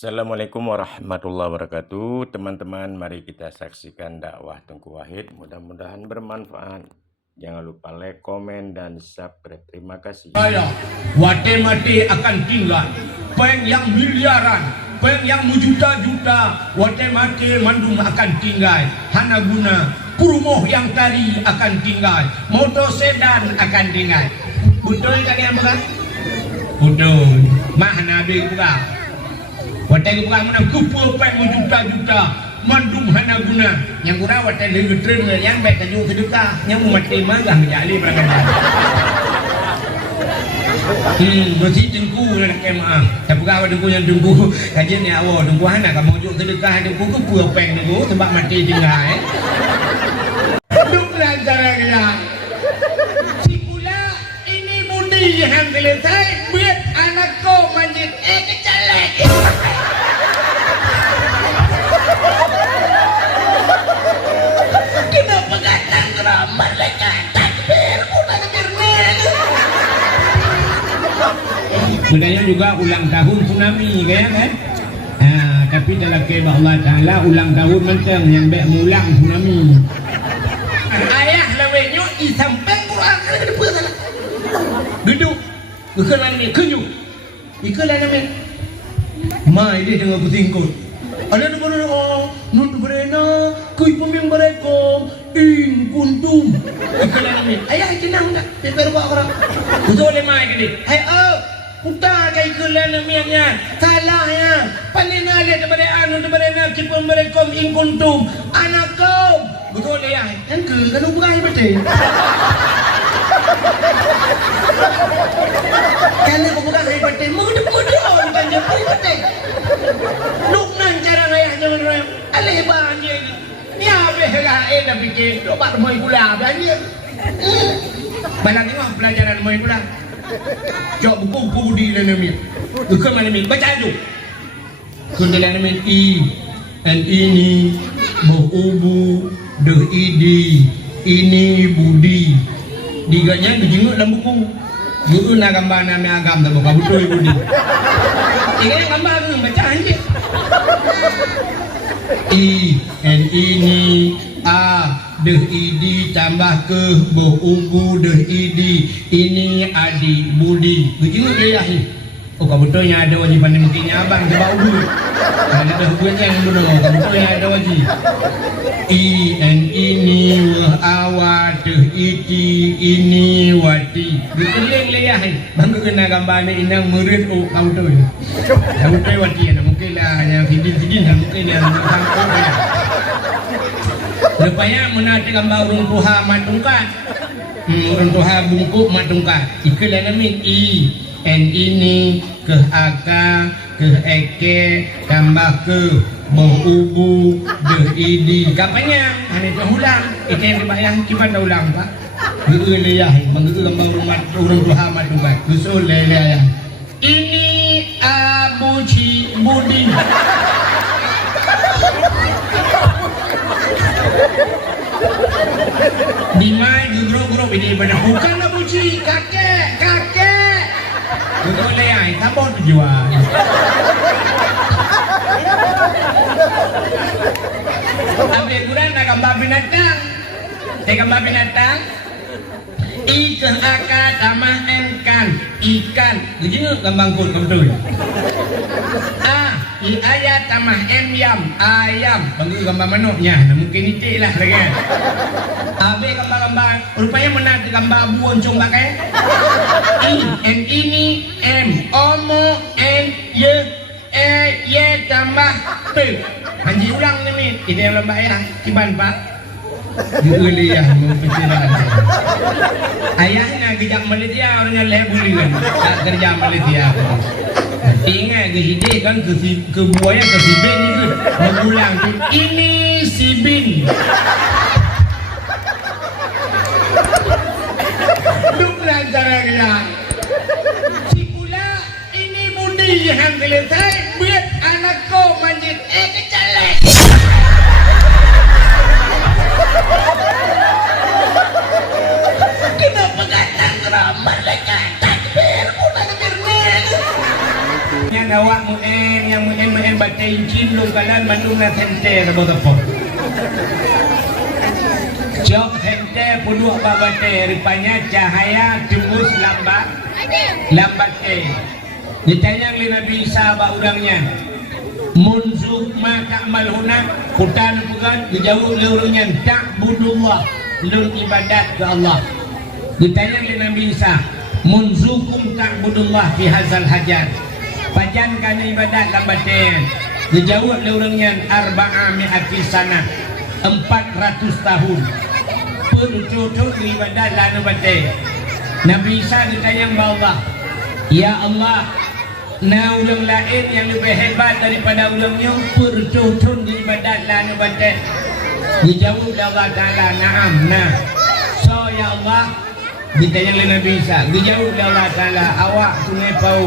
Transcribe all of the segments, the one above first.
Assalamualaikum warahmatullahi wabarakatuh. Teman-teman, mari kita saksikan dakwah Tengku Wahid. Mudah-mudahan bermanfaat. Jangan lupa like, komen, dan subscribe. Terima kasih. Wate mati akan tinggal. Peng yang miliaran, peng yang juta-juta, wate mati mandung akan tinggal. Hana guna, perumoh yang tadi akan tinggal. Motor sedan akan tinggal. Betul kan yang bukan? Betul. Mana ada bukan? Watai bukan mana kupul peng juta-juta mandum hana guna yang guna watai lebih terima yang baik kaju sedekah yang mati magah menjadi perkara bersih dengku nak kemah tapi kau dengku yang dengku kajian ni awak dengku hana kamu juk sedekah dengku kupul peng dengku sebab mati tinggal duk lancar kaya si pula ini budi yang selesai biar anak kau manjit kecelek. Kenapa datang ramai takbir ulang takbir? Budaya juga ulang tahun tsunami kan? Tapi dalam kebah Allah Taala ulang tahun macam yang baik mulang tsunami. Ayah lawenya sampai Quran ada depan sana. Duduk, bukan ni kenyu. Ikalah nama. Mai dia dengan bertingkut. Ada nama nun berena kui pemimpin mereka in kuntum. Ikalah nama. Ayah tenang tak? Biar buat orang. Betul le mai gini. Hai putar kai ikalah namanya. Salah ya. Panina le daripada anu daripada kui pemimpin mereka in kuntum. Anak kau. Betul le ya. Yang ke kan ubah betul. Karena kau bukan hari batin, mudah-mudah orang kan dia hari batin. Luknan cara ayah jangan raya, alih barang dia ni. Ni apa yang dah fikir, dobat main pula belanja. Balang ni mah pelajaran main pula. Jawab buku budi dan namanya. Bukan mana ni, baca tu. Kundalan namanya ini, bohubu, ini budi. Diganya dijenguk dalam buku. Guru nak gambar nama agam tak buka betul ibu ni. Ini gambar tu baca aja. Ini tambah ke bohubu ini adi budi. Dijenguk dia ni. Oh kau betulnya ada wajib pandai mungkinnya abang sebab ubu. Ada dah hubungan yang dulu kau betulnya ada wajib. Ini awat ini wati. Betul leyah. Bangga kena gambar ni inang murid kau tu. Kau tu wati ada mungkin lah yang sidin mungkin yang sangkut. Lepasnya menati gambar urung tuha matungkat. Urung tuha bungkuk matungkat. Ikalah nama ini ke aka ke eke tambah ke bohubu kapanya hanya tu ulang itu yang dibayang kipan dah ulang pak leyah menggeru gambar rumah urang tuha madubat usul leyah ini abuci budi dimai guru ini pada bukan abuci kakek betul leyah sabon tujuan ambil kurang nak gambar binatang. Saya gambar binatang. Ikan akad tamah engkan ikan. Begini gambar kul betul. Ayat tamah ayam. Bagi gambar manuknya. Mungkin itik lah lagi. Habis gambar-gambar. Rupanya mana gambar buon cung pakai. Ini omo ye tambah pe. Panji ulang ni mit. Kita yang lembak ya. Kiban pak. Diuli ya. Ayahnya kejap Malaysia orangnya lebuli kan. Tak kerja Malaysia. Ingat ke hidih kan ke buaya ke si bin itu. Mengulang tu. Ini si bin. Duk lancar kaya. Si pula ini budi yang selesai. Biar anak kau manjit kecelek. Kenapa datang ramai takbir ulang takbir? awak muen yang muen baca incin lu kalan mandung na tente rabo-rabo. Jok tente puluh babate rupanya cahaya tembus lambat ditanya oleh Nabi Isa ba urangnya munzuk ma ta'mal hunak kutan pugan dijauh lurungnya ta'budullah lur ibadat ke Allah. Ditanya oleh Nabi Isa munzukum ta'budullah fi hazal hajar pajan kana ibadat lambaten dijauh lurungnya arba'a mi'ati sana 400 tahun percocok ibadat lanu bate. Nabi Isa ditanya kepada Allah, ya Allah, na ulang lain yang lebih hebat daripada ulangnya percocok ibadat lanu bate. Dijawab oleh Allah Ta'ala, na'am, nah. So ya Allah, ditanya oleh Nabi Isa, dijawab oleh Allah Ta'ala, awak sungai pau.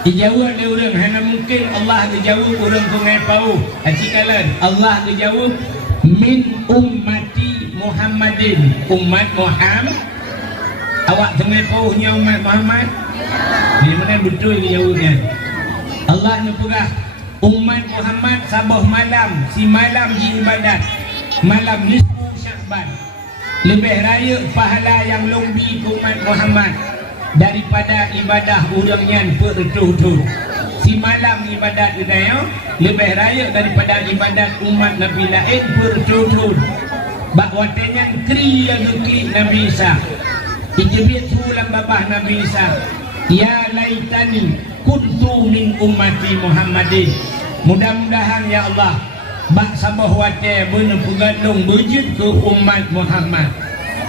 Dijawab oleh orang, hanya mungkin Allah dijawab orang sungai pau. Acikalan, Allah dijawab, min ummati Muhammadin, umat Muhammad. Awak sungai paunya umat Muhammad. Di mana betul dijawabnya? Allah nyepurah umat Muhammad sabah malam, si malam di ibadat, malam nisfu Sya'ban. Lebih raya pahala yang lebih umat Muhammad daripada ibadah urangnya pertutur. Si malam ibadat kita lebih raya daripada ibadat umat Nabi lain pertutur. Bakwatenya kri yang kri Nabi Isa. Ijibit sulam babah Nabi Isa. Ya laitani kuntu min ummati Muhammadin. Mudah-mudahan ya Allah bak sabah wate bener pegadung bujud ke umat Muhammad.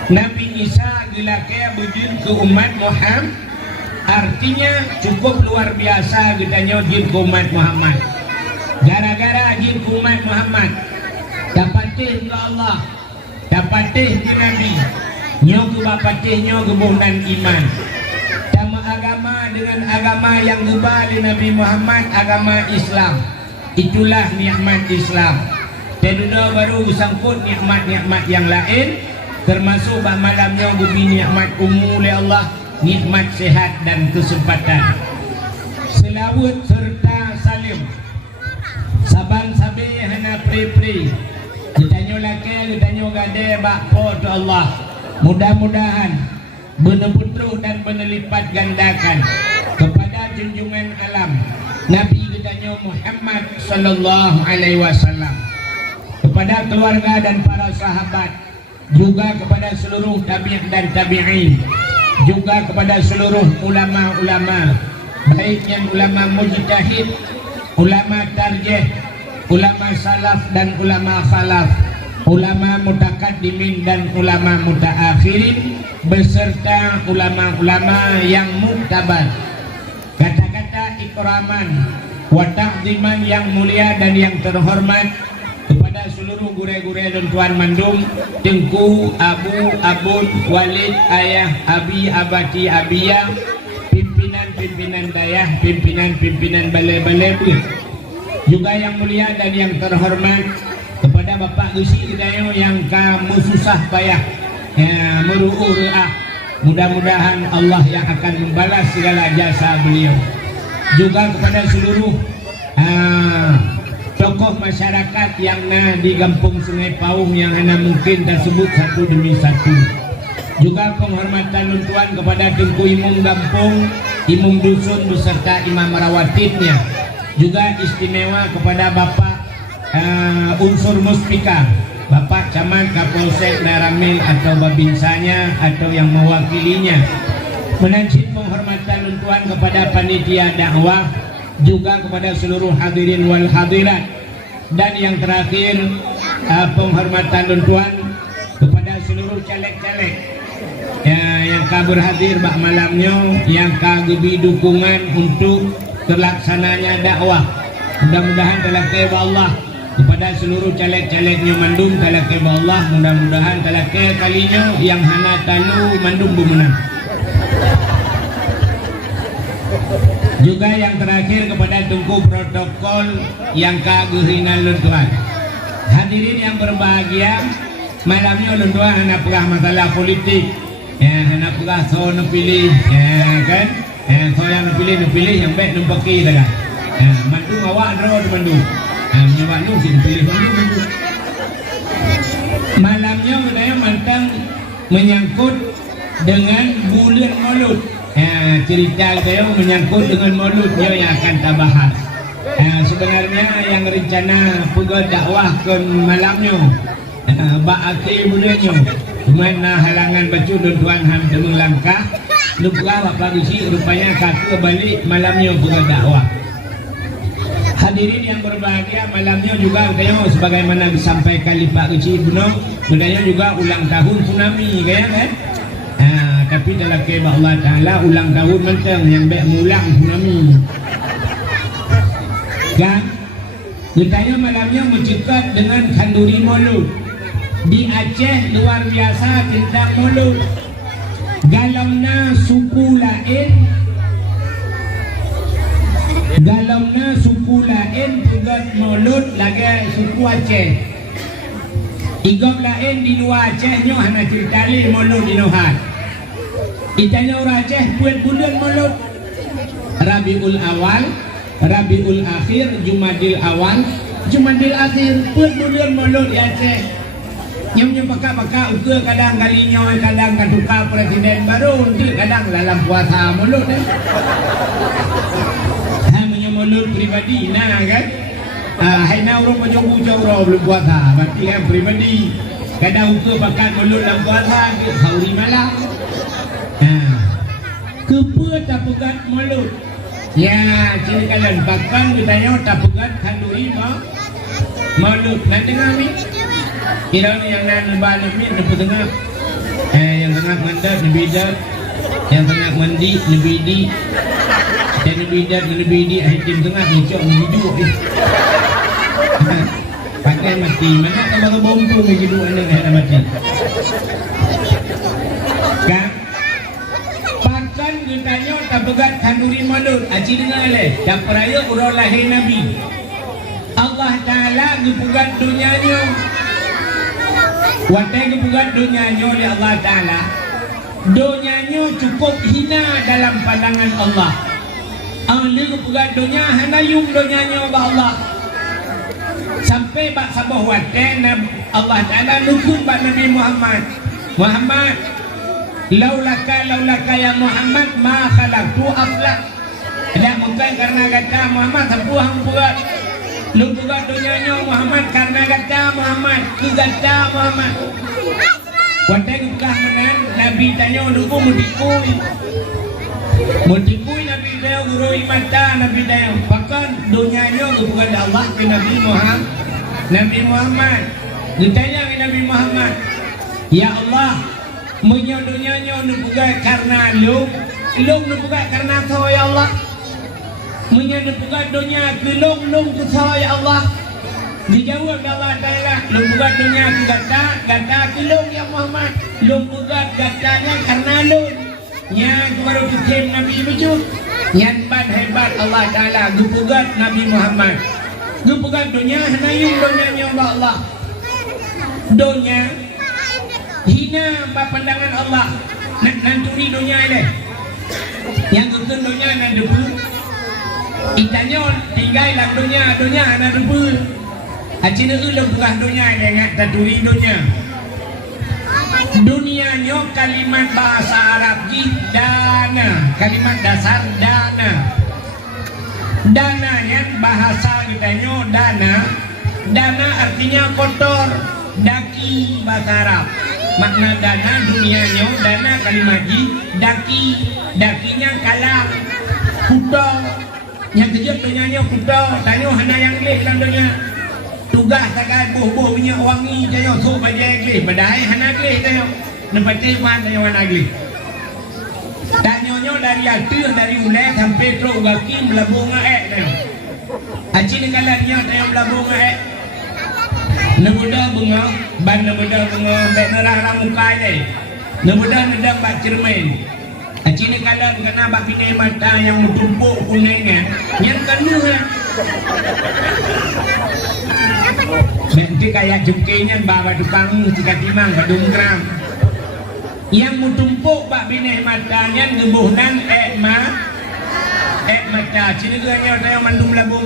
Nabi Isa gila kaya bujud ke umat Muhammad. Artinya cukup luar biasa katanya jin ke umat Muhammad. Gara-gara jin ke umat Muhammad dapatih ke Allah, dapatih ke Nabi, nyo ke bapatih nyo kebunan iman. Agama dengan agama yang kembali Nabi Muhammad, agama Islam. Itulah nikmat Islam. Teduda baru sangkut nikmat-nikmat yang lain, termasuk bah malamnya gubi nikmat umum oleh Allah, nikmat sehat dan kesempatan. Selawat serta salim. Saban sabi hana pri-pri. Ditanya laki, ditanya gade bakpo tu Allah. Mudah-mudahan benar putuh dan benar lipat gandakan kepada junjungan alam Nabi kita Muhammad sallallahu alaihi wasallam, kepada keluarga dan para sahabat, juga kepada seluruh tabi'in dan tabi'in, juga kepada seluruh ulama-ulama, baik yang ulama mujtahid, ulama tarjih, ulama salaf dan ulama khalaf, ulama mutakaddimin dan ulama mutaakhirin, beserta ulama-ulama yang muktabar. Kata-kata ikraman wa ta'ziman yang mulia dan yang terhormat kepada seluruh gure-gure dan tuan mandum, tengku, abu, abun, walid, ayah, abi, abati, abiyah, pimpinan-pimpinan dayah, pimpinan-pimpinan balai-balai, juga yang mulia dan yang terhormat kepada Bapak Gusi Hidayah yang kamu susah payah meru'ah. Mudah-mudahan Allah yang akan membalas segala jasa beliau. Juga kepada seluruh tokoh masyarakat yang di Kampung Sungai Paung yang hanya mungkin tersebut satu demi satu. Juga penghormatan tuan kepada Tengku Imum Kampung, Imum Dusun beserta imam rawatibnya. Juga istimewa kepada Bapak unsur muspika, Bapak Camat, Kapolsek, Daramil atau babinsanya atau yang mewakilinya. Menanjib penghormatan tuan kepada panitia dakwah, juga kepada seluruh hadirin wal hadirat. Dan yang terakhir penghormatan tuan kepada seluruh caleg-caleg yang kabur hadir bak malamnya, yang kagebi dukungan untuk terlaksananya dakwah. Mudah-mudahan telah keba Allah kepada seluruh caleg-calegnya mandum telah keba Allah. Mudah-mudahan telah ke kalinya yang hana tanu mandum bumenang. Juga yang terakhir kepada tengku protokol yang kagehinan luntuan. Hadirin yang berbahagia, malamnya luntuan hana perah masalah politik. Anak pula so nak pilih kan, so yang nak pilih yang baik numpaki dah. Mandu awak draw mandu, nyawa lu sih pilih mandu. Malamnya saya mantang menyangkut dengan bulan Maulud. Cerita saya menyangkut dengan Mauludnya yang akan kita bahas. Sebenarnya yang rencana pergi dakwah ke malamnya, bakati bulannya. Cuma halangan baju dan tuan ham demang langkah. Lupa apa sih rupanya kaki balik malamnya pergi dakwah. Hadirin yang berbahagia, malamnya juga katanya sebagaimana disampaikan Pak Kecil Gunung, katanya juga ulang tahun tsunami kan? Tapi dalam kehendak Allah Taala ulang tahun mentang yang baik mengulang tsunami. Kan? Katanya malamnya mencekat dengan kanduri Maulud. Di Aceh luar biasa tentang Maulud. Galamna suku lain, dalamnya suku lain pegat Maulud lagi suku Aceh. Igam lain di luar Aceh nyo hana ceritali Maulud di Nohat. Itanya orang Aceh buat bulan Maulud. Rabiul Awal, Rabiul Akhir, Jumadil Awal, Jumadil Akhir buat bulan Maulud di Aceh. Nyam pakak ukur kadang kalinya kadang katukar presiden baru untuk kadang dalam puasa Maulud. Maulud pribadi nah kan hai na orang macam orang belum puasa berarti yang pribadi kadang ukur bakat Maulud dalam puasa ke hari malam kepua tak pegat Maulud ya ciri kalian bahkan ditanya tak pegat kanduri Maulud nak dengar ni kira ni yang nak balik ni nak dengar yang tengah mandat Nabi Dad yang tengah mandi Nabi Di dan lebih di hakim tengah ngecok hidup pakai mati mana tak baru bompong hidup anda dah mati kan pakan gentanya tak pegat kanduri Maulud aci dengar leh yang peraya urang lahir Nabi Allah Ta'ala ngepugat dunianya watai ngepugat dunianya oleh Allah Ta'ala dunianya cukup hina dalam pandangan Allah. Ahli kepugat dunia hanayung dunianya Allah sampai bak sabah waten Allah Ta'ala nukun bak Nabi Muhammad laulaka ya Muhammad ma khalaqtu aflak ada mungkin karena kata Muhammad sapu hang pugat lu pugat dunianya Muhammad karena kata Muhammad kegata Muhammad waten kepugat menan Nabi tanya nunggu Mutipui Nabi Daya gurui mata Nabi Daya bahkan dunianya bukan Allah ke Nabi Muhammad ditanya ke Nabi Muhammad ya Allah punya dunianya bukan karena lu bukan karena kau ya Allah punya bukan dunia ke lu ke kau ya Allah dijawab Allah Ta'ala lu bukan dunia ke gata ke lu ya Muhammad lu bukan gatanya karena lu yang baru dikirim Nabi Muhammad yang hebat Allah Ta'ala gupugat Nabi Muhammad gupugat dunia hanayung dunianya Allah dunia hina pandangan Allah nak nanturi dunia ini yang gukun dunia nak debu itanya tinggal dalam dunia nak debu acina ulang bukan dunia ini nak tanturi dunianya kalimat bahasa Arab dana kalimat dasar dana yang bahasa kitanya dana artinya kotor daki bahasa Arab makna dana dunianya dana kalimat dakinya kalah kuda yang kejap dunianya kuda tanya hana yang leh dalam dunia tugas takkan buh minyak wangi tayo so bajai glih badai hana glih tayo nepati wan tayo hana glih tanyonya dari atur dari ulai sampai terus gakim belabung aek tayo aci nengkalannya tayo belabung aek nebuda bunga ban nebuda bunga bek nerah ramuka ni nebuda nedang bak cermin aci nengkalan kena bak pinai mata yang tumpuk kuningnya yang kena nanti kayak jengkingnya bawa tukang jika timang badung gram yang mutumpuk bak binih matanya ngebuhnan mata sini ganya tayo mandum labung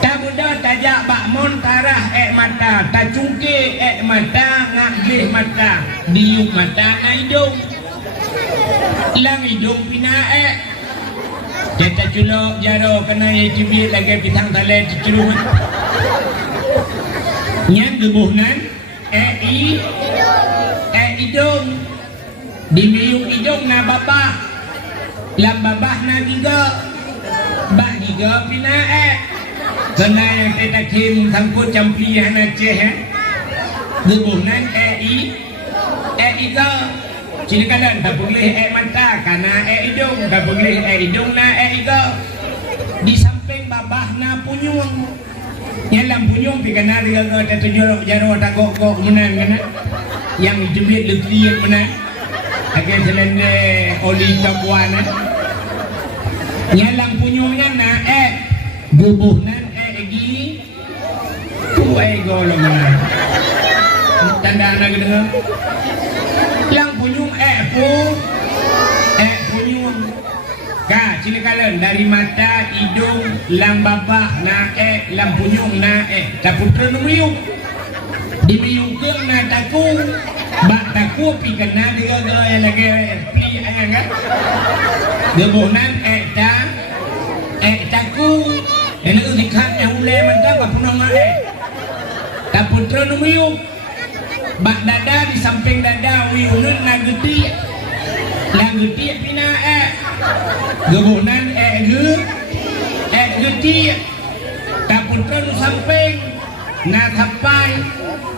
tak muda tajak bak mon tarah mata tak cungke mata ngaglih mata diuk mata na hidung lang hidung pina Jata culok jaro kena ye cibit lagi pisang tale ciculung. Nyan gebuhnan hidung. Di miyung hidung na babah. Lam babah na giga. Bak giga pina kena yang teta kim sangkut campi hana ceh gebuhnan giga. Sini kanan tak boleh mata karena hidung tak boleh hidung na giga. Di samping babah na punyung. Nyalam punyung pi kana dia ke tujuh jaro tak kok menang kana. Yang jebit lekliat menang. Agak selende oli kapuan. Nyalam punyungnya na bubuhnan gi. Tu golong menang. Tanda anak dengar. Lang punyung punyung ka sini kalian dari mata hidung lang babah na lang punyung na tak putra numiyung di miyung keung na taku bak taku pi kena dia gaya lagi pli ayang kan gebuhnan taku enak dikhatnya ule mantap apa nama tak putra numiyung bak dada di samping dada wiunun na gede pina gebunan gede tak putra nu samping na thapai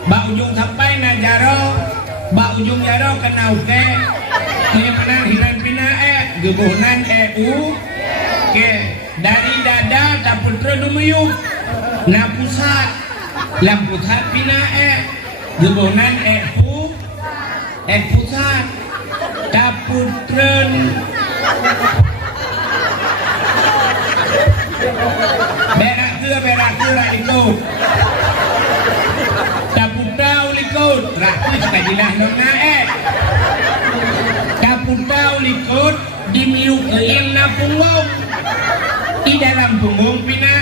bak ujung thapai na jaro bak ujung jaro kena uke mana hiran pina gebunan ke dari dada tak putra nu meyuk na pusat lam pusat pina gebunan pusat taputren berak ke lah ikut taputau likut rakus kajilah nona taputau likut di miuk yang na punggung di dalam punggung pina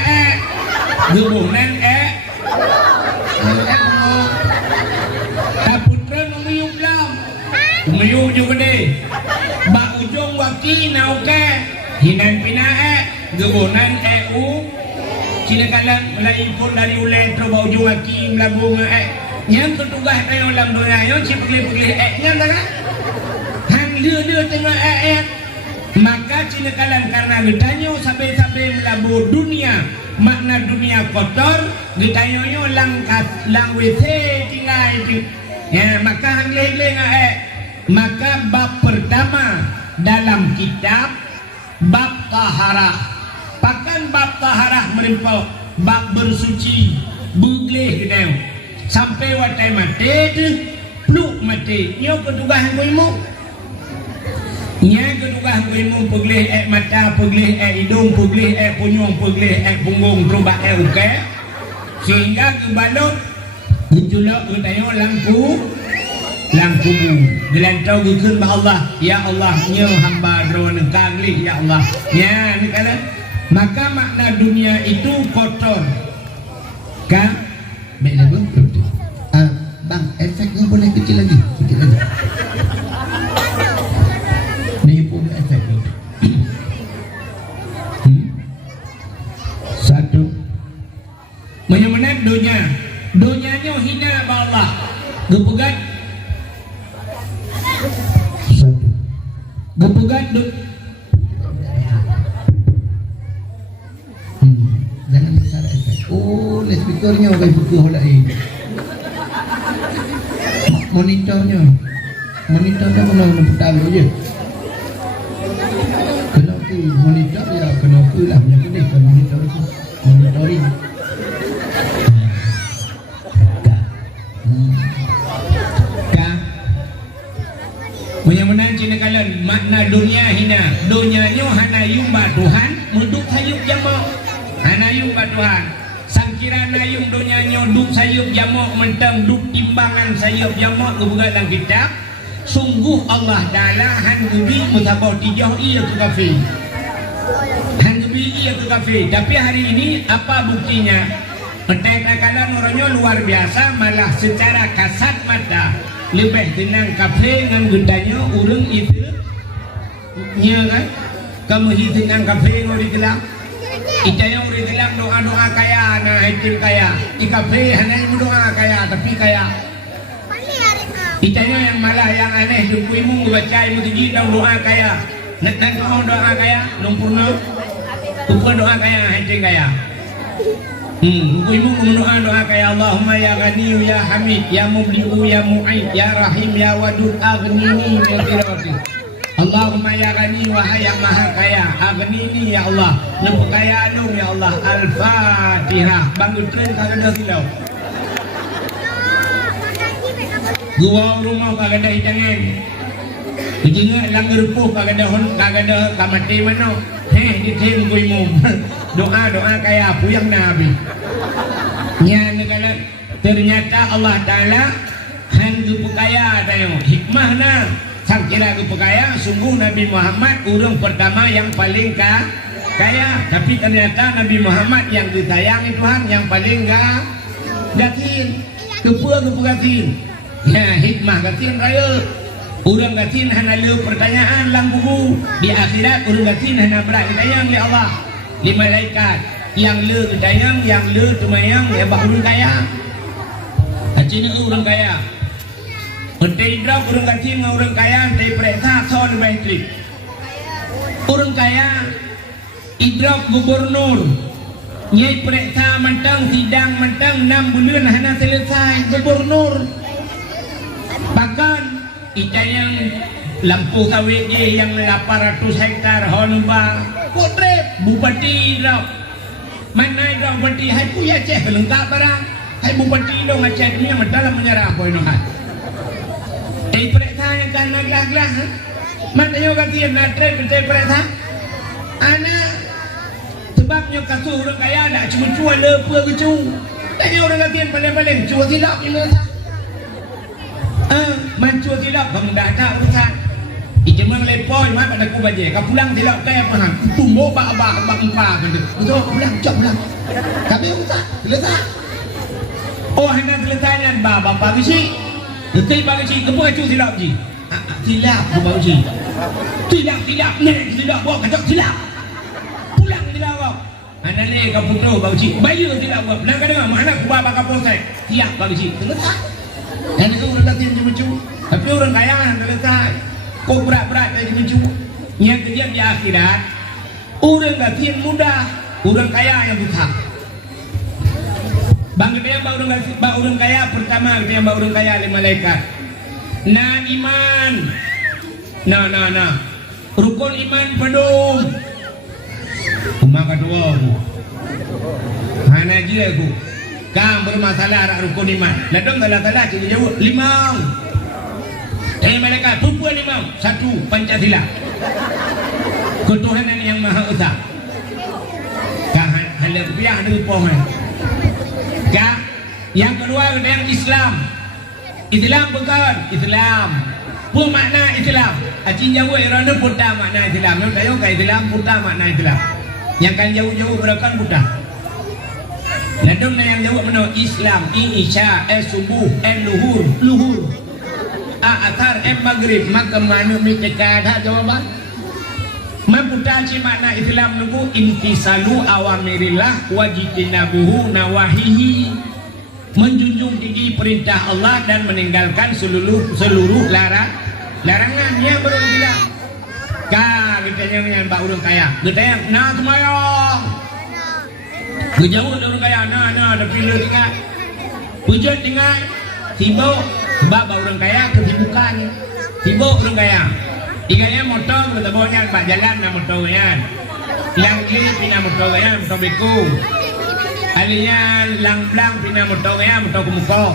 gebunan Umiyuk juga deh, bak ujung waki nauke, hinan pina gebunan sini kalian mulai impun dari ulen terus bak ujung waki melabung yang tertugas tayo lam dunia yo si pegli yang dah han dia tengah maka sini kalian karena getanyo sampai melabur dunia makna dunia kotor getanyo lang wc tinggal itu ya maka han leng maka bab pertama dalam kitab bab taharah pakan bab taharah merimpau bab bersuci bugleh gedeu sampai watai mate tu pluk mate nyo kedugah ngoimu nya kedugah ngoimu pegleh mata pegleh hidung pegleh punyung pegleh punggung terubah uke sehingga kebalut gejolak getayo langkumu gelantau gukun ba Allah ya Allah nyo hamba drone kagli ya Allah ya ni kala maka makna dunia itu kotor kan baiklah bang efeknya boleh kecil lagi ni pun efek satu menyamakan dunianya hina ba Allah gepegat gepegat jangan masalah efek les speakernya bagi buku holai monitornya kena putar je kena ke monitor ya kena ke lah yang ini ke monitor itu monitoring menyamakan cina kalian makna dunia hina dunianya hana yumba Tuhan muduk sayup jamak hana yumba Tuhan sangkira nayung dunianya duk sayup jamak mentang duk timbangan sayup jamak kebuka dalam kitab sungguh Allah Ta'ala hanggebi mutabau tijah ia ke kafir. Hanggebi ia ke kafir. Tapi hari ini apa buktinya? Kadang-kadang orangnya luar biasa, malah secara kasat mata lebih tenang kafir dengan gendanya orang itu nya kan kamu hitungan kafir ngori gelang itanya ngori gelang doa-doa kaya nah hitung kaya di kafir hanya doa kaya tapi kaya itanya yang malah yang aneh dukuimu baca ilmu tinggi dan doa kaya nak doa kaya lumpurna bukan doa kaya hitung kaya Ibu doa kaya Allahumma ya Ghani ya Hamid ya Mubli'u ya Mu'id ya Rahim ya Wadud aghnini min tirati. Allahumma ya Ghani wahai yang maha kaya aghnini ya Allah nyepuk kaya anu ya Allah. Al-Fatihah. Bangun tren kagak ada silau. Gua rumah kagak ada hidangan. Ujungnya langgar puh kagak ada kamati mana. Di tim gue imum doa kayak puyang Nabi nya negara ternyata Allah Ta'ala hantu pekaya tayo hikmahna sang kira pekaya sungguh Nabi Muhammad urang pertama yang paling kaya tapi ternyata Nabi Muhammad yang disayangi Tuhan yang paling gatin gatin ya hikmah gatin raya urang gatin hana leu pertanyaan lang buku di akhirat urang gatin hana berat dayang li Allah li malaikat yang leu dayang yang leu tumayang ya bah urang kaya acina urang kaya penting drop urang gatin ngau urang kaya tei perintah son baitrik urang kaya idrop gubernur nyai perintah mentang sidang mentang 6 bulan hana selesai gubernur bahkan yang lampu kawin yang 800 hektar honba kutrep bupati rau mana rau bupati hai puya ceh lengkap barang hai bupati dong aceh dunia dalam menyerah boy nohat perintah yang kan naglah mana yo gantian natre perintah anak sebabnya kasuh orang kaya nak cuma cuan lepa kecu tanya orang gantian paling-paling cuan silap ni merasa mancur tidak bang dah ada urusan ijemang lepoi mat pada ku baje ka pulang tidak kaya apa tumbuk bak empa betul pulang cok pulang kami urusan selesai oh hanya selesainya bapak bisi detik bagi si kepo itu silap ji silap ke bagi si tidak nek tidak buat kacau silap pulang tidak kau anak ni ka putu bagi si bayu tidak buat nak kadang mana ku bapa ka posai siap bagi si selesai dan itu orang gantian cuma tapi orang kaya kan selesai kok berat-berat dari cuma yang kejam di akhirat orang gantian mudah orang kaya yang susah bang yang orang kaya pertama yang orang kaya oleh malaikat nah iman nah rukun iman pedung rumah kedua aku mana je aku kang bermasalah rak rukun iman ladang salah kita jawab 5 malaikat perempuan 5 1 Pancasila ketuhanan yang maha esa kang hal rupiah ada pohon kang yang kedua yang Islam bukan Islam pun makna Islam acin jauh erana putar makna Islam yang tahu ke Islam putar makna Islam yang kan jauh-jauh berakan putar ladung yang jawab mana Islam Isya subuh luhur atar maghrib maka mana mikir dah jawaban memputaci makna Islam nunggu intisalu awamirillah wajitinabuhu nawahihi menjunjung tinggi perintah Allah dan meninggalkan seluruh larangan yang baru bilang kita yang mbak urang kaya kita yang nah semayang kejauh orang kaya nah ada pilih tinggal pujat tinggal sibuk sebab orang kaya kesibukannya sibuk orang kaya tinggalnya motor kita bawanya pak jalan na motornya yang kiri pindah motornya motor beku alinya lang-lang pindah motornya motor kemuka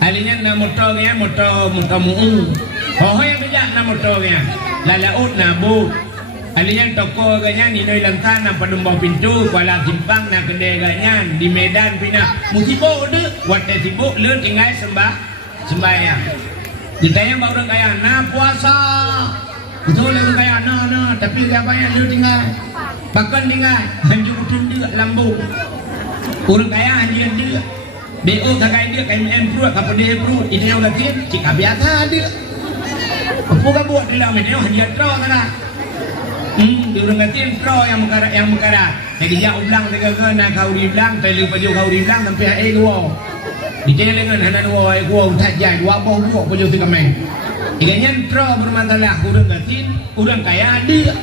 alinya na motornya motor mu'u hohoy yang bijak na motornya lalaut na but alian toko ganyan inoy lantan na panumbang pintu kuala simpang na kedai ganyan di Medan pina musibo de wate sibuk le tinggal sembahyang Ditanya bang orang kaya, nah puasa. Betul orang kaya, nah. Tapi siapanya lu tinggal. Pakan tinggal, hanjur tunda lambung. Orang kaya hanjur dia. BO kakak dia, KMM perut, kapal dia perut. Ini yang udah tim, cik biasa dia. Apa kau buat di dalam ini? Hanjur terus kena. Dia orang kata pro yang mekara. Jadi dia ulang dengan nak kau dibilang, telu paju kau dibilang sampai dua. Dijaya dengan hana dua gua utajai dua boh gua paju tiga main. Iganya pro bermasalah orang kata orang kaya dia.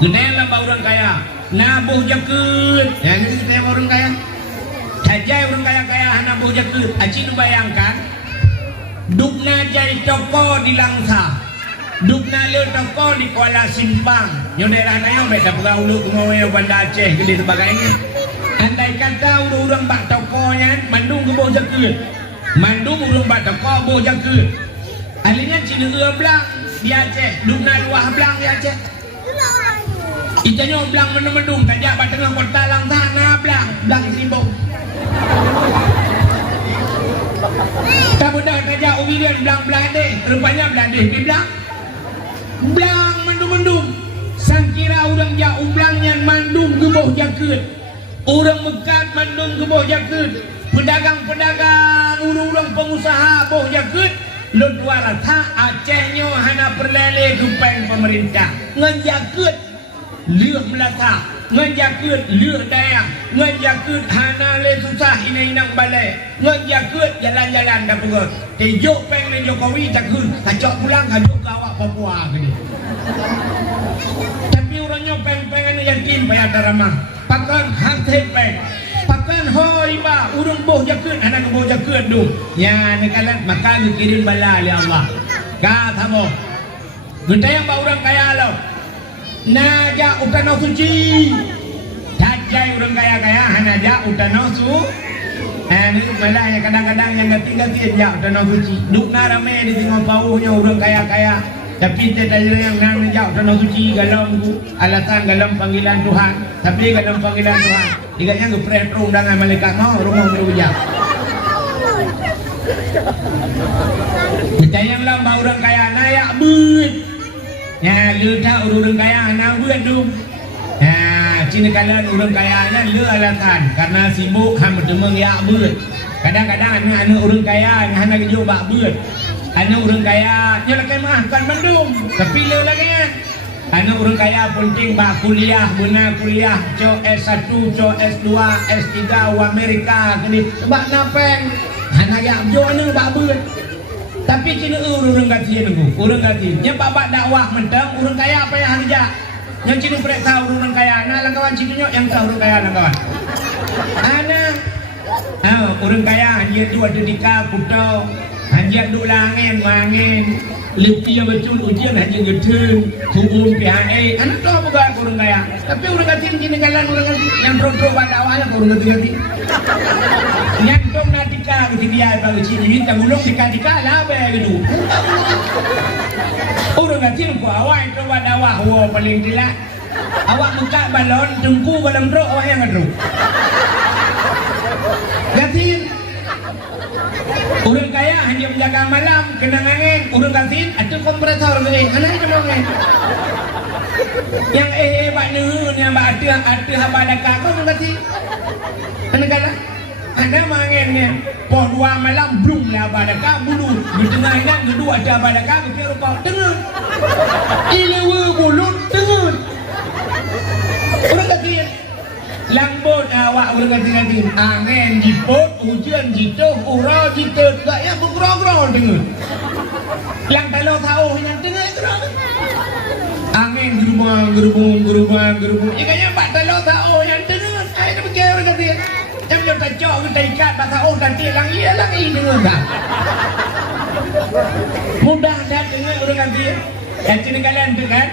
Gedelah orang kaya. Nabuh jakut. Yang itu kita orang kaya. Tajai orang kaya hana buh jakut. Aci nu bayangkan. Dukna jai toko di Langsa. Dukna le toko di Kuala Simpang. Yang daerah naya mereka pergaulut ngomongnya Banda Aceh gitu sebagainya. Andai kata orang bak tokonya mandung ke bawah jakut. Mandung orang bak toko bawah jakut. Alinya Cina belang di Aceh. Dukna luah belang di Aceh. Itanya belang menung-menung. Tajak bak tengah kota Langsa na belang sibuk. Tak benda tajak ubidian belang-belang deh. Rupanya belang deh belang. Belang mendung-mendung. Sangkira orang jak ublangnya mandung gebah jakut. Orang mekat mandung gebah jakut. Pedagang-pedagang, orang-orang pengusaha boh jakut. Luar tak Acehnya hana perlele kupeng pemerintah. Ngan jakut liuh melata. Ngan jakut liuh daya. Ngan jakut hana le susah ina-inang balai. Ngan jakut jalan-jalan dah perut. Tejuk peng le Jokowi takut. Kacok pulang kajuk ke awak Papua ke dia. Tapi orangnya peng-pengan yang tim payah taramah. Pakan hati peng. Pakan hoi ba. Urung boh jakut. Hana ke boh jakut tu. Ya nekalan maka kirim bala oleh Allah. Kata mo. Genta yang ba orang kaya lo. Naja utano suci. Tajai orang kaya-kaya. Hana ja utano su. Ini malah yang kadang-kadang yang ganti-ganti aja utano suci. Dukna ramai di tengah pauhnya orang kaya-kaya. Tapi tidak ada yang nang jauh utano suci galam alasan galam panggilan Tuhan. Tapi galam panggilan Tuhan. Diganya ngepret undangan malaikat no rumah berujak. Kita yang lama orang kaya nayak but. Ya ludah orang kaya anak buat dum. Cina kalian orang kayanya lu alasan karena sibuk ham demeng ya but. Kadang-kadang anak orang kaya hana kejo bak but. Anak orang kaya nyolah makan mandum. Tapi lu lagi ya. Anak orang kaya penting bak kuliah, guna kuliah, co S1, co S2, S3 u Amerika kini. Bak napeng. Hana ya jo anu bak but. Tapi cina orang kati nunggu, orang kati. Yang babak dakwah mentang, orang kaya apa yang harja? Yang cina perek tahu orang kaya, nah langkawan cina yang tahu orang kaya langkawan. Anak, orang kaya hanya tu ada di kaputau, hanya duk langin, lebih yang betul ujian hanya gedung, hukum PHA. Anak tu apa gaya orang kaya? Tapi orang kati cina kalian orang kati yang pro-pro dakwahnya orang kati. Yang dong natika gitu dia bagi cini minta gulung dika lah begitu. Orang kecil ku awak itu dakwah wow paling gila. Awak buka balon dengku balam ro awak yang ngedro. Kecil. Orang kaya hanya menjaga malam kena angin. Orang kecil ada kompresor ni. Mana itu mangin? Yang pak nu yang ada apa ada kau orang kecil. Kenapa? Ada mangennya, po dua malam belum lah badaka bulu, di tengahnya kedua ada badaka kira kau dengar, ilewe bulut dengar, orang kecil, lambut awak orang kecil, angin jipot, hujan jituh, urau jitut, tak yang bergerau dengar, yang kalau tahu yang dengar gerau, angin gerubung, ikannya pak kalau tahu yang dengar, ayo pergi orang kecil. Yang kita cok kita ikat bahasa oh nanti lang iya lang ini dengar tak? Mudah dah dengar orang nanti. Yang cina kalian tu kan,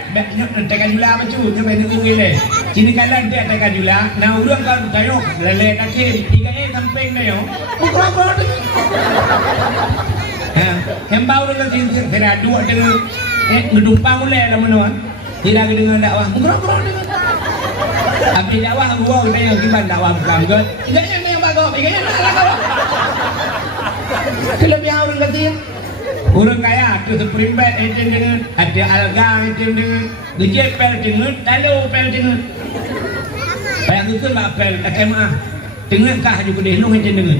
tekan jula macam tu sampai tunggu gile. Cina kalian tu tekan jula, nah orang kan tayok lele kacil, ikannya samping dah yo. Bukan tu. Yang bau orang kacil saya dua dengar, ngedumpang mulai lah menuan. Tidak dengar dakwah, bukan dengar. Habis dakwah gua udah yang gimana dakwah bukan ke? Iganya yang bagus, iganya nak lah kau. Kelebihan orang kecil. Orang kaya tu seperimbet enten dengan ada alga enten dengan gejek pel dengan dalu pel dengan. Bayang itu lah pel SMA. Dengan kah juga deh nung enten dengan.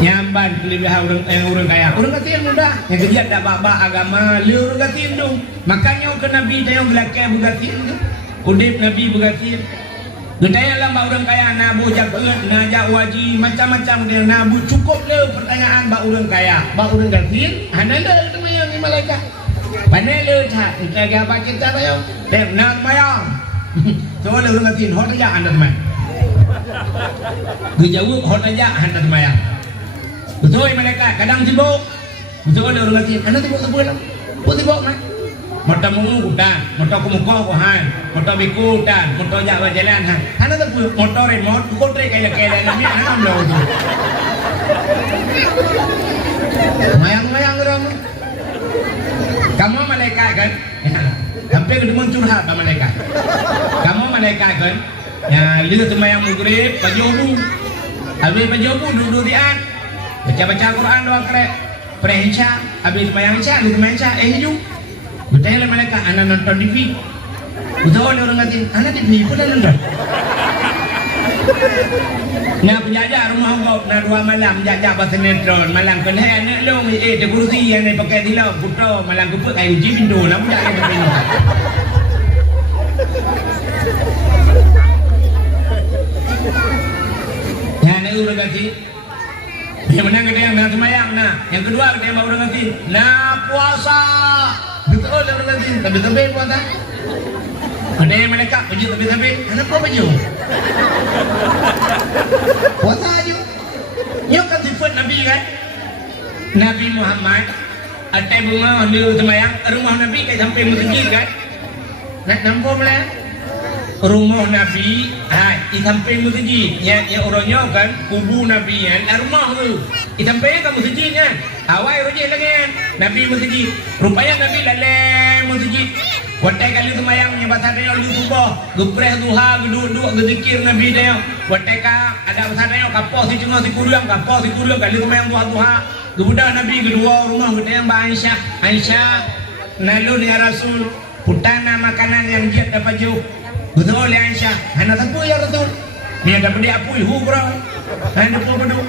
Nyamban kelebihan orang kaya. Orang kaya mudah. Yang kerja tak baba agama, lu orang kaya tu. Makanya ke Nabi dia yang belakang bergatin tu. Udip Nabi bergatin. Gedaya lah orang kaya nabu jagat, najak waji macam-macam dia nabu cukup le pertanyaan bak orang kaya, bak orang gatin, hana le tu mayang ni malaikat. Pandai le tak, kita apa kita mayang, dan nak mayang. So le orang gatin, hot aja anda teman. Gejawab hot aja anda teman. Betul malaikat, kadang sibuk. Betul le orang gatin, anda sibuk sebulan, sibuk man. Mata mungu dan mata kumuko han mata biku dan mata jawa jalan han hana tu motor remote kotre kaya namanya ham lo tu mayang orang kamu malaikat kan hampir ketemu curhat sama malaikat kamu malaikat kan ya lihat semayang maghrib pajobu habis pajobu duduk dian baca Quran doa krek prehisya habis semayang isya hijau. Betul lah mereka anak nonton TV. Betul orang ngatin anak TV pun dah nonton. Nak penjajah rumah kau nak 2 malam jajah pasal sinetron malam kelihatan nak long de kursi yang ni pakai dilau putra malam keput air uji pintu nak budak yang pintu. Yang ni orang ngatin. Yang menang kita yang nak semayang nak. Yang kedua kita yang orang ngatin nak puasa. Betul orang nanti, tapi puasa. Ada yang mereka baju tapi, anak kau baju. Puasa aja. Yo kan sifat Nabi kan? Nabi Muhammad ada bunga di semayang rumah Nabi kayak sampai masjid kan? Nak nampak mana? Rumah Nabi, di samping masjid. Yang orangnya kan kubu Nabi kan, rumah tu. Di samping kan masjid kan? Awal rojek lagi kan? Nabi masjid. Rupanya Nabi dalam masjid. Watai kali semayang bahasa dia lu subuh, gepreh duha, geduduk, gezikir Nabi dia. Watai ka ada bahasa dia kapok si cengah si kulang kali semayang duha. Gebudak Nabi kedua rumah gede yang Aisyah. Aisyah nalun ya Rasul, putana makanan yang dia dapat jauh. Betul ya Aisyah, hana tapu ya Rasul. Dia dapat dia apui bro. Hana tapu bedu.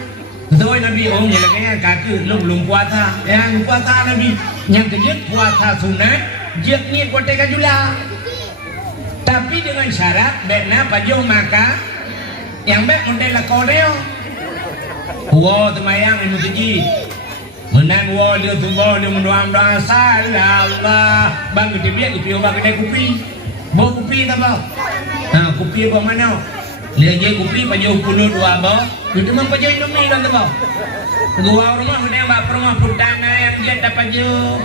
Betul Nabi om jeleknya kaki belum puasa. Yang puasa Nabi yang kejut puasa sunat. Jek ni kote kajula. Tapi dengan syarat bekna pajo maka yang bek model lakoreo. Wo temayang ilmu tinggi. Menan wo dia tubo dia mendoa salah. Bang gede biak kopi bang gede kopi. Bawa kopi tak bang? Kopi apa mana? Lihat je kopi pajo 10 dua bang. Itu memang pajo Indomie kan tak bang? Gua rumah gede bang rumah putana yang dia dapat pajo.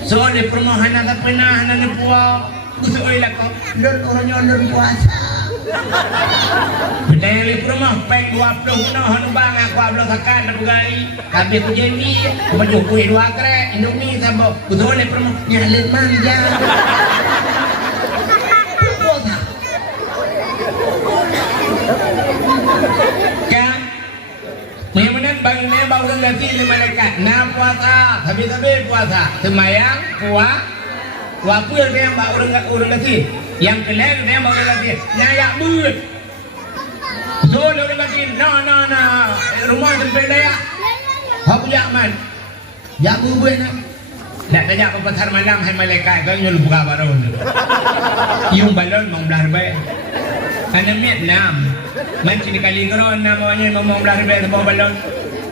So di perumahan tak pernah nak puas. Usoi lah kau. Dan orangnya orang puasa. Benda yang di perumah peng 20 no hanu bang aku ablo sakan nak gai. Tapi aku janji aku baju kuih 2 krek Indomie sabok. Usoi di perumah nyalin manja. Puasa. Kan? Memang bagi memang orang ganti di malaikat. Nah puasa, habis-habis puasa. Semayang, Wapu yang orang ganti. Yang kelihatan dia orang ganti. Nyayak buat. So orang ganti. Nah. Rumah sampai daya. Hapu yakman. Jak buat nak. Tak tanya ke pasar malam hai malaikat. Kau nyuruh buka baron. Yung balon mau belah baik. Karena Vietnam. Macam kali keron namanya ngomong belah baik sama balon.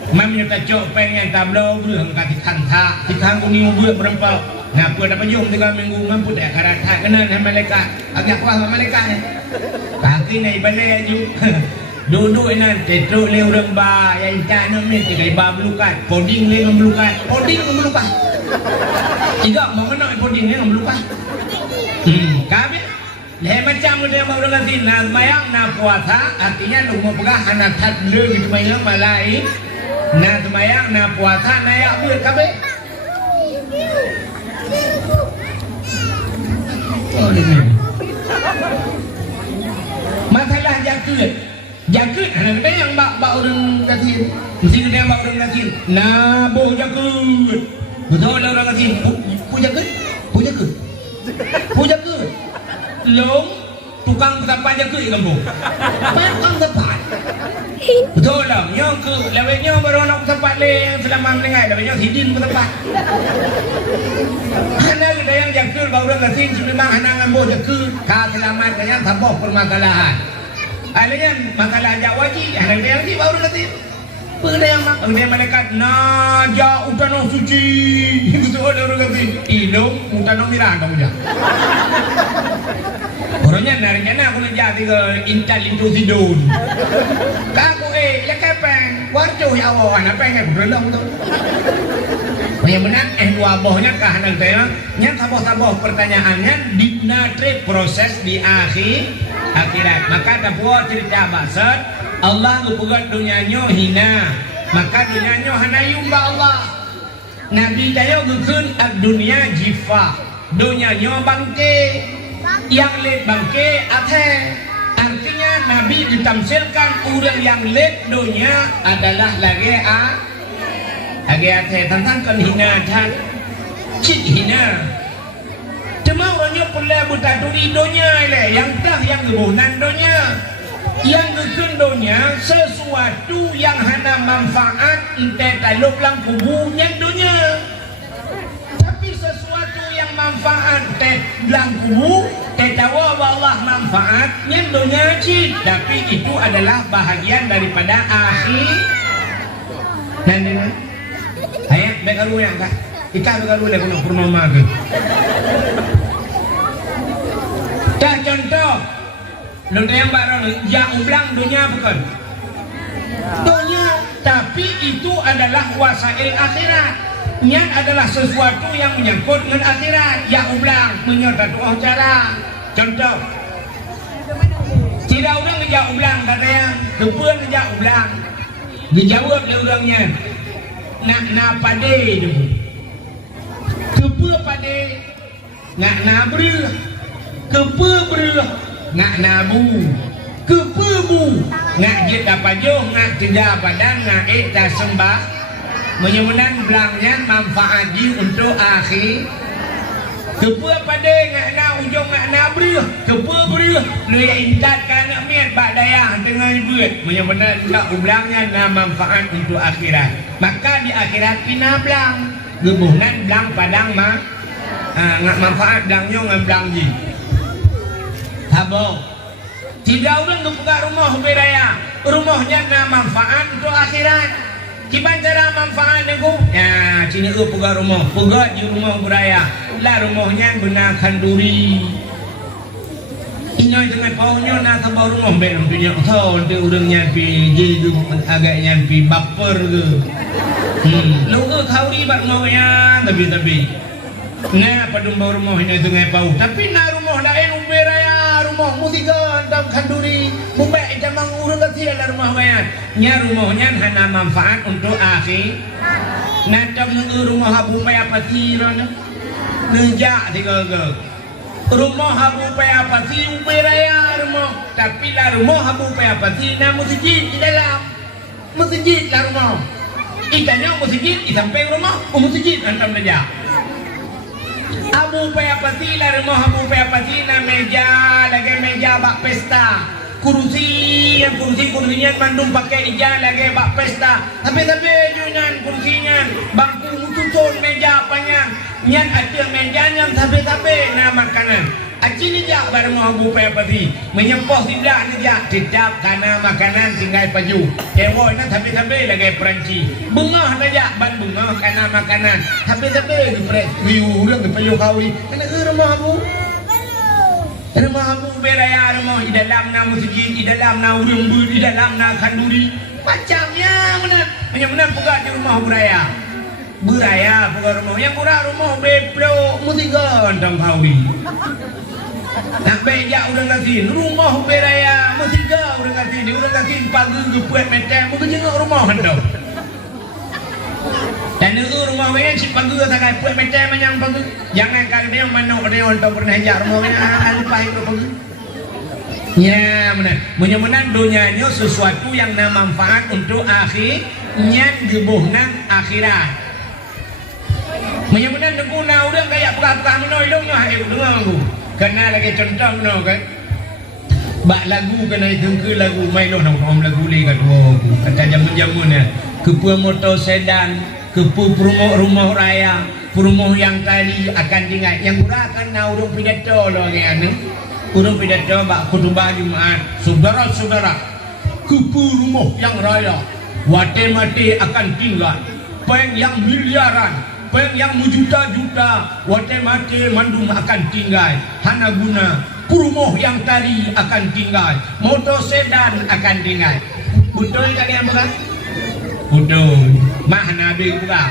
Mamnya kacau pengen tablo berang kati kanta. Di kangku minggu buat berempat. Ngapa dapat jom 3 minggu mampu dah karata kena hai malaikat. Agak kuah malaikat ni. Kaki ni balai aju. Duduk nan tetro le urang ba yang jana men tiga ba melukat. Poding le melukat. Poding melukat. Tiga mau mana poding le melukat. Kabe macam dia mau dengan sinar mayang na puasa artinya lu mau pegang anak tadle gitu mayang malai na mayang na puasa na ya buat kabe masalah jakut anak yang bak orang gatin mesti dia bak orang gatin na boh jakut Betul lah orang kata puja ke? Puja ke? Long tukang tempat je ke kampung. Apa yang tukang tempat? Betul lah. Yang ke lewatnya baru nak tempat le yang selama mendengar lewatnya hidin ke tempat. Hana kita yang jaga kau orang kata memang hana ngambo jaga ka selamat kaya tambah permasalahan. Alanya masalah jawaji hana yang ni baru kata pengendang malaikat naja utano suci gitu orang kata ilmu utano miranda udah orangnya nariknya aku nak jadi ke intal itu sidun kaku lekepeng warjo ya Allah anak pengen berelong tu yang benar dua bohnya kahanan saya yang saboh-saboh pertanyaannya dinatre proses di akhirat maka tak buat cerita basat Allah ngupugat dunianya hina maka dunianya hanayumba Allah Nabi tayo gukun ag dunia jifa dunianya bangke yang lek bangke athe artinya Nabi ditamsilkan orang yang lek dunia adalah lagi athe tentang hina dan cik hina cuma orangnya pula buta duri dunia yang dah yang gebunan dunia yang kekendonya sesuatu yang hana manfaat ente taluk lang kubunya dunia tapi sesuatu yang manfaat te lang kubu te tawa Allah manfaatnya dunia cik tapi itu adalah bahagian daripada akhir dan ini ayat bekalu yang kak ika bekalu dah kena purnama ke dah contoh Nunda yang baru yang ulang dunia bukan dunia tapi itu adalah wasail akhirat niat adalah sesuatu yang menyangkut dengan akhirat yang ulang menyerta doa cara contoh tidak orang ngejak ulang kata yang kepuan ngejak ulang dijawab oleh orangnya nak pade dulu kepua pade nak beril kepua beril ngak nabu kepebu ngak kita pajuh ngak tidak padang ngak eta sembah menyemenan belangnya manfaat di untuk akhir kepe pada ngak na ujung ngak nabrih kepe berih lu yang intat kan miat bak dayah dengan buat menyemenan ngak belangnya na manfaat untuk akhirat maka di akhirat pina belang gebuhnan belang padang mah ngak manfaat belangnya ngak belang ji Habo, tidak orang membuka rumah beraya, rumahnya na manfaat untuk akhirat. Kiban cara manfaat itu, ya sini buka rumah, buka di rumah beraya, lah rumahnya gunakan duri. Ini dengan paunya nak tambah rumah belum punya, tahu dia orang nyampi, jadi agak nyampi baper tu. Lu tahu ribat rumahnya, tapi. Nah, pada rumah ini sungai pau, tapi na rumah lain beraya. Rumah musika dalam kanduri mumbai jamang urang kecil ada rumah bayan nya rumahnya hana manfaat untuk akhir nadam rumah habu paya patira ngejak tiga rumah habu paya pati beraya rumah tapi lah rumah habu paya pati na masjid di dalam masjid lah rumah ikannya masjid di samping rumah masjid antam saja Abu Payapati lah rumah Abu Payapati na meja bak pesta kursinya mandum pakai ija lagi bak pesta tapi junan kursinya bangku mututun meja apanya nyan ada mejanya tapi na makanan aci ni jak barang Abu Payapati menyepoh tidak karena makanan tinggal baju kewoy na tapi lagi Perancis bunga na ban bunga karena makanan tapi di press view ulang di payu kawi karena rumah Abu beraya rumah di dalam na masjid di dalam na urung di dalam na kanduri macamnya benar buka di rumah beraya buka rumah yang murah rumah beplo musiga andam kawi nak beja orang kasih rumah beraya musiga orang kasih pagi gepuat macam mungkin jenguk rumah hendak dan itu rumah saya si pagi sangat buat macam yang pagi jangan kalau dia mana dia untuk pernah ajak rumahnya lupa itu pagi ya benar dunianya sesuatu yang nama manfaat untuk akhirnya gebuhnan akhirat Menyamanan guna udah kayak pekak-pekak menoi dong lah dengar aku. Kena lagi contoh no kan. Bak lagu kena itu ke lagu main noh nom lagu le kat aku. Kata jamun-jamunnya ke motor sedan, ke rumah raya, rumah yang tadi akan tinggal. Yang gurakan na urung pidato lo ni anu. Urung pidato bak khutbah Jumaat. Saudara-saudara, ke rumah yang raya, wate mati akan tinggal. Peng yang miliaran, peng yang juta-juta, wate mati mandum akan tinggal. Hana guna rumah yang tadi akan tinggal, motor sedan akan tinggal. Betul tak yang bukan? Betul. Mana ada bukan?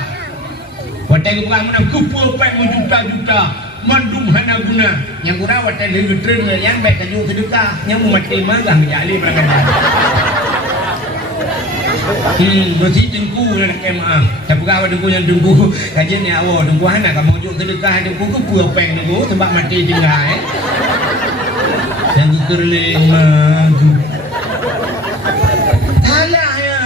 Wate bukan mana kupul peng juta-juta, mandum hana guna. Yang kurang wate lebih terima yang baik kayu sedekah, yang mati magang jali berangkat. Mesti tengku nak kemah. Tapi kalau tengku yang tengku kajian ni awak tengku hana kamu juk sedekah tengku ke pua peng tengku sebab mati tinggal. Yang kerling magu. Halah ya.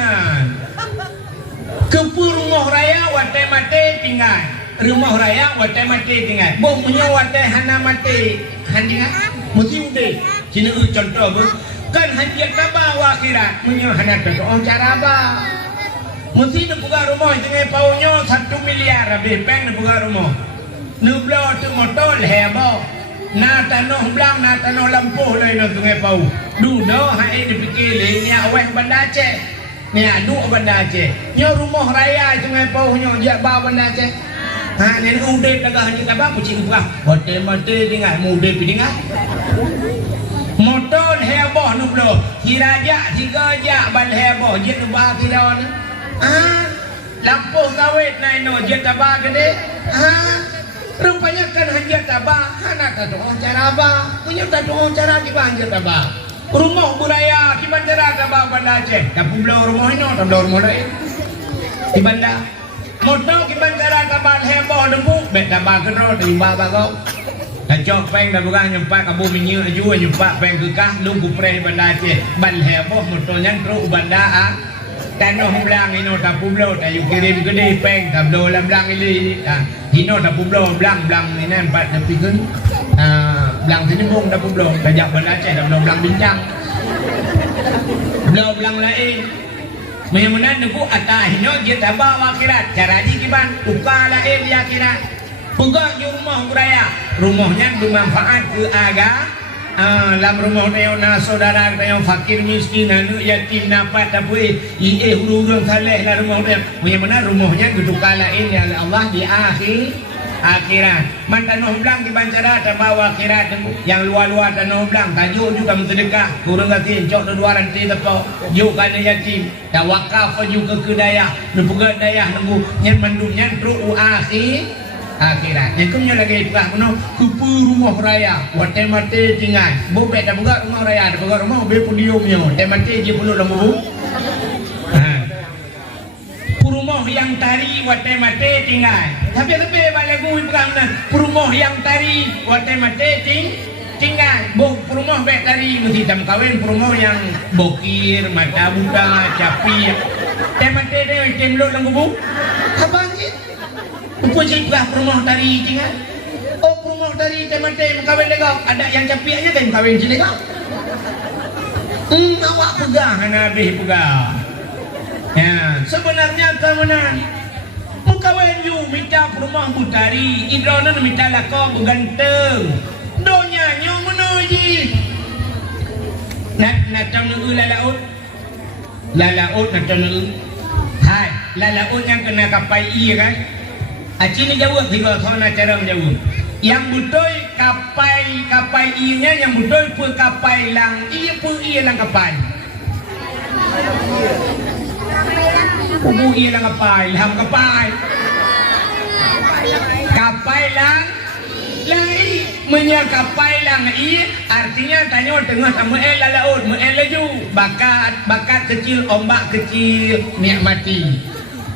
Ke rumah raya wate mati tinggal. Rumah raya wate mati tinggal. Bom punya wate hana mati. Handingan mesti udah. Sini contoh ber. Kan hadiah tabah akhirat punya hana tu cara apa? Mesti nak buka rumah dengan paunya 1 miliar lebih peng nak buka rumah. Nublo tu motor hebo. Na tanah belang na tanah lampuh lai nak dengan pau. Dudo hai dipikir ni awak bandar Aceh. Ni adu bandar Aceh. Nya rumah raya dengan paunya dia bawa bandar Aceh. Ha ni udah tagah ni tabah pucing buka. Hotel mati tinggal mudah pi tinggal. Motor heboh nublo, hiraja tiga jak bal heboh, jet ubah kira ni. Lampuh kawit naik no jet tabah gede. Rupanya kan hanya tabah, anak tak tahu cara apa, punya tak tahu cara di banjir tabah. Rumah budaya di bandara tabah Bandar Aceh, tapi belau rumah ini, tak belau rumah lain. Di bandar, motor di bandara tabah heboh dembu, bet tabah kenal dari bawah kau. Kacok peng dah bukan nyempak kabu minyak aju nyempak peng kekah nunggu pre Bandar Aceh ban heboh motornya terus bandar tanah belang ino tapu blo tayu kirim gede peng tablo lam belang ini ino tapu blo belang ini empat tapi kan belang sini bung tapu blo tajak Bandar Aceh tablo belang bincang blo belang lain menyamanan nunggu atah ino kita bawa akhirat cara di kiban ukala di akhirat. Pegak di rumah raya, rumahnya bermanfaat ke agak. Dalam rumah na saudara yang fakir miskin, anak yatim dapat tapi hurung saleh lah rumah dia. Bagaimana rumahnya gedung lain yang Allah di akhirat. Mantan belang di bancara dan bawa akhirat yang luar-luar dan belang tajuk juga mensedekah kurang kasih cok dua ranti tepok juk kana yatim dan wakaf juga ke dayah nepugat dayah nunggu nyen mandum nyen tru akhirat. Yang punya lagi pernah menau kupu rumah raya, wate mati tinggal. Bobek dah buka rumah raya, dah buka rumah be pudiumnya. Wate mati je penuh dalam buku. Rumah yang tari wate mati tinggal. Tapi balik gue pernah menau rumah yang tari wate mati tinggal. Rumah bek tari mesti jam kawin rumah yang bokir, mata buka, capi. Mati dia temlo dalam buku. Apa sih? Puji pula rumah tari tinggal. Oh rumah tari teman-teman kawin legau. Ada yang capiannya tem kawin legau. Awak pegang, Nabi pegang. Ya, sebenarnya kemenang. Mukawin you minta rumah butari, idrona minta lakau berganteng. Donya nyo menuji. Nak tahu lalaut. Lalaut nak tahu. Hai, lalaut yang kena kapai i kan? Acini jauh tiga sana cara jauh. Yang betul kapai inya yang betul pu kapai lang iya pu iya lang kapai. Pu iya lang kapai, ham kapai. Kapai lang menyakapai lang iya artinya tanya tengah sama lalaut laju bakat kecil ombak kecil nikmati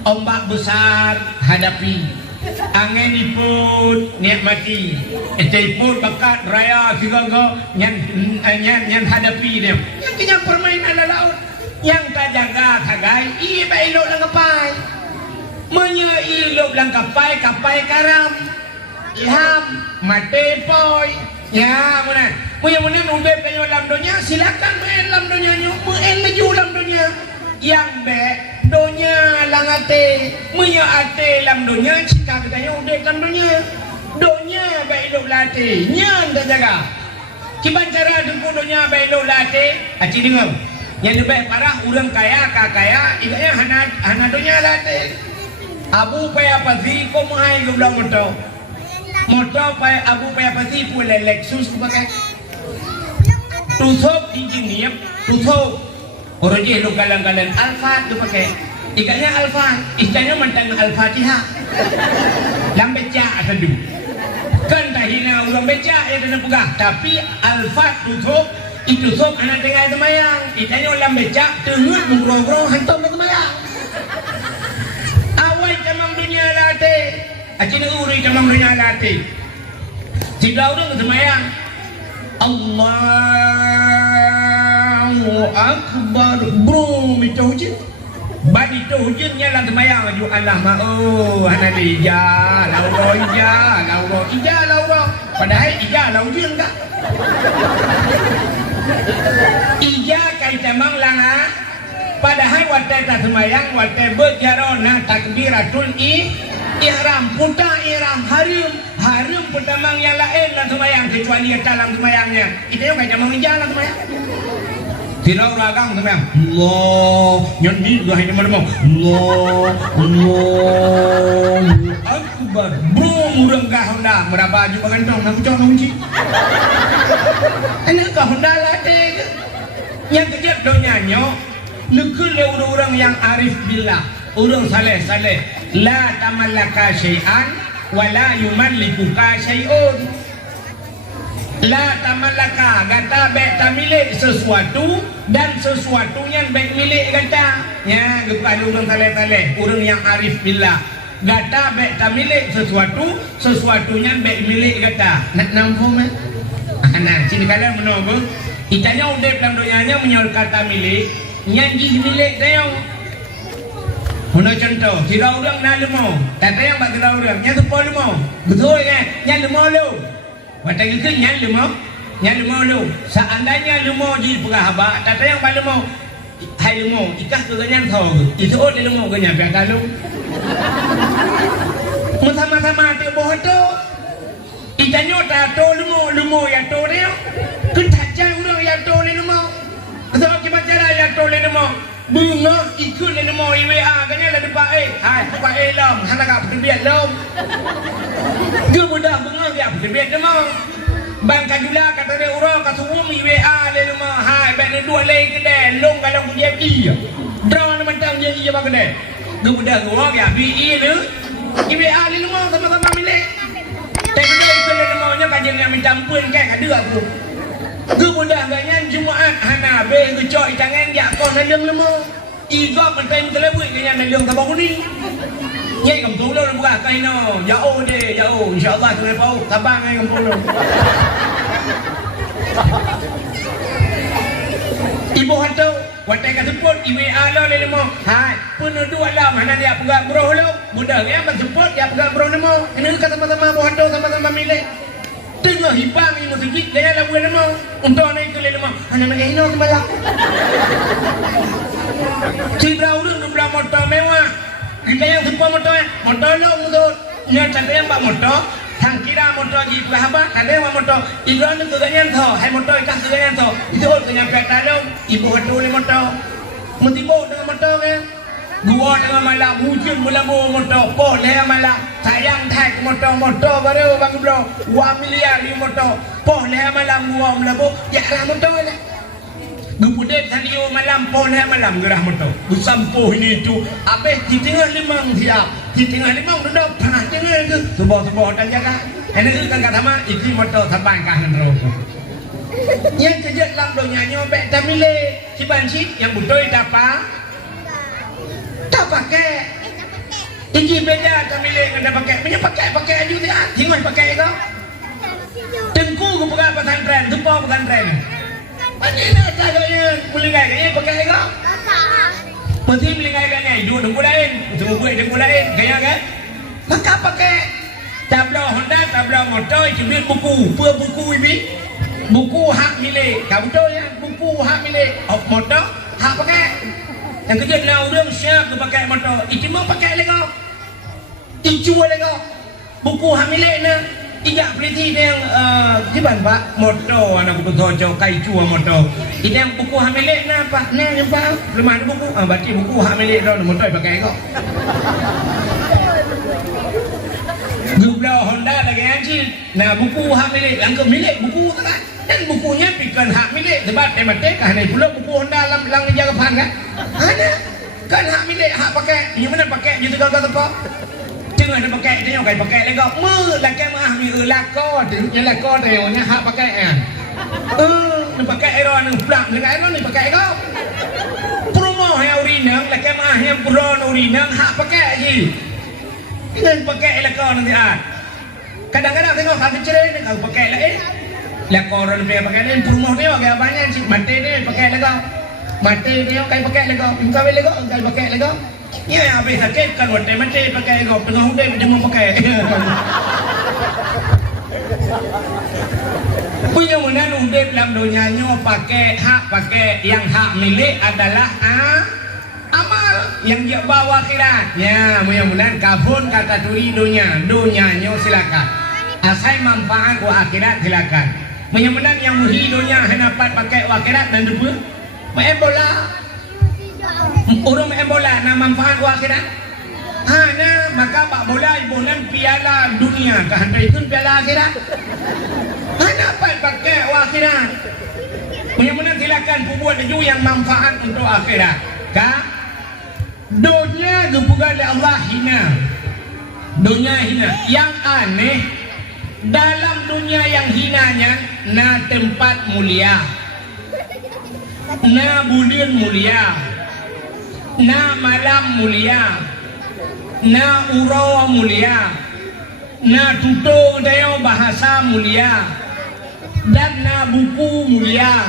ombak besar hadapi angin iput nikmati iput bakat raya sigaga yang hadapi dia yang kena permainan laut yang tak jaga tagai iya baik lang kapai Menyailok lang kapai karam. Ilham, mate poi. Ya, mana? Punya udah pengen dalam dunia, silakan main dalam dunia nyu, main laju dalam dunia. Yang be dunia langate, punya ate dalam dunia, cika katanya udah dalam dunia. Dunia be hidup late, nyan dah jaga. Kiban cara dengku dunia be hidup late, aci dengar. Yang lebih parah orang kaya, kakaya, iganya hana dunia late. Abu paya pasti ko mahal gublang motor. Motor paya abu paya pasti pula Lexus pakai. Tutup engineer, tutup. Orang dia lu galang-galang Alfa tu pakai. Ikannya Alfa, ikannya mentang Al-Fatihah. Lam beca atadu. Kan tak hina orang beca yang kena pegang. Tapi Alfa tutup, itu tutup anak tengah semayang. Ikannya lam beca, tengah mengrong-rong hantam ke semayang. Awal camang dunia latih. Acina uri camang dunia latih. Tiga orang semayang. Allahu Akbar. Bro, itu hujan. Badi itu hujannya lah semayang. Aju Allah ma'u. Hana ija. Lauro ija. Lauro ija. Lauro. Padahal ija. Lauro hujan tak? Ija kai camang langa. Padahal waktu tak semayang. Waktu berjarona takbiratul ihram. Putar ihram. Harum pertamang yang lain lah semayang kecuali dalam semayangnya. Itu yang kayak jamang jalan semayang. Tidak ragang semayang. Allah, nyanyi dah ini mana mau. Allah, Akbar. Bro, murang kah Honda, berapa baju pengantong, nak cakap kunci. Ini kah Honda lah deh. Yang kejap donyanya, lekul orang yang arif billah, orang saleh. La tamallaka syai'an wala yumallikuka syai'un. La tamallaka kata baik tak milik sesuatu dan sesuatu yang baik milik kata. Ya, kepada orang saleh, orang yang arif billah. Kata baik tak milik sesuatu yang baik milik kata. Nak nampak mah? Nah, sini kalian menunggu. Itanya udah dalam doanya menyol kata milik, nyanyi milik tayong. Mana contoh, kira orang nak lemau. Kata yang bak kira orang, yang tu pun lemau. Betul kan? Yang lemau lu. Waktu itu yang lemau lu. Seandainya lemau di perahaba, kata yang bak lemau. Hai lemau, ikat ke ganyan tahu. Itu orang lemau ganyan biar kalau. Sama-sama tu bohong tu. Ikannya tak tahu lemau yang tahu dia. Kentajan orang yang tahu lemau. Sebab kita cara yang tahu lemau. Bunga ikut ni mau IWA kan lah depan hai depan lam hana ka perbiat lam ke mudah bunga dia perbiat demang bang kadula kata dia orang ka suum IWA le lemah hai bet ni dua lei kedai long kalau dia i draw ni mentang dia i ba kedai ke mudah gua ya bi ni IWA le lemah sama-sama milik tapi dia ikut le lemahnya kajian yang minta ampun kan ada aku. Kemudian ganyan Jumaat hana be ngecok tangan dia kau nalung lemah. Iga penting telebut ganyan nalung tabang ni. Nyai kampung lo buka kaino. Jauh deh, jauh. Insya-Allah tu pau tabang nyai kampung lo. Ibu hantu, waktu kata sebut IWA lo le lemah. Hai, penuh dua lam hana dia pegang bro lo. Mudah dia sebut dia pegang bro lemah. Ini kata sama-sama ibu hantu sama-sama milik. Tengah hibang ni musik dia lagu lemah untuk naik ke lemah hanya nak ino kembali si braurun tu belah motor mewah kita yang suka motor lo mulut yang tak yang pak motor yang kira motor di berapa tak yang motor ibu tu keganyan tho hai motor ikan keganyan tho itu keganyan peta lo ibu hatu le motor mutibo dengan motor kan gua dengan malam hujan melabu motor pol le malam sayang tag motor baru bang bro 2 miliar di motor pol le malam gua melabu ya lah motor le gebudet tadi malam pol le malam gerah motor bersampuh ini tu habis di tengah limang siap di tengah limang duduk tanah tengah tu sebuah dan jaga ini kan kata mah itu motor sabang kanan rokok yang kejut lam donya nyobek tamile si banci yang butuh dapat tak pakai. Tinggi beda kami kena pakai. Punya pakai aja dia. Tinggal pakai kau. Tengku ku pakai pesantren, jumpa pesantren. Mana nak caranya mulai kaya pakai kau? Mesti melingai kan ni, duduk dengan lain, semua buat dengan lain, kaya kan? Maka pakai tabla Honda, tabla motor, cuma buku, buku ini, buku hak milik, kau tahu ya, buku hak milik, motor hak pakai. Yang kerja nak orang siap tu pakai motor, itu mau pakai lego, itu lego, buku hak milik na. Tidak peliti yang gimana pak motor anak betul jauh kai cua motor. Ini yang buku hamilik na pak, ni yang pak belum ada buku. Berarti buku hamilik dah motor pakai kau. Gublau Honda lagi anjir. Nah buku hamilik, langkah milik buku tak? Dan bukunya bukan hak milik. Sebab tematik kan ni pula buku Honda lang jaga pan kan? Ada kan hak milik, hak pakai. Yang mana pakai? Jadi kau apa? Tengah dia pakai dia yang pakai lego mu laki mah mi lako dia lako dia nya hak pakai kan dia pakai aero nang plak dengan aero ni pakai kau promo yang urinang laki mah yang pro urinang hak pakai je dengan pakai lako nanti ah kadang-kadang tengok hak cerai ni kau pakai lah lako orang dia pakai ni promo dia agak banyak sih mati dia pakai lego mati dia pakai lego kau lego kau pakai lego. Ya, habis sakit kan waktu mati pakai kau tengah hujan dia mau pakai. Punya mana hujan dalam dunia nyo pakai hak pakai yang hak milik adalah amal yang dia bawa akhirat. Ya, mudah-mudahan kabun kata turi dunia nyo silakan. Asal manfaat wa akhirat silakan. Mudah-mudahan yang muhi dunia hendapat pakai wa akhirat dan depa main bola. Orang main bola nak manfaat akhirat. Nah maka pak bola ibu nan piala dunia kah hendak ikut piala akhirat. Dapat pakai akhirat. Mudah-mudahan silakan buat baju yang manfaat untuk akhirat. Kah? Dunia dibuka oleh Allah hina. Dunia hina. Yang aneh dalam dunia yang hinanya na tempat mulia. Na bulan mulia. Na malam mulia, na uro mulia, na tuto dayo bahasa mulia, dan na buku mulia,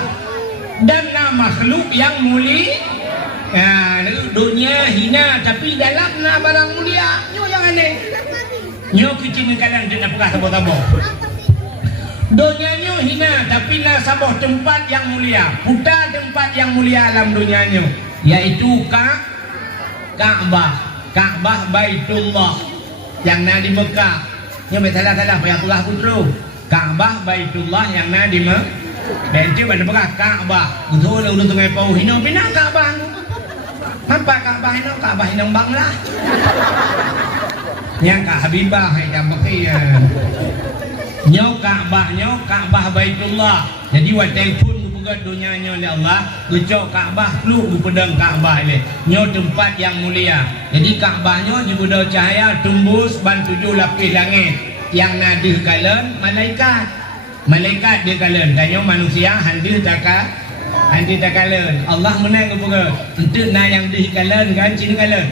dan na makhluk yang mulia. Dunia hina tapi dalam na barang mulia. Nyo yang aneh. Nyo kecil kalian tidak pernah sabot-sabot. Dunia nyo hina tapi na sabot tempat yang mulia. Putar tempat yang mulia dalam dunia nyo. Yaitu Ka'bah Baitullah yang na di Mekah. Nya salah payah perah putro. Ka'bah Baitullah yang na di Mekah. Dan dia pada perah Ka'bah. Betul lah udah tengah pau hina pinang Ka'bah. Apa Ka'bah hina bang lah. Yang Kak Habibah hai dah pakai Ka'bah Baitullah. Jadi wa telefon dunia nyo oleh Allah gecok Kaabah lu pedang Kaabah ni nyo tempat yang mulia. Jadi Kaabah nyo juga cahaya tembus ban 7 lapis langit yang nadih kalen malaikat dia kalen dan nyo manusia handih takalen Allah menang kepada untuk na yang dih kalen kan cina kalen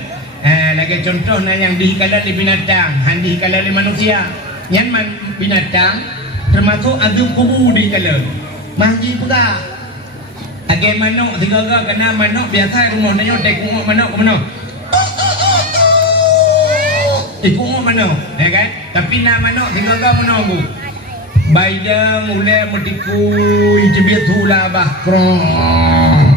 lagi contoh na yang dih kalen di binatang handih kalen di manusia yang binatang termasuk adu kubu di kalen Mahji pula. Agai manok tiga-tiga kena manok biasa rumah nanya dek kungok manok ke manok. Kungok manok, ya kan? Tapi nak manok tiga-tiga menunggu. Baida mulai metikui jebit hula bah krong.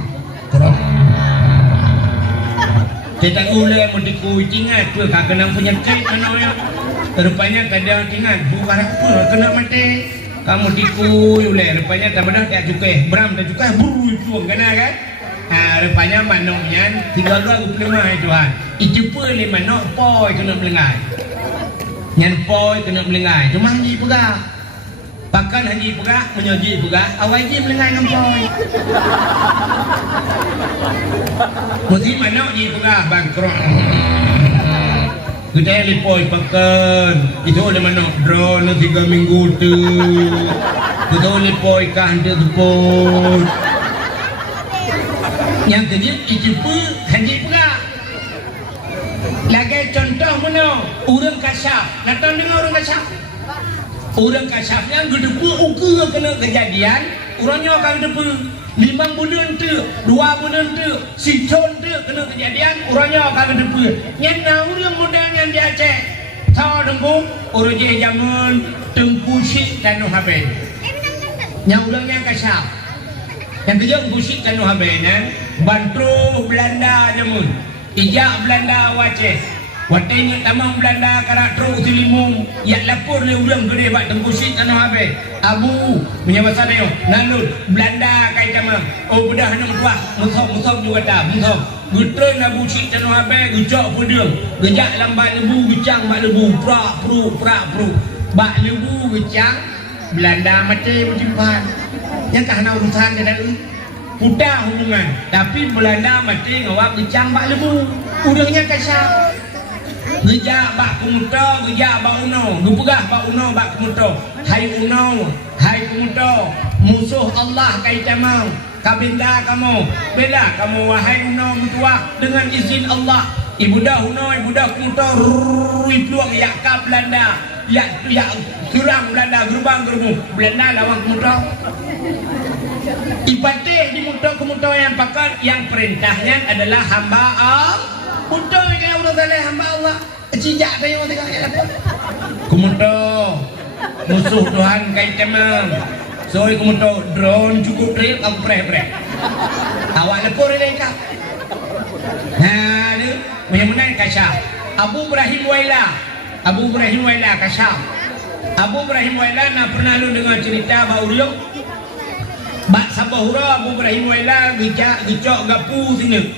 Kita mulai metikui cingat tu kak kena penyakit manok ya. Rupanya kadang cingat bukan apa kena mati. Kamu tikui oleh rupanya tak benar tak cukai beram tak cukai buru itu kena kan rupanya manoknya 325 itu itu pun le manok poi kena melengai nyan poi kena melengai cuma haji pegah pakan haji pegah menyoji pegah awal haji melengai dengan poi mesti manok haji pegah bangkrut kita lipoi pakan itu oleh manok drone 3 minggu tu kita lipoi kan dia tepuk yang kedua itu pun haji pula lagi contoh mana orang kasyaf nak tahu dengar orang kasyaf yang gedepu ukur kena kejadian orangnya akan gedepu 5 bulan tu, 2 bulan tu, si tahun tu kena kejadian, orangnya akan depa. Yang orang muda yang di Aceh. Tahu dengku, orang je zaman Tengku Syed Tanu Habib. Yang orangnya kasar. Yang kerja Tengku Syed Tanu Habib kan, bantu Belanda jamun. Ijak Belanda Aceh. Watenya tamang Belanda karak teruk Selimung. Yak lapor le urang gede bak Tengku Syed Tanu Habib. Abu punya bahasa dia. Nalut Belanda kai tamang. Oh bedah nak tuah. Musok juga dah. Musok. Gutren Abu Syed Tanu Habib gejak pedang. Gejak lambat lebu gecang mak lebu. Prak pru. Bak lebu gecang Belanda mati berjumpa. Yang tak nak urusan dia dah. Putar hubungan. Tapi Belanda mati ngawak gecang bak lebu. Udangnya kasar. Gejak bak kemuto, gejak bak uno, gupegah bak uno bak kemuto. Hai uno, hai kemuto, musuh Allah kai camau. Kabinda kamu, bela kamu wahai uno mutuah dengan izin Allah. Ibu dah uno, ibu dah kemuto, rui peluang yak ka Belanda, yak kurang Belanda gerbang Belanda lawan kemuto. Ipatih di kemuto yang pakat, yang perintahnya adalah hamba Allah. Mudah yang udah saleh hamba Allah. Cijak dia orang tengok apa? Kemuto musuh Tuhan kai camang. Soy kemuto drone cukup real kau preh. Awak lepor dia kau. Nah, ni macam mana kasar? Abu Ibrahim Waila kasar. Abu Ibrahim Waila nak pernah lu dengar cerita bau riuk? Bak Sabahura Abu Ibrahim Waila gejak gapu sini.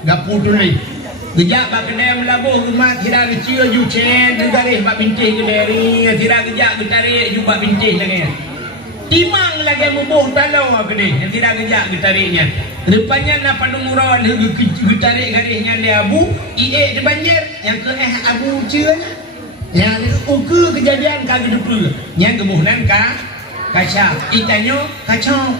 Gapu tulis. Gejak bak kedai melabuh rumah tidak kecil ju cen garis bak bintih ke dari tidak gejak getarik ju bak bintih lagi. Timang lagi mubuh talau kedai tidak gejak getariknya. Rupanya nak pandung murah getarik garisnya dia Abu ie banjir yang ke Abu cianya. Yang ukur kejadian kagak depu. Yang kebuhnan kaca ikannya kacang.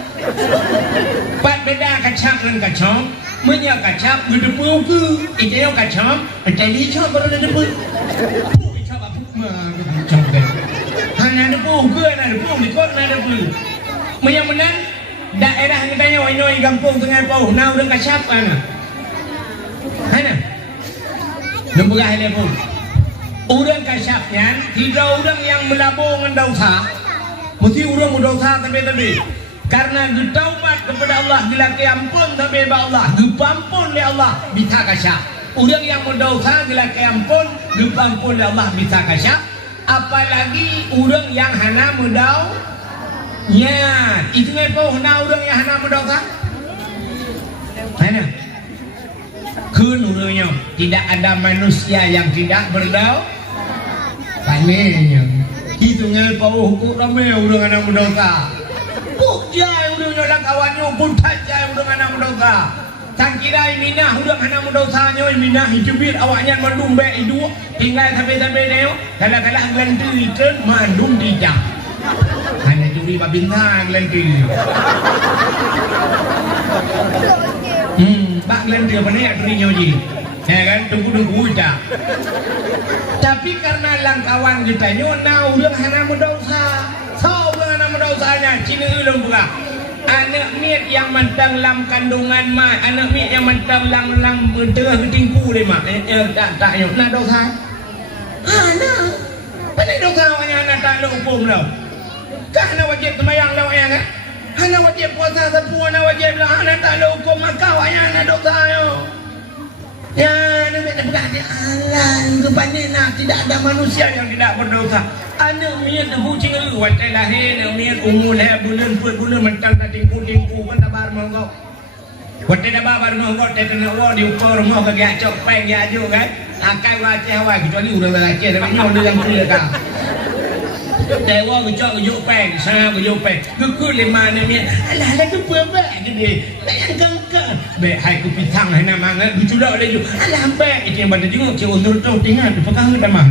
Pat beda kacang dan kacang. Menya kacang berdepu ke ikannya kacang macam ni cak baru ada depu. Cak apa macam tu. Hanya depu ke ada depu di kota ada depu. Menya menang daerah katanya wainoi kampung Sungai Pauh nah udah kacang mana. Mana? Nembugah dia pun. Orang kacangnya tidak orang yang melabur dengan dosa. Mesti orang berdosa tapi karena bertaubat kepada Allah dilaki ampun tapi Allah dipampun oleh Allah bisa kasar. Orang yang berdosa dilaki ampun dipampun oleh Allah bisa kasar. Apalagi orang yang hana mudau ya itu apa hana orang yang hana berdosa mana kunurnya tidak ada manusia yang tidak berdosa panenya itu ngapa hukum ramai orang anak berdosa. Jai udah nyolak kawannya pun tajai udah anak mendosa. Tak kira minah udah anak mendosanya minah hidupit awaknya mandum baik hidup tinggal sampai neo kalau ganti itu mandum dijak. Hanya curi babintang ganti. Bak ganti apa ni curi nyoji. Ya kan tunggu dah. Tapi karena langkawan kita nyona udah anak mendosa. Dosanya Cina ulung pula anak miat yang mentang lam kandungan mak anak miat yang mentang lam tengah ketingku dia mak tak yuk nak dosa nak mana dosa awaknya nak tak ada hukum dah kah nak wajib sembahyang dah awaknya kan nak wajib puasa sepuluh nak wajib lah nak tak ada hukum maka awaknya nak dosa yuk ya nak berkata Allah rupanya nak tidak ada manusia yang tidak berdosa. Anak miat tu kucing tu, watai lahir, anak miat umur lah bulan mental tak tingku kan tabar monggo. Watai tabar monggo, tapi nak wah diukur monggo kagak cok peng ya aja kan. Akai wajah awak kecuali udah lelaki tapi nyawa dia yang kuliah kan. Dewa kecok kejuk peng, sana kejuk peng. Kekul lima anak miat, alah tu apa gede, yang kengkang. Baik hai ku pitang hai nama ngan, sudah lagi. Alah baik itu yang pada jenguk cik undur tu tinggal di pegang dah mah.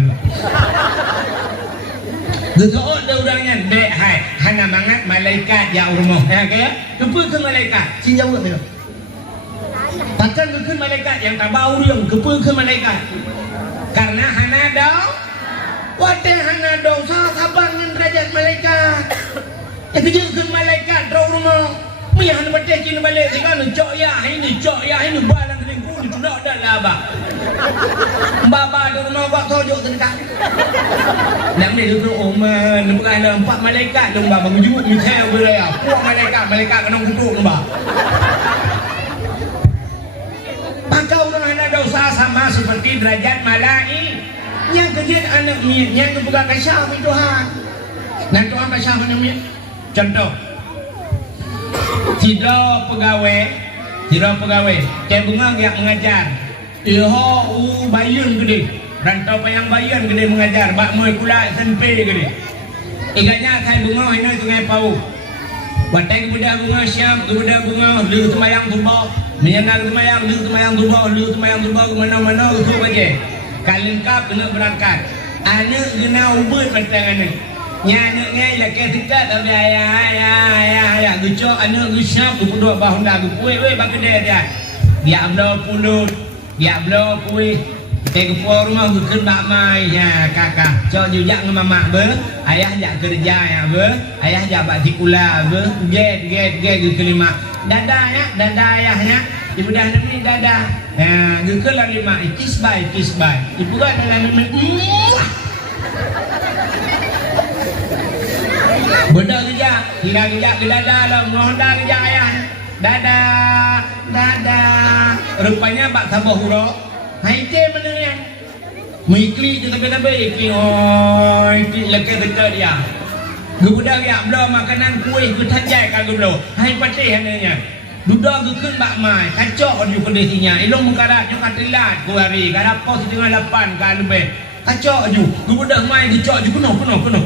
Gegaot dah orangnya baik hai hana mangat malaikat ya rumah ya kaya kepa ke malaikat si jawab dia takkan ke malaikat yang tak bau yang kepa ke malaikat karena hana dah wate hana dosa sabar dengan derajat malaikat yang kerja ke malaikat dah rumah maya hana patih kini balik di kan cok ya ini balang ringku di tudak dah lah abah. Baba di rumah buat tojuk terdekat. Nak ni duduk oman bukan ada 4 malaikat dong bah mengunjuk Mikael beraya. Puak malaikat kena kutuk dong bah. Maka orang ada usaha sama seperti derajat malai. Yang kerja anak miat, yang kebuka kasyaf itu Tuhan. Dan Tuhan kasyaf anak miat. Contoh, tidak pegawai, cek bunga yang mengajar. Bayun gede, rantau payang bayun gede mengajar. Bak moy kula SMP gede. Iganya kai bunga ini sungai Pau. Batang budak bunga siam, budak bunga lu semayang tumbok. Menyenang semayang, lu semayang tumbok mana-mana itu aja. Kalengkap kena berangkat. Anak kena ubud batang anak. Nyanya ya ke dekat tapi ayah gucok anak gusyap dua bahun dah kuih bagede dia. Dia pulut, dia kuih. Tegepur rumah bukan mak mai ya kakak. Cok jujak dengan mamak ber. Ayah jak kerja ya ber. Ayah jak bakti kula ber. Get kelima. Dadah ayahnya. Ibu dah demi dadah. Nah, gekelah lima kiss bye. Ibu kan dalam demi. Benda kerja, tidak kerja ke dadah lah. Mohon dah kerja ayah. Dadah. Rupanya bak sabah huruf. Hai ce mana yang mengikli je tapi ikli lekat dekat dia. Gebudak ya belum makanan kuih ke tanjai kan belum. Hai patih hananya. Duda gekun bak mai kacok di kondisinya. Ilmu mukarat jo katilat ku hari kada pos dengan 8 kan lebih. Kacok ju. Gebudak mai kacok ju penuh.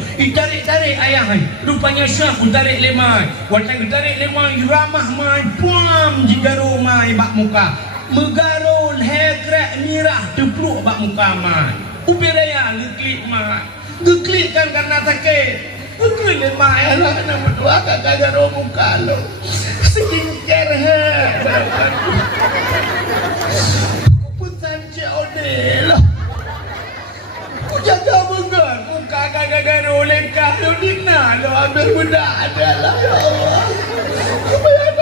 Tarik ayah hai. Rupanya syah ku tarik lemai. Watai tarik lemai ramah mai puam jigaro mai bak muka. Megarol hekrak mirah depluk bak muka mai. Ubiraya leklik mai. Geklikkan karena sakit. Geklik mai lah nama dua kakak garo muka lo. Skincare ha. Keputusan COD lah. Ku jaga bengar muka kakak garo lekah lo dina lo ambil budak adalah ya Allah.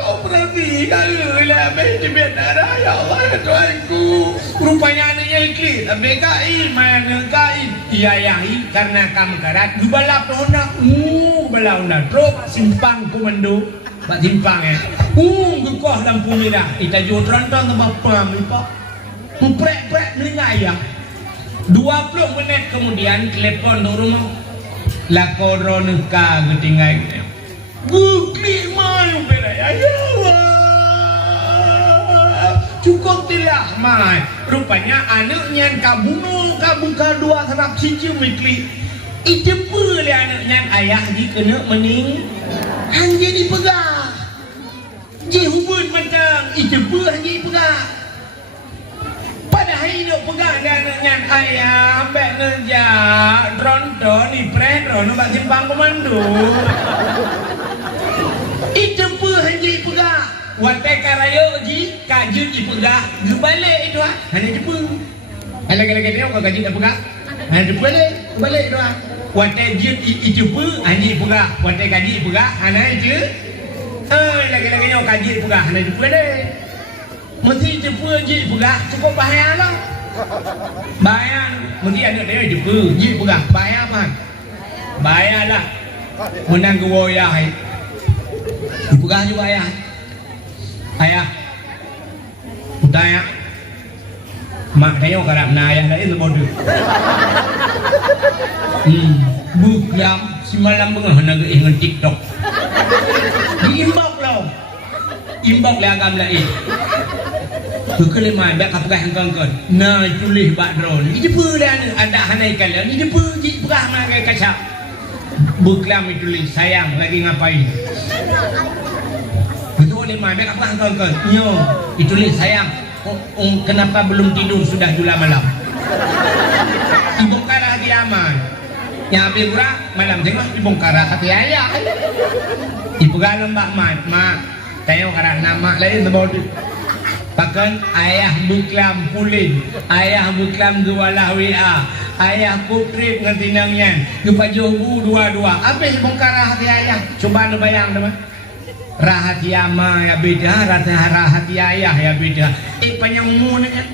Operasi kali lah di darah ya Allah Tuhanku. Rupanya anaknya ikli tapi kai mana kai iayai karena kamu karat balap honda balap truk simpang komando bak simpang ya gekoh lampu merah kita jual tronton tambah pam lipat prek melingai ya 20 menit kemudian telepon di rumah lakoro neka ketinggai gugli malu beraya ya Allah cukup tilah mai rupanya anaknya kabuka dua serap cici wikli itu boleh anaknya ayah kena mening hanya dipegang je hubun macam itu pun hanya dipegang pada hari itu pegang anaknya ayah ambek nerja tronto ni predro nampak simpang komando itu pun hanya pegang. Watai karayo ji kaju ji pegang. Gebalik itu ah. Hanya je pun. Lagi-lagi dia kau kaji tak pegang. Hanya balik itu ah. Watai ji itu pun hanya pegang. Watai kaji pegang hanya je. Lagi-lagi dia kaji pegang hanya je balik. Mesti je pun ji pegang cukup bahaya lah. Bahaya. Mesti ada dia je pun ji pegang. Bahaya apa? Bahaya lah. Menang kewoyah. Dipegang juga ayah utaya mak tengok karap na ayah lain bodoh buklam si malam bengah nak ingat TikTok diimbak agam lain kekelima biar kapagah hangkangkan na tulih bak drone ini pula ada hanai kalian ini pula jipegah makai kacap buklam itu sayang lagi ngapain betul lima biar kapagah hangkangkan nyo itu sayang kenapa belum tidur sudah jula malam ibongkar hati aman yang habis berak malam tengok ibongkar hati ayah ipegang lembak mak tengok karena nama lain sebodit pakan ayah buklam pulin ayah buklam dualah WA ayah kutrip ngetinangnya kepajogu dua-dua habis ibongkar hati ayah coba lu bayang teman Rahasia ma ya beda, rahasia ayah ya beda. Panjangmu ni kan.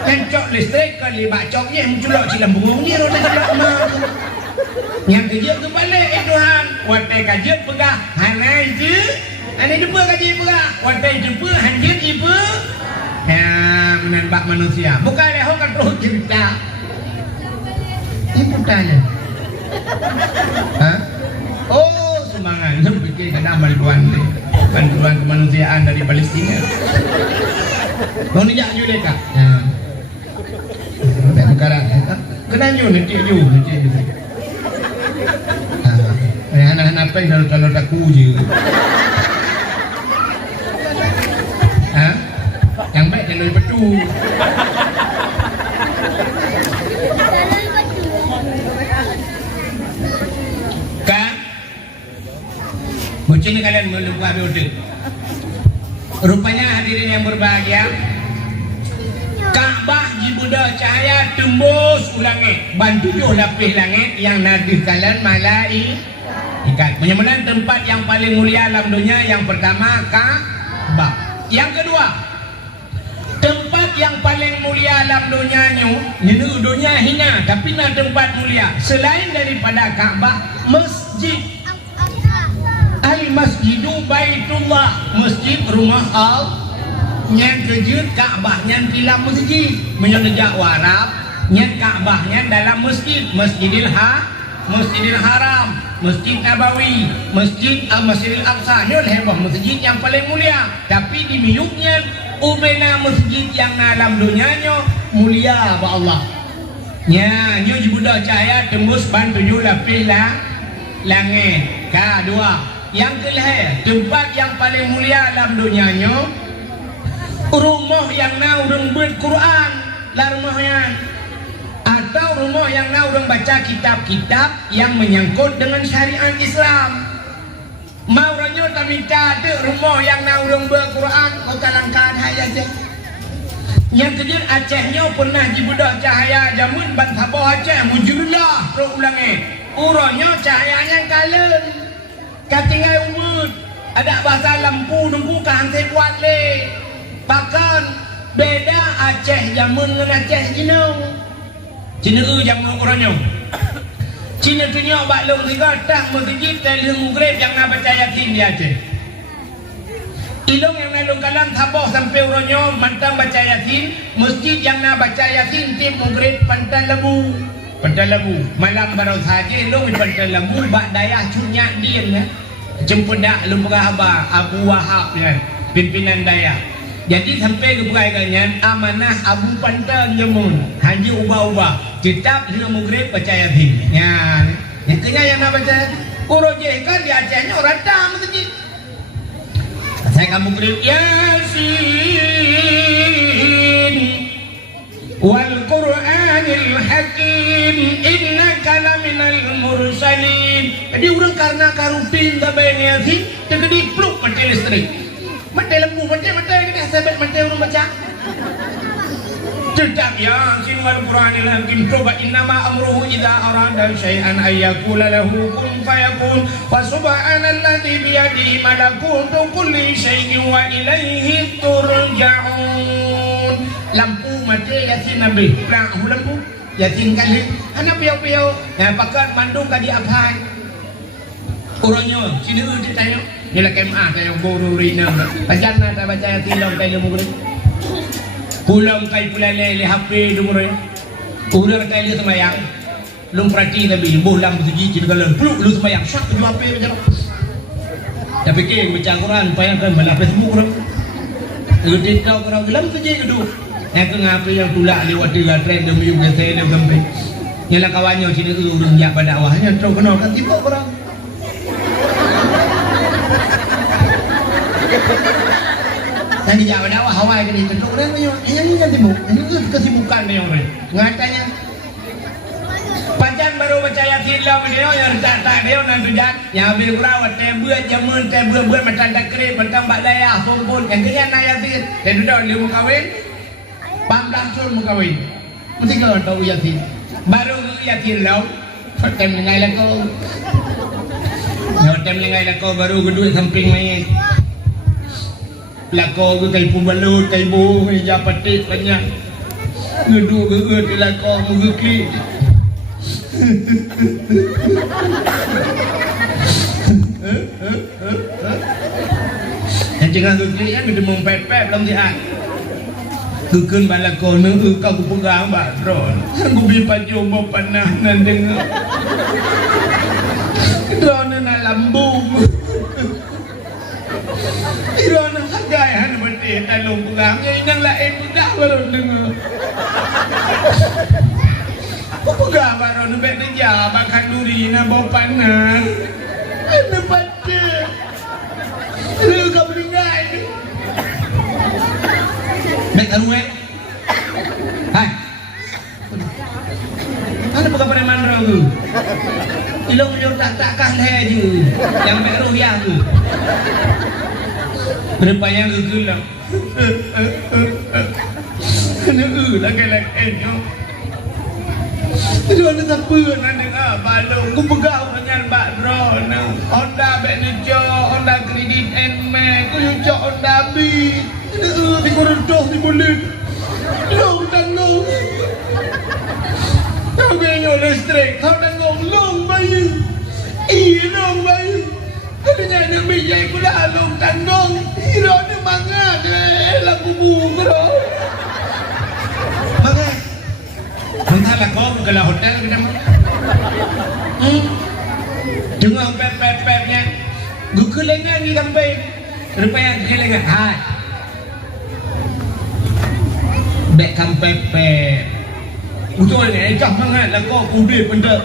Kencok listrik kali bacoknya menculok cilam bungong ni roda celok ma. Yang kerja tu balik Tuhan. Watai kerja pegah hanai je. Ani jumpa kerja pegah. Watai jumpa hanjit ibu. Ya, menambah manusia. Bukan leho kan terus cerita. Ibu tanya. Hah? Oh, semangat. Saya pikir kena bantuan kemanusiaan dari Palestina. Mau nijak juga kak? Ya. Tak berkarat. Kena nanti. Anak-anak apa yang kalau takut je. Hah? Yang baik kalau betul. Kan? Mungkin kalian melupa betul. Rupanya hadirin yang berbahagia, Kaabah jibuda cahaya tembus langit, bantujuh lapis langit yang nadih kalian malaikat. Menyembuhkan tempat yang paling mulia alam dunia. Yang pertama Kaabah. Yang kedua, tempat yang paling mulia alam dunia dunia hina tapi nak tempat mulia selain daripada Kaabah, masjid. Al-Masjidu Baitullah, masjid rumah Allah. Yang kejut Kaabahnya dalam masjid, menyejak warab. Yang Kaabahnya dalam masjid, Masjidil Haram, Masjid Nabawi, Masjidil Aqsa. Ini adalah masjid yang paling mulia. Tapi di miuknya ubena masjid yang dalam dunianya mulia ba Allah. Nya nyo jibuda cahaya tembus ban 7 lapis langit. Kedua, yang kelihatan tempat yang paling mulia dalam dunianya rumah yang nak orang berquran lah rumahnya, atau rumah yang nak orang baca kitab-kitab yang menyangkut dengan syariat Islam. Mau orangnya tak minta ada rumah yang nak orang berquran, kau tak langkah aja. Yang kedua, Acehnya pernah dibudak cahaya jamun ban Sabah Aceh mujurlah pro ulangi. Urangnya cahayanya kalen. Katinggal umut. Ada bahasa lampu nunggu kan saya buat le. Bahkan beda Aceh jamun dengan Aceh Cina. Cina jamun orangnya. Cina punya baklong tiga tak masjid dari Maghrib yang nak baca Yasin di Aceh. Ilong yang nalung kalam Sabah sampai orangnya mantang baca Yasin. Masjid yang nak baca Yasin tim Maghrib Pantai Lembu. Malam baru saja ilong di Pantai Lembu bak dayah cunyak dia ya. Jempudak lumrah abah Abu Wahab ya, pimpinan dayah. Jadi sampai ke perairannya amanah Abu Pantai Nyemun Haji ubah-ubah kitab Hina Maghrib baca Yasin. Ya, yang kena yang nak baca Urojeh kan di Acehnya orang tak masjid. Saya kamu beri Yasin wal Qur'anil Hakim innaka laminal mursalin. Jadi orang karena karupin tak bayang Yasin terkedi pluk mati listrik, mati lembu, mati kita sahabat mati orang baca. Tetap Yasin wal Qur'anil Hakim. Coba innama amruhu idza arada syai'an ayyakula lahu kun fayakun. Fa subhanalladzi biyadihi malakutu kulli syai'in wa ilaihi turja'un. Lampu mati Yasin nabi. Lampu Yasin kali. Anak piau-piau. Nah, pakat mandu kadi abai. Orangnya sini ditanya. Nila kemah saya guru rina. Bacana tak baca Yasin dalam kali murid. Pulang kali pulang lele HP dumur ya. Pulang kali semayang. Lum perhati tapi bolam bersegi kita kalau peluk lu semayang syak tu HP macam. Tapi ke baca Quran payah kan balas Facebook orang. Gede kau orang gelam saja kedu. Yang ke ngapi yang tulak lewat dia tren demi juga saya dia sampai. Nyala kawannya sini tu urang yak pada awahnya terus kenal kan tiba orang. Tadi jawab dakwah Hawaii ke itu orang punya ini kan sibuk, ini kesibukan dia orang. Ngatanya panjang baru baca Yasin lah dia yang tak dia nanti jan yang ambil kurawat tebuat jamun tebuat macam tak kering macam bak daya pompon yang kena nak Yasin dan sudah dia mau kahwin pamdahsul mau kahwin mesti kau tahu Yasin baru Yasin lah pakai mengai lah kau Hotel lengai lako baru geduk samping mayat. Lako ke kai pembalut, kai bu, kai japatik banyak. Geduk geut lako mengeklik. Yang cengah geklik kan dia mempepep dalam sihat. Kekun balako neu kau ku pegang bakron. Aku bi pajobo panah nan dengar. Drone na lambung. Drone hagai han bete talung pegang inang lain pegang baru dengar. Ku pegang baru bet deja bakan duri na bau panah. Ana pate. Lu kau beringai. Baik arwah. Hai. Mana bukan preman roh tu? Ilong yo tak kalah je. Yang baik roh dia tu. Berpayang gegelang. Kena lagi tu. Dia ada siapa nak dengar balong. Ku pegang dengan Mbak Ron. Honda Benejo, Honda Credit and Max. Ku cok Honda B. Di koridor di mulut. Long tanggung. Kau genyo listrik. Kau tanggung long bayi. Long bayi. Kau nyanyi bijai pula long tanggung. Hero ni mangat. Lagu buku bro. Mangat. Entahlah kau bukanlah hotel kita mah. Dengar pep-pep-pepnya. Gukelengan ni sampai. Rupanya gukelengan. Hai. Bek kampepep. Betul ni, ikah mangat lah kau kudip benda.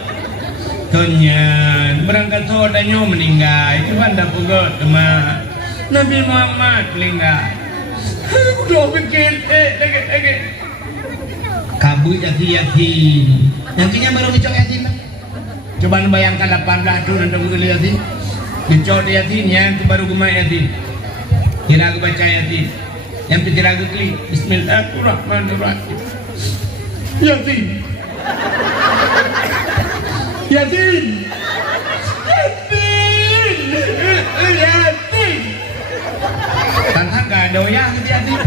Kenyan, berangkat saudanya meninggal. Itu kan dah pegot teman. Nabi Muhammad meninggal. Udah fikir, lagi. Kabut yatim. Yang kini baru dicok yatim. Coba bayangkan 18 tahun untuk mengulis yatim. Dicok yatimnya, itu baru gemar yatim. Kira aku baca yatim. Yang pikir aku klik Bismillahirrahmanirrahim. Yatim. Tantang gak doyang gitu yatim.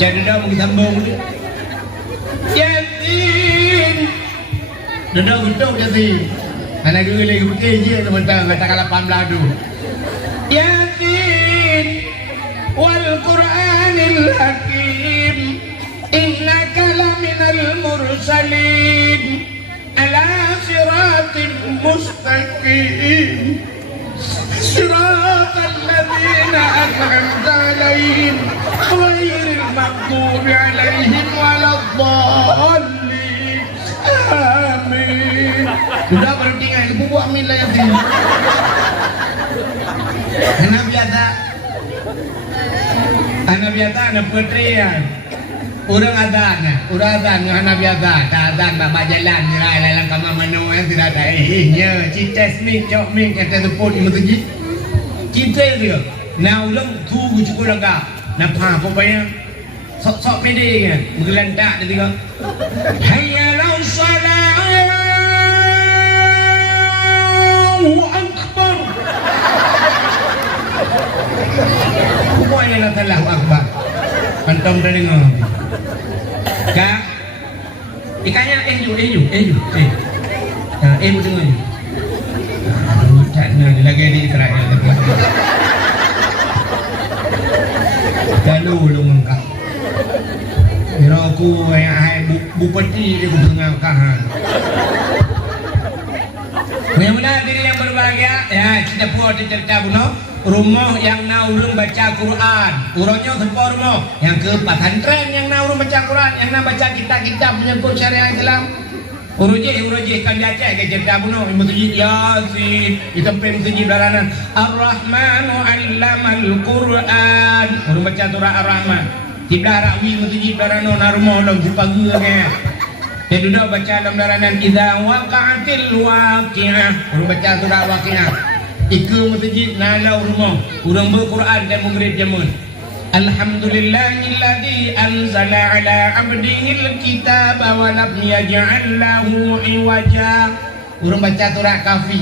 Jadi dah mungkin sambung dia. Yatim. Dah betul yatim. Anak gue lagi pergi je teman-teman katakan 18 tu. Yasin wal Qur'anil Hakim innaka laminal mursalin ala siratim mustaqim siratal ladzina an'amta alaihim ghairil maghdubi alaihim waladdallin amin. Sudah berhenti kan ibu buat amin lah Yasin. Anak biasa, anak petrian. Orang adan, anak biasa. Tak adan, bapak jalan, lalang kamar mano yang tidak ada. Cita smik, cok mik, kata tepuk di masjid. Cita dia. Nah ulang tu cukup lagak. Napa apa bayang? Sok pede kan, bergelantak dia tengok. Hayyalau salat. Akbar. Pokoknya nak Allahu Akbar. Pantang dah dengar. Kak, ikannya ju. Dengar. Tak nak lagi di Israel. Lalu lu mengkak. Kira aku yang hai bupati dia aku dengar kahan. Mudah-mudahan diri yang berbahagia. Ya, kita buat cerita bunuh. Rumah yang naurung baca Quran. Urutnya sebuah rumah. Yang ke pesantren yang naurung baca Quran. Yang nak baca kitab-kitab menyebut syariat Islam. Urujih kan dia cek ke cerita bunuh. Masjid Yasin. Di tempat masjid belarangan. Ar-Rahmanu 'allamal Quran. Urung baca surah Ar-Rahman. Tiblah rakwi masjid belarangan. Narumah dalam sipagi kan. Dia duduk baca dalam belarangan. Idza waqa'atil waqi'ah. Urung baca surah Waqi'ah. Ika masjid nalau rumah. Urang berquran dan murid jamun. Alhamdulillahilladzi anzala ala abdihil kitaba wa lam yaj'al lahu iwaja. urang baca surah kafi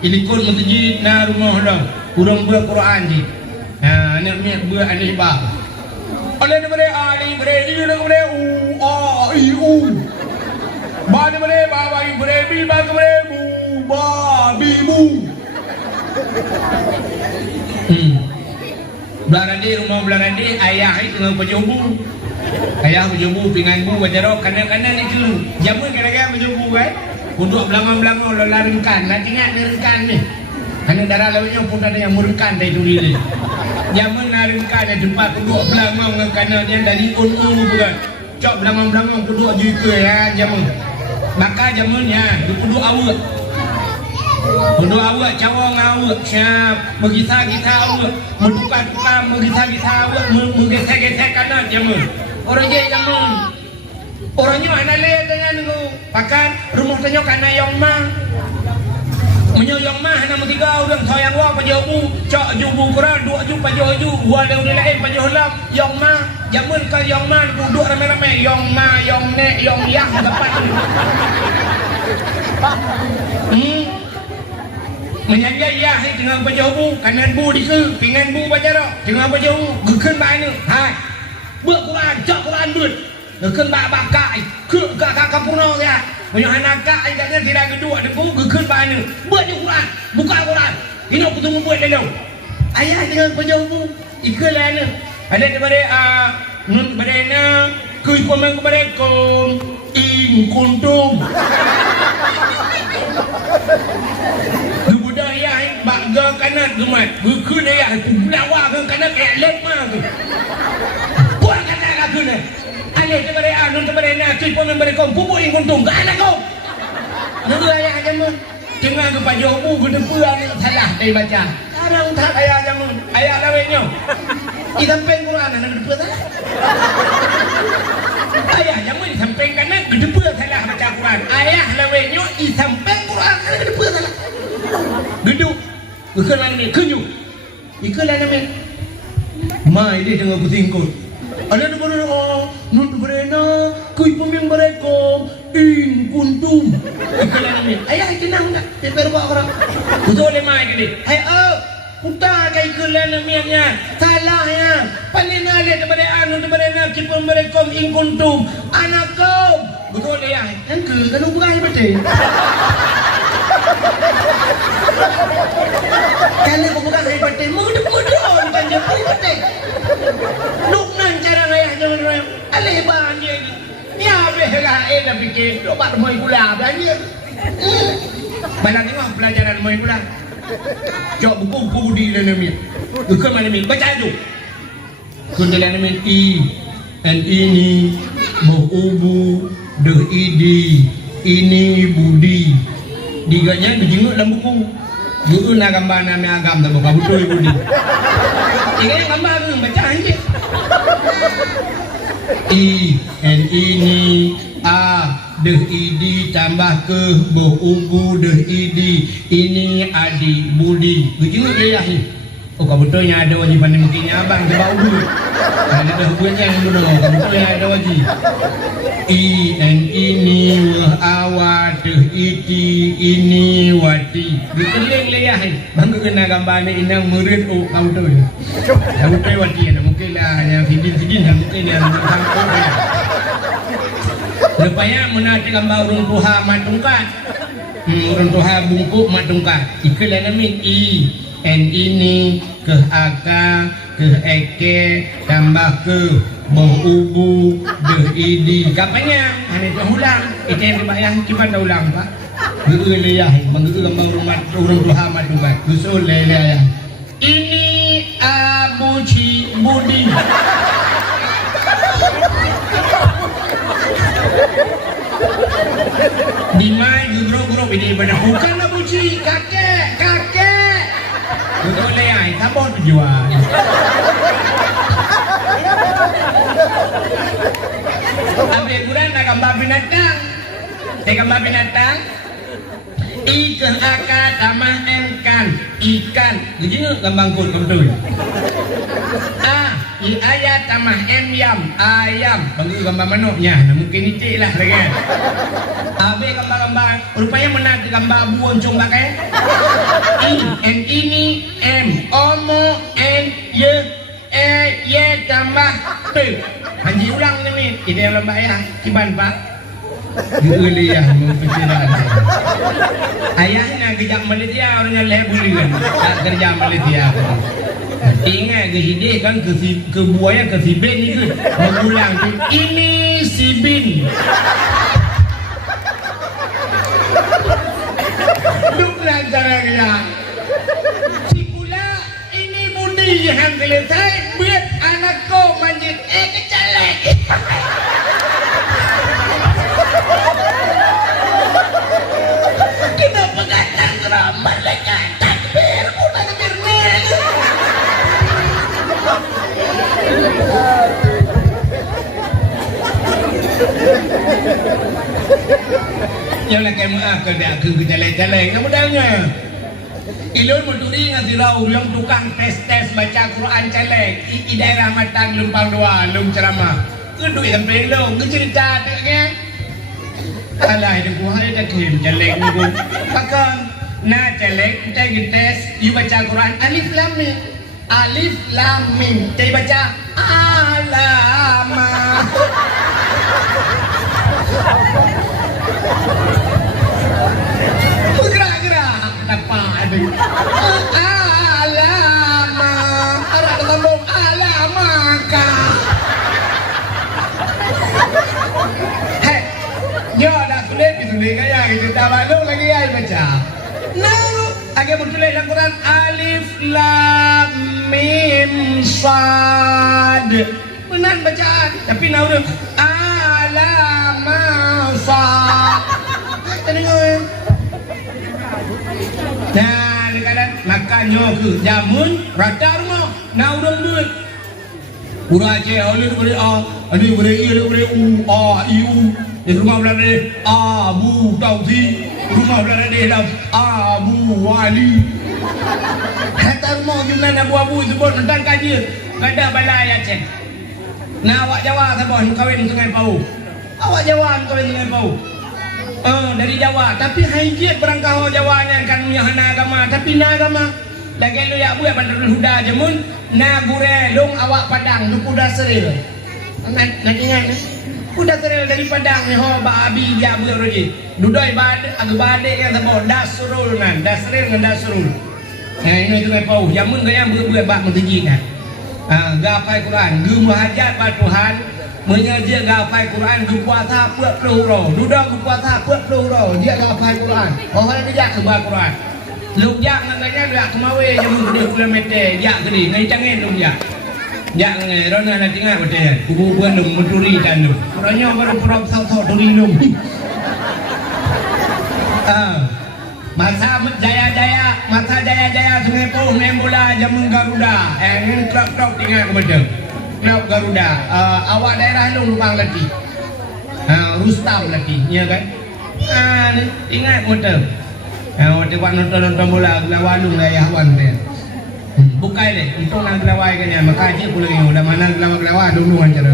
ilikun masjid na rumah dah urang ber Quran je nak miak ber alih ba oleh daripada ali bre di daripada u a i u ba daripada ba ba i bre bi ba bre bu ba bi bu Belakang rumah belakang ayah itu dengan penjobu ayah penjobu pingan bu bajarok kanan-kanan itu jamun kira-kira penjobu kan untuk belakang-belakang lelah rengkan nak ingat rengkan ni karena darah lawannya pun ada yang merengkan dari duri ni jamun nak rengkan yang tempat kedua belakang dengan kanan yang dari un-un bukan cok belakang-belakang kedua juga ya jamun maka jamunnya kedua awak Berdua awak cawang awak siap bergisah-gisah awak bertukar-tukar bergisah-gisah awak menggesek-gesek kanan jamun orang je jamun orangnya anak leh dengan tu pakan rumah tanya kana yang mah menyayang mah nama tiga orang sayang wa pajobu cak jubu Quran dua ju pajoju wa dah lain pajolam yang mah jamun ka yang mah duduk ramai-ramai yang mah yang nek yang yang dapat menyanyi ya dengan pajobu kanan bu di ke pingan bu bacara dengan pajobu gekeun bae ni hai buat Quran cak Quran bud gekeun ba bakai ke ka kampurna ya banyak anak katanya tidak kedua debu gekeun bae ni buat Quran buka Quran ini aku tunggu buat dulu ayah dengan pajobu ikut lah ni ada daripada nun badana kuy komen kepada kom ing kuntum budaya baga kanan gemat buku dia tu lawa ke kanan kayak let mah tu buat kanan aku ni alih daripada anun daripada nak cuy pun memberi kau bubuk yang kuntung ke anak kau nunggu ayah jamun jangan ke pajobu ke depan salah dari baca sekarang tak ayah jamun ayah lawetnya disamping Quran anak ke depan salah ayah jamun disamping kanan ke depan salah baca Quran ayah lawetnya disamping Quran anak ke depan salah geduk bukan mana ni kenyu ikut lah nama mai dia dengan kusingkut ada tu baru nun tu berena kui pemimpin mereka in kuntum ikut lah nama ayah tenang tak teper buat orang betul le mai gini hai uta kai ikut lah namanya salah ya paling ada daripada anu daripada nak kui pemimpin mereka in kuntum anak kau betul le ya kan ke kan ubai betul kalau kau bukan saya betul, mudah-mudahan bukan dia betul. Nuk nan cara ayah jangan roy, alih bahan dia ni. Ni habis lah dah fikir, obat moi gula belanja. Balang tengok pelajaran moi gula. Jok buku budi dan namanya. Bukan mana ni, baca tu. Kundalan namanya ini bohubu dehidi ini budi. Diganya dijenguk dalam buku. Buku nak gambar nama agam tak buka betul ibu ni. Ini gambar tu baca aja. Ini deh idi tambah ke boh ubu deh idi ini adi budi. Dijenguk dia ni. Oh kamu betulnya ada wajiban yang mungkinnya abang coba ubu. Ada dah buatnya yang dulu. Kamu betulnya ada wajib. Ini awat iti ini wati. Dikeling leyah bangga kena gambar ni inang murid kamu tu. Kamu tu wati ada mungkin lah yang sidin dah mungkin yang sangkut. Lepasnya menati gambar urung tuha matungkat. Urung tuha bungkuk matungkat. Ikelah namin ini ke aka ke eke tambah ke boh ubu deh idi kapanya ane tu ulang itu yang dibayang kipan dah ulang pak geu leyah mangeu gambar rumah urang tuha maduga usul leyah ini abuci budi di mai guru-guru ini pada bukan abuci kakek betul leyah sabon jual ambil Quran nak gambar binatang gambar binatang ikan akar tambah ikan begini gambar betul I ayat tambah M yam ayam bagi gambar manuknya nah, mungkin icik lah kan habis gambar-gambar rupanya menat gambar abu oncong pakai N ini M omo N Y tambah P haji ulang ni ini yang lembak ya kiban pak geli ya mau pikiran ayahnya kejap Malaysia orangnya lebulian tak kerja Malaysia ingat ke ide kan ke buaya ke si Ben itu mengulang tu ini si Bin duklah cara dia si pula ini budi yang selesai buat anak kau manjit kecalek kenapa kata terambat lagi takbir udah takbir yang nak maaf kerja aku jalan-jalan kamu dalnya ilun menduri ngasih rau yang tukang tes baca Quran calek di daerah Matang Lumpang Dua lum ceramah kedui sampai lo cerita taknya alah hidup gua hari dah kem calek ni gua pakai na calek kita tes you baca Quran alif lam mim kita baca alama gerak-gerak apa ada alama orang ngomong alamaka hei yo dah tulis kaya gitu tak malu lagi ai baca agak bertulis dalam Quran alif lam mim sad benar bacaan tapi nauru alama sad tengok nah kadang makanya ke jamun rata rumah nauru duit uraje oleh beri a ada beri i ada beri u a i u di rumah belakang Abu Taufi rumah belakang dia Abu Wali kata rumah gimana abu-abu sebut tentang kaji ada balai Aceh nah awak Jawa sabon kawin Sungai Pau awak Jawa kawin Sungai Pau dari Jawa tapi hajiat berangkau Jawanya kan punya agama tapi na agama lagi lu ya bu ya Bandar Huda jemun na gure lung awak Padang du kuda seril nak ingat kuda seril dari Padang ni ho babi dia bu roji dudoi bade ag bade yang sabon dasrul nan dasril ngan dasrul nah ini tu Pau jamun gaya bu bak mentiji kan gapai Quran gu muhajat ba Tuhan menyaji gapai Quran gu puasa 40 ro duda gu puasa 40 ro dia gapai Quran orang dia ke ba Quran lục giác nganya dak kemawe jamun 2 kilometer jak gede ngai cangen lục jak jak ngai rona na tinggal betul kubu belum mencuri dan lu orangnya baru prop sau turi lum masa jaya Sungai Pau main bola jamun Garuda ini klub tinggal ke betul klub Garuda awak daerah lu Lubang Lati Rustam Lati ya kan ni ingat betul waktu nonton bola gelawalung ayah wan dia bukai le untuk nang gelawai kan ya maka je pula ni udah mana gelawai dulu kan cara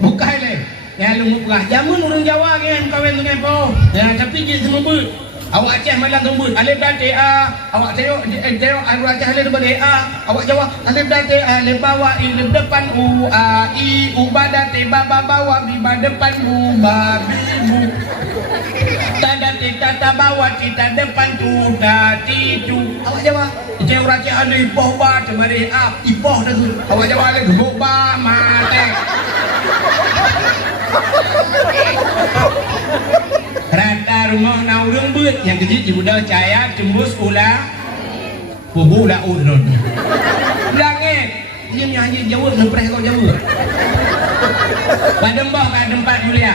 bukai le ya lu mupah jamun orang Jawa kan kawin Sungai Pau ya tapi je semua ber awak Aceh malam tumbut alif dan ta awak tengok awak Aceh alif dan ta awak Jawa alif dan ta alif bawah i depan u a i u badan te baba bawah di depan bu babi bu tanda tata bawah kita depan tu dati tu awak Jawa Aceh orang Aceh ada ipoh ba temari ap ipoh dah tu awak Jawa ada gebuk ba mate rata rumah naurung buat yang kecil di budak caya cembus ulah bubu ulah urun langit dia nyanyi Jawa ngepres kau Jawa pada tempat mulia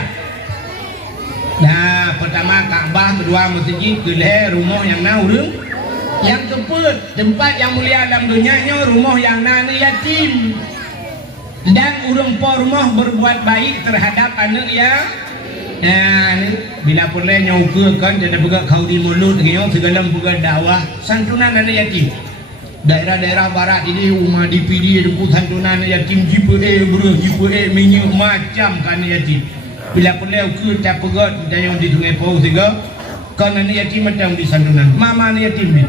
nah pertama Kaabah kedua masjid kedua rumah yang naurung yang keempat tempat yang mulia dalam dunianya rumah yang nani yatim dan urung po rumah berbuat baik terhadap anak ya nah ni bila pulai nyauka kan jadi buka kau di mulut ngio segala buka dakwah santunan anak yatim daerah-daerah barat ini rumah DPD dengku santunan yatim JPA berah JPA minyak macam kan yatim bila pelau ke tak pegat dan yang di Sungai Pau juga kan ni yatim macam di santunan mama ni yatim ni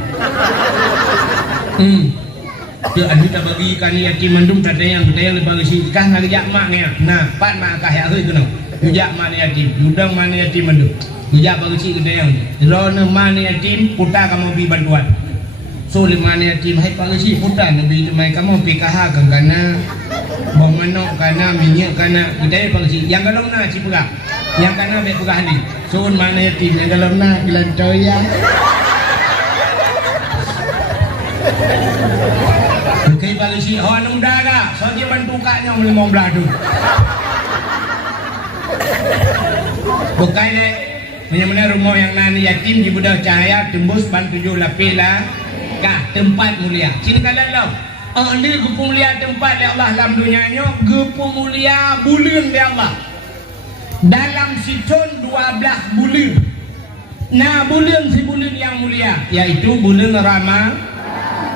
dia anu tak bagi kan yatim mandum tak yang lebar si kah ngajak mak ni nah pat mak kah ya tu no ngajak mak ni yatim udang mana yatim mandum ngajak bagi si gede yang rona mana yatim putar kamu bi bantuan so lima ni yatim hai pagi si putar nabi mai kamu PKH kan kana bawang manok kana minyak kana gede pagi si yang galong na si pegah yang kana be pegah ni so mana yatim yang galong na gelantoy ya okay pagi si oh anu dah ka so dia bantu kaknya melimong beladu bukai deh benar-benar rumah yang nani yatim di Budak Cahaya tembus ban 7 lapis lah kah tempat mulia sini kalian lo ni gepu mulia tempat ya Allah dalam dunianya gepu mulia bulan ya Allah dalam siton 12 bulan nah bulan si bulan yang mulia yaitu bulan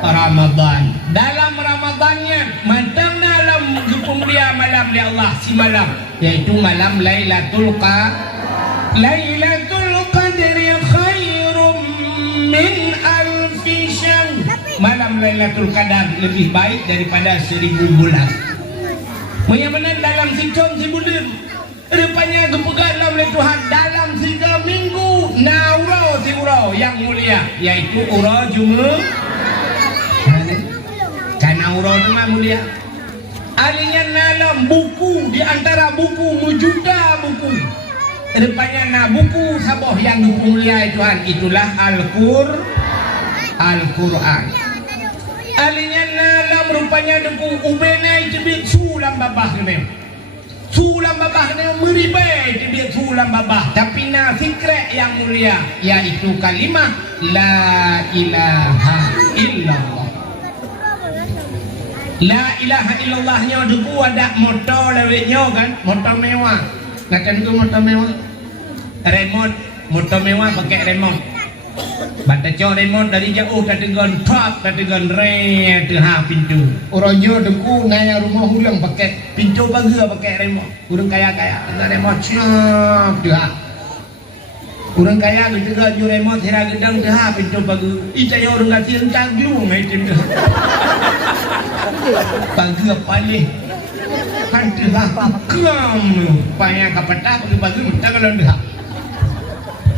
Ramadan dalam Ramadannya matang dalam gepu mulia malam ya Allah si malam yaitu malam Lailatul Qadri khairum min alfi syahr malam Lailatul Qadar lebih baik daripada 1000 bulan benar-benar dalam siton si bulan rupanya gepegat oleh Tuhan dalam 3 minggu naurau si urau yang mulia yaitu urau Jumaat karena urau itu mulia alinya dalam buku di antara buku mujuda buku rupanya na buku saboh yang mulia Tuhan itulah Al-Quran alinya dalam rupanya deku ubenai tibit sulam babah ni sulam babah ni meribai tibit sulam babah tapi na fikret yang mulia yaitu kalimah la ilaha illallah la ilaha illallahnya deku ada motor lewetnya kan motor mewah ngakan tu motor mewah remote motor mewah pakai remote bata cok remote dari jauh tak tegon trap tak tegon re ha pintu orangnya deku ngaya rumah ulang pakai pintu baga pakai remote urang kaya-kaya ada remote siap dah urang kaya gitu ga ju remote hira gedang dah pintu baga icai orang gati entang glung ai tim dah baga palih hantu lah kram payah kapatah baga mentang kalau dah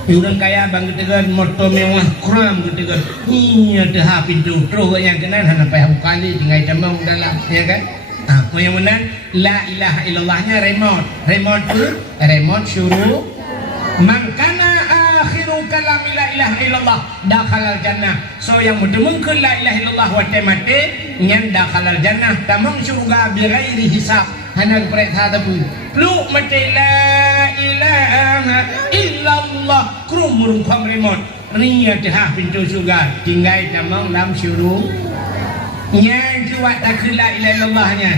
orang kaya bang ketegan motor mewah kram ketegan iya dah pintu terus yang kenal hana payah kali tinggal jamang dalam ya kan apa yang benar la ilaha illallahnya remote tu remote syuruh mangkana akhiru kalam la ilaha illallah dakhalal jannah so yang mendemungkeun la ilaha illallah wa temate nyan dakhalal jannah tamang surga bi ghairi hisab hana periksa tapi lu mate la ilaha illallah krumurung kham remote ria dah pintu surga tinggal tamang lam syuruh nyan jiwa tak la ilaha illallahnya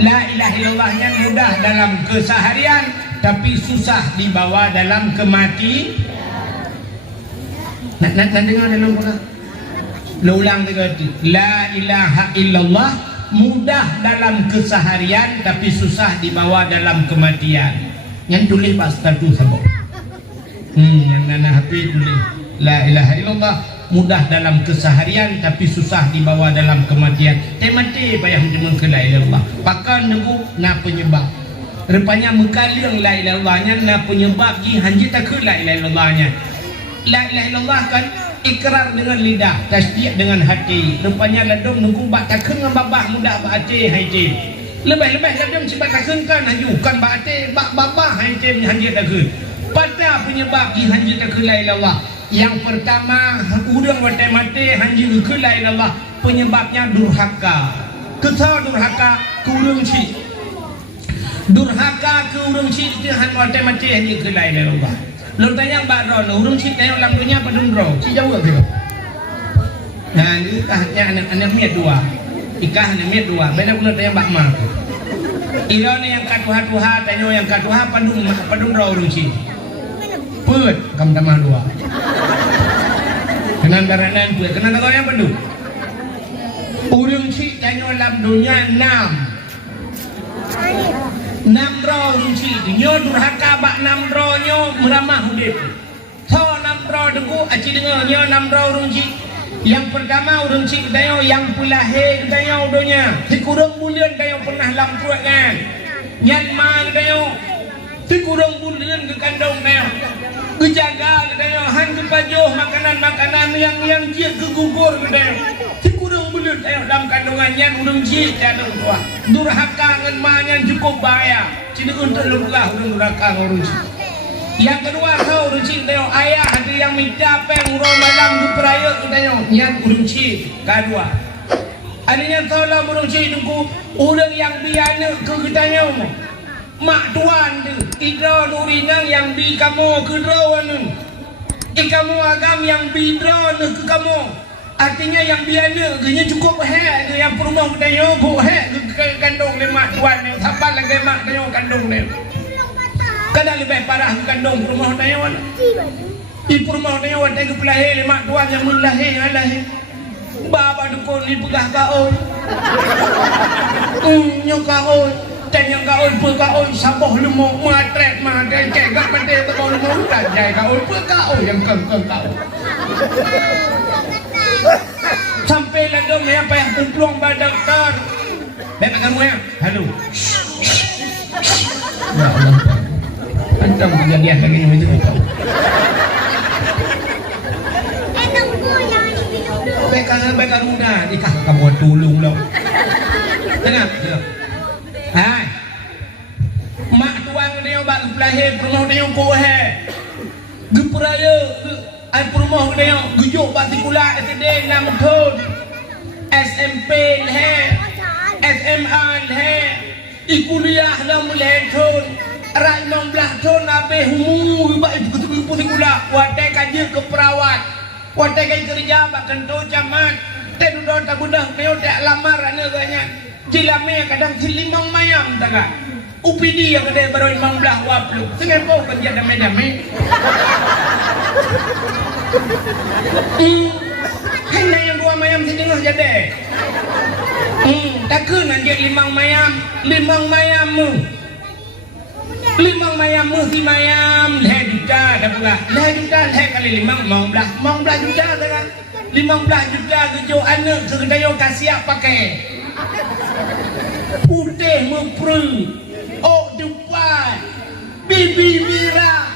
la ilaha illallahnya mudah dalam keseharian tapi susah dibawa dalam kematian. Nak dengar dalam Quran. Ulang lagi. La ilaha illallah mudah dalam keseharian tapi susah dibawa dalam kematian. Yang tulis pas satu sabuk. Yang nana HP tulis la ilaha illallah mudah dalam keseharian tapi susah dibawa dalam kematian. Temati payah menjemur ke la ilaha illallah. Pakai negu na penyebab. Rupanya mengkaliang la ilaha illallahnya na penyebab ji hanji tak ke la ilaha illallahnya. La ilaha illallah kan ikrar dengan lidah, tasdiq dengan hati. Rupanya ladum nunggu bak takun dengan babah mudah bak hati haji. Lebih-lebih ladum sebab takun kan hajukan bak hati bak babah haji hanji takun. Pada penyebab ji hanji takun la ilaha illallah. Yang pertama urang mati hanji ke la ilaha illallah penyebabnya durhaka. Kesal durhaka kurang si. Durhaka ke urang si itu mati hanji ke la ilaha illallah. Lalu tanya Mbak Ron, urung si tanya dalam dunia apa dendro? Si jauh ke? Nah, ini kahnya anak miat dua, ikah anak miat dua. Beda pun tanya Mbak Ma. Ilo ni yang katuha tanya yang katuha padundro urung si. Put kam tamah dua. Kenan daranan put, kenan kau yang padung. Urang cik janyo lam dunia 6 ro urang cik nyo durhaka bak 6 ro nyo meramah hudip. So 6 ro dengku aci dengar nyo 6 ro urang cik. Yang pertama urang cik dayo yang pulahir dayo donya. Tikurang bulan dayo pernah lampuat kan. Nyan man dayo. Tikurang bulan ke kandung dayo. Kejaga dayo han ke pajuh makanan-makanan yang dia kegugur dayo. Tikurang bulan dayo dalam kandungan nyan urang cik jangan tua. Durhaka ngan manyan cukup bahaya. Cina untuk lurah urang durhaka urang cik. Yang kedua kau urang cik dayo ayah ada yang minta peng urang malam di peraya dayo nyan urang cik kedua. Adanya tolong urang cik dengku urang yang biana ke dayo. Mak tuan tu idra nurinang yang bi kamu ke drawan kamu agam yang bi dra ke kamu artinya yang biana kenya cukup he yang perumah dayo bu he ke kandung le mak tuan ni sabar lagi mak dayo kandung ni kada lebih parah ke kandung perumah dayo di perumah dayo ada ke pelahir le mak tuan yang melahir alahir baba dukun ni pegah kau nyokau dan yang kau kau saboh lemuk matret makan cegak pada kau lemuk dan jai kau yang kau sampai lagi apa yang kumpulan badak doktor bapak kamu ya halo ya Allah antum kejadian begini itu bapak muda ikah kamu tolong lo dengar hai mak tuang dia bak pelahir perumah dia ko he gepraya ai perumah dia gujuk batikula SD 6 tahun SMP he SMA he kuliah 16 tahun rai 16 tahun abe humu bak batikula watai kaje ke perawat watai kerja bak kento jaman tedu tak budak dia tak lamar anaknya Jilame kadang silimang mayam taga. UPD yang ada baru 15 waplu. Sengen po kerja damai-damai. Hanya yang 2 mayam setengah jadi. Takkan nanti 5 mayam mu. 5 mayam mu si mayam leh juta dah pula. Leh juta leh kali 5 15 juta taga. 15 juta kejo anak sekedayo kasih pakai. Putih mempru depan bibi mira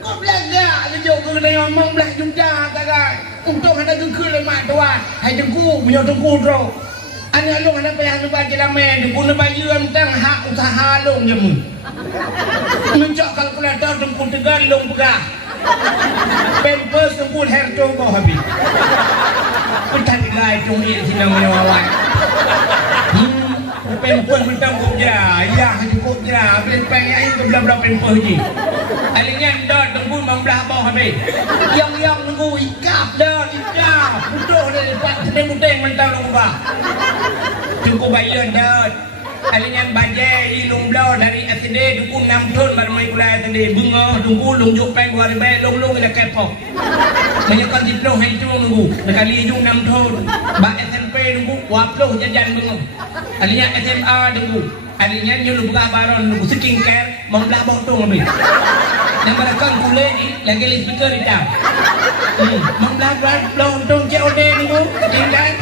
kau belaga lejuk ke kena 15 juta tagai untuk ada ke lemak tuan hai jengku punya tengku tro anak lu ada payah lebat je lama jengku lebat je tentang hak usaha lu je mu mencok kalkulator tengku tegal lu pegah pampers tengku herto kau habis pecat gai tong ia sinang mewawan pempel mentang kubja ya cukup ja pempel ai ke belah pempel ji alinya dah tunggu 15 bawah habis yang tunggu ikap dah ikap butuh dia dapat sedeng-sedeng mentang lomba cukup bayar dah alinya bajai di lumblau dari SD dukun 6 tahun baru mai kuliah SD bunga tunggu lunjuk peng 2000 long ila kepok menyekan diplom hai tu nunggu sekali jung 6 tahun bak SMP nunggu waploh jajan bunga alinya SMA nunggu alinya nyulu buka baron nunggu skincare membelah botong lebih yang mereka kuliah ni lagi li speaker hitam membelah botong COD nunggu skincare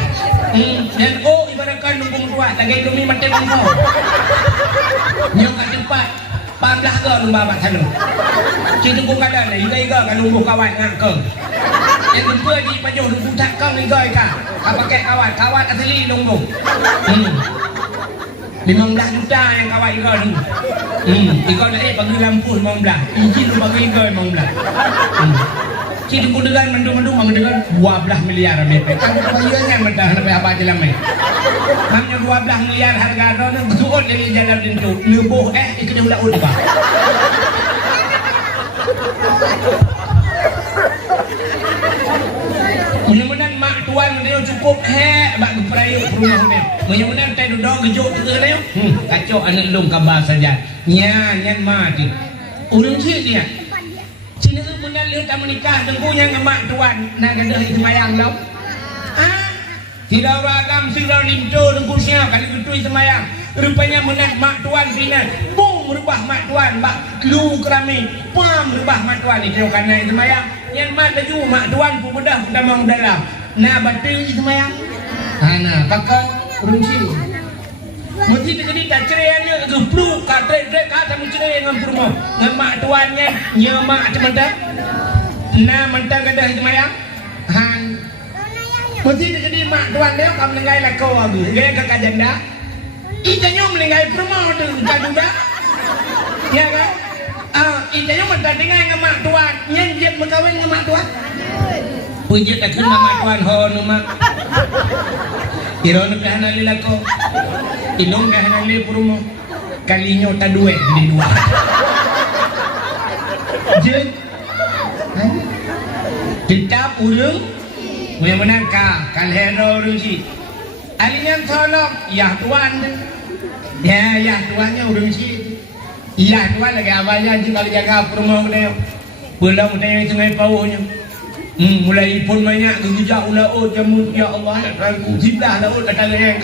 dan ibaratkan nunggu kuat lagi demi mati nunggu nyok kat tempat 14 ke nunggu babat sana cik nunggu kadang ni iga kan nunggu kawan ngangkeng yang kedua di pajuh nunggu tak kau ni goi kah pakai kawan asli nunggu 15 juta yang kawan iga nunggu iga nak bagi lampu 15 izin lu bagi iga 15 cik nunggu dengan mendung-mendung dengan 12 miliar MP kamu bayarnya mentah sampai apa je lama hanya 12 miliar harga drone betul dari jalan pintu lebuh ikut ulah ulba mudah-mudahan mak tuan dia cukup bak perayaan rumah dia mudah-mudahan tak duduk gejuk ke dia kacau anak long kabar saja nyan mati urang cik dia cina benar lihat tak menikah tengkunya dengan mak tuan nak gadah semayang lau Tidak ragam sila limco dengkusnya kali getui semayang. Rupanya menak mak tuan sinan. Bung rubah mak tuan. Bak lu kerami. Pam rubah mak tuan. Itu kanan semayang. Yang mat laju mak tuan pun bedah damang dalam. Nah batul semayang. Nah kakak rumsi. Mesti terjadi tak cerainya ke plu katre kata mencerai dengan rumah. Dengan mak tuannya nyemak cementa. Nah mentang kadah semayang. Han mesti terjadi mak tuan dia kamu meninggal lah kau lagi. Gaya kakak janda. Itanya meninggal rumah tu kaduda. Ya kan? Itanya mentang dengan mak tuan. Yang dia berkahwin dengan mak tuan. Pujit tak kena mak tuan ho nama. Iron dah nali lah kau. Ilong dah nali rumah. Kalinya tak duit jadi dua. Jadi kita urung memang kalhero urung si alinya tolong ya tuan ya tuannya urung si ya tuan lagi awalnya juga jaga rumah dia belum dia sungai paunya mulai pun banyak gejak ulah jamu ya Allah ragu jiblah lah kata dia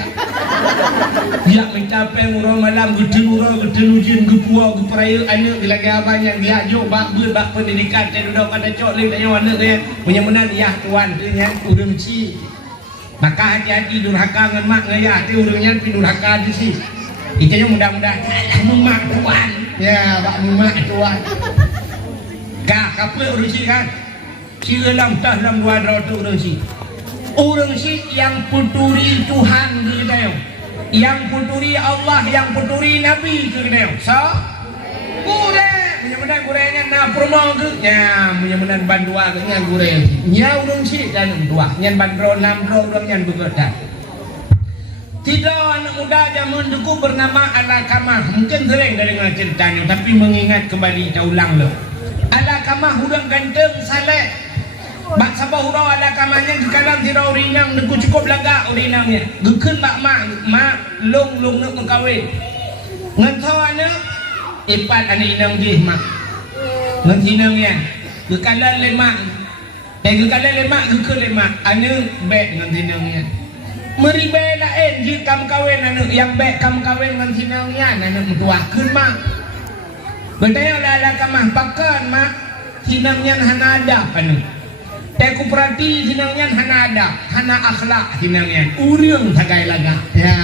ya mencapai urang malam gede ujian gepua geperaya anak lagi abang yang dia jauh bak pendidikan saya duduk pada cok ni tanya anak dia punya benar ya tuan tu yang urang si maka hati-hati durhaka dengan mak ngaya tu urangnya durhaka tu si itanya mudah-mudahan salah mak tuan ya bak mak tuan apa urang si kan si dalam dua rotu urang si yang puturi Tuhan gitu yang puturi Allah, yang puturi Nabi ke kena. So, gureng. Mudah-mudahan gurengnya nak promo ke. Ya, mudah-mudahan bandua ke yang gureng. Ya, urung sih dan dua. Yang bandro, namro, urung yang begodan. Tidak anak muda zaman dulu bernama Alakamah. Mungkin sering dari dengan ceritanya, tapi mengingat kembali kita ulang loh. Alakamah urang ganteng, saleh. Bak sabah hurau ada kamanya di kalang tirau rinang neku cukup laga urinangnya gekun mak long nak mengkawin ngantau anak ipat anak inang di mak ngantinangnya gekalan lemak gekalan lemak gekun lemak anak bek ngantinangnya meribe lain jika kawin anak yang bek kam kawin ngantinangnya anak mentua kun mak bertanya ala kamah pakan mak tinangnya hanada anak aku perhati sinangnya hana ada, hana akhlak sinangnya. Urang sagai laga. Ya,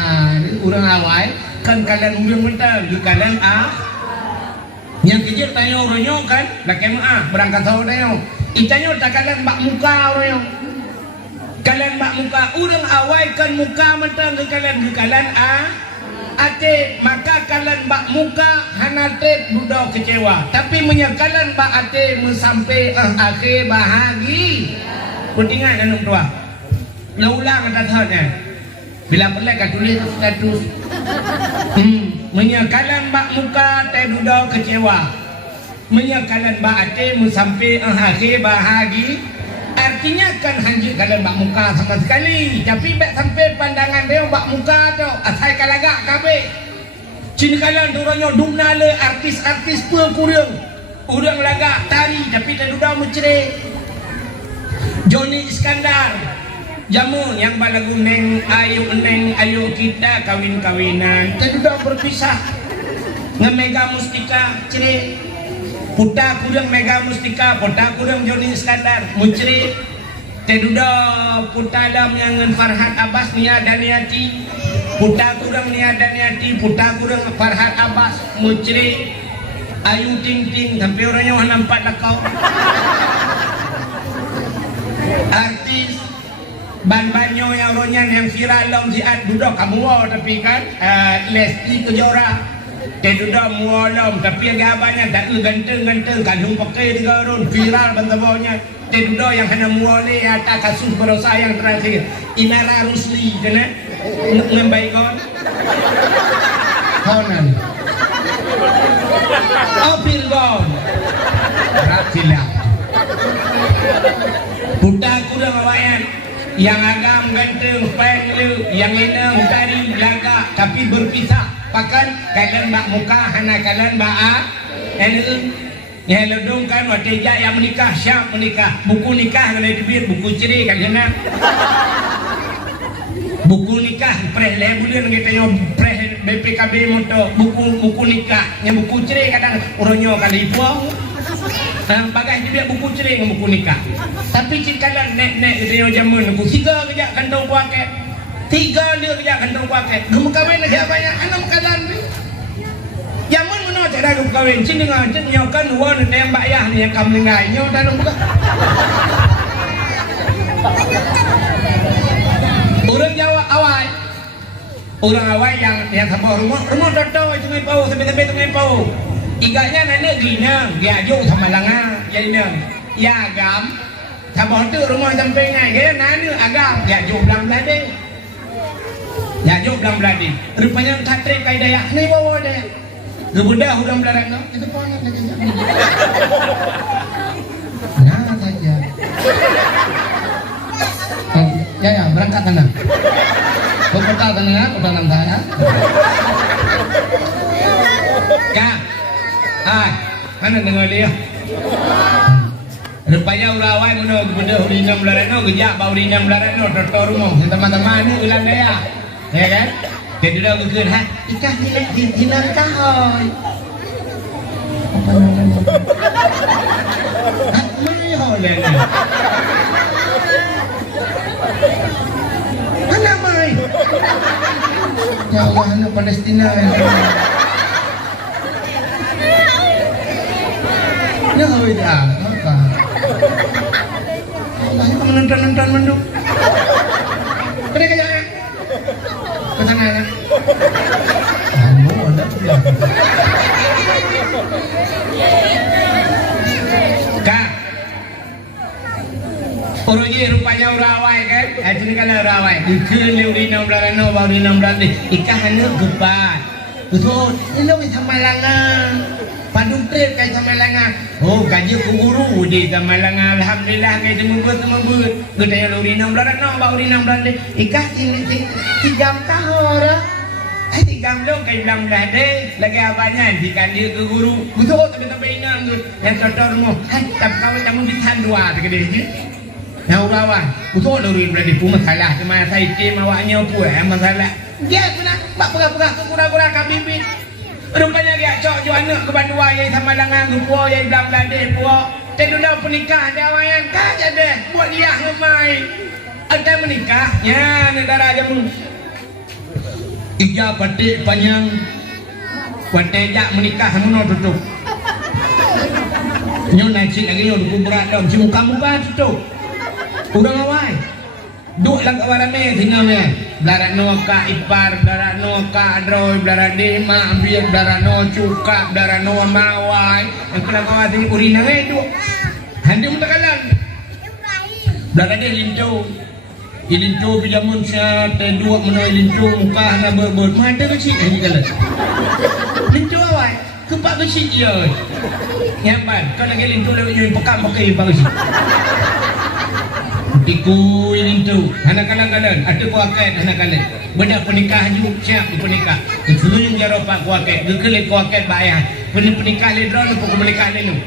urang awal kan kalian urang mental, kalian Yang kecil tanya orangnya kan, dah kemah berangkat tahu tanya. Itanya tak kalian bak muka orangnya. Kalian bak muka, urang awal kan muka mental kalian ate maka kalian bak muka hanate duduk kecewa tapi menyakalan bak ate sampai akhir bahagi pentingan anak tua ulang kata bila pelak kat tulis status menyakalan bak muka te duduk kecewa menyakalan bak ate sampai akhir bahagi artinya kan hanjir kalian bak muka sama sekali tapi bak sampai pandangan dia bak muka tu asal kalagak kabe cini kalian turunnya dumnale artis-artis pun kurang urang lagak tari tapi tak duduk mencerai Johnny Iskandar jamun yang balagu neng ayo kita kawin-kawinan tak duduk berpisah ngemega mustika cerai puta kurang mega mustika puta kurang Johnny Iskandar muncri teduda puta lam yang Farhat Abbas nia daniati puta kurang nia daniati puta kurang Farhat Abbas muncri Ayu Ting Ting sampai orangnya nampak lakau artis ban-banyo yang ronyan yang viral lam siat duduk kamu tapi kan Lesti Kejora Keduda mualam tapi yang abangnya tak ganteng-ganteng kandung pakai di garun viral bantawanya keduda yang hanya muali ada kasus berosa yang terakhir Inara Rusli kena ngembaikon konan Opilgon Ratilak buta kurang awayan yang agam ganteng penglu yang enam tari laga tapi berpisah pakan kalian bak muka hana kalian bak ya ledung kan wateja yang menikah siap menikah buku nikah kalau dibir buku cerai kalian buku nikah preh le bulan kita yo preh BPKB moto buku nikah yang buku cerai kadang uronyo kali puang bagai dia buku cerai dengan buku nikah tapi cikalan nek dia jamun aku tiga kerja kantong kuaket tiga dia kerja kantong kuaket gemu kawin lagi banyak anak kalan ni jamun mana cara gemu kawin cing dengan cing nyokan uang yang bayar ni yang kamu lengai nyo dalam buka orang Jawa awal orang awal yang sama rumah toto sungai pau sampai sungai pau iganya nanya gina dia jauh sama langa jadinya ya agam sama tu rumah sampai ngai dia nanya agam ya jauh belang belade ya jauh belang belade rupanya katrik kai daya ni bawa daya gebudah udah belaran no itu pun lagi nah saja ya berangkat sana bekal sana kebalan saya ya mana dengar dia rupanya urawai mana benda urinam belarano gejak bau urinam belarano toto rumah teman-teman ni ulang daya ya kan jadi dah gekun ha ikah hilang kahoi apa namanya mai holen mana mai ya Allah anak Palestina ya hoi dah apa Allah kamu nonton menduk pergi ke sana ke sana kan kamu ada dia kak Uruji rupanya urawai kan? Ini kan urawai. Dikir liurina belarano baurina berarti ikah hanya gebat. Betul. Ini lo sama langan. Padung trip kai sama langan. Oh gaji ku guru di sama langan. Alhamdulillah kai semua semut. Gedaya liurina belarano baurina berarti ikah ini tiga tahun. Tiga lo kai bilang belade lagi apanya jika dia ke guru. Betul tapi inang yang kotor mu. Tapi kau kamu ditan dua tegede je. Yang urawan, betul lori berada pun masalah. Cuma saya cem awaknya pun masalah. Dia pernah bak perah-perah ke kura-kura kabibit. Rupanya dia cok jual anak ke bandua yang sama langan gua yang belah-belah dia puak. Tengok penikah dia awak kah jadi buat dia ngemai. Ada menikah, ya negara jamu. Ija patik panjang, patik jak menikah semua tutup. Nyo naik lagi nyo duku berat dom, cium kamu bah tutup. Urang awai duk lang kawarame tinggalnya belarak no ka ipar belarak no ka adroy belarak dema ambil belarak no cuka belarak no mawai yang kena kawat ini urina duk handi mutakalan belarak dia lincu ilincu pijamun syat dua menoi lincu muka na berbod mata kecil ini kalan lincu awai kepak kecil ya nyaman kalau lagi lincu lewat nyui pekam pakai pak kecil Iku ini tu, anak kalang-kalang, ada kuaket anak kalang. Benda pernikah juga siap pernikah. Seluruh jaro pak kuaket, gekele kuaket bayar. Pernikah le drone pokok menikah le nu.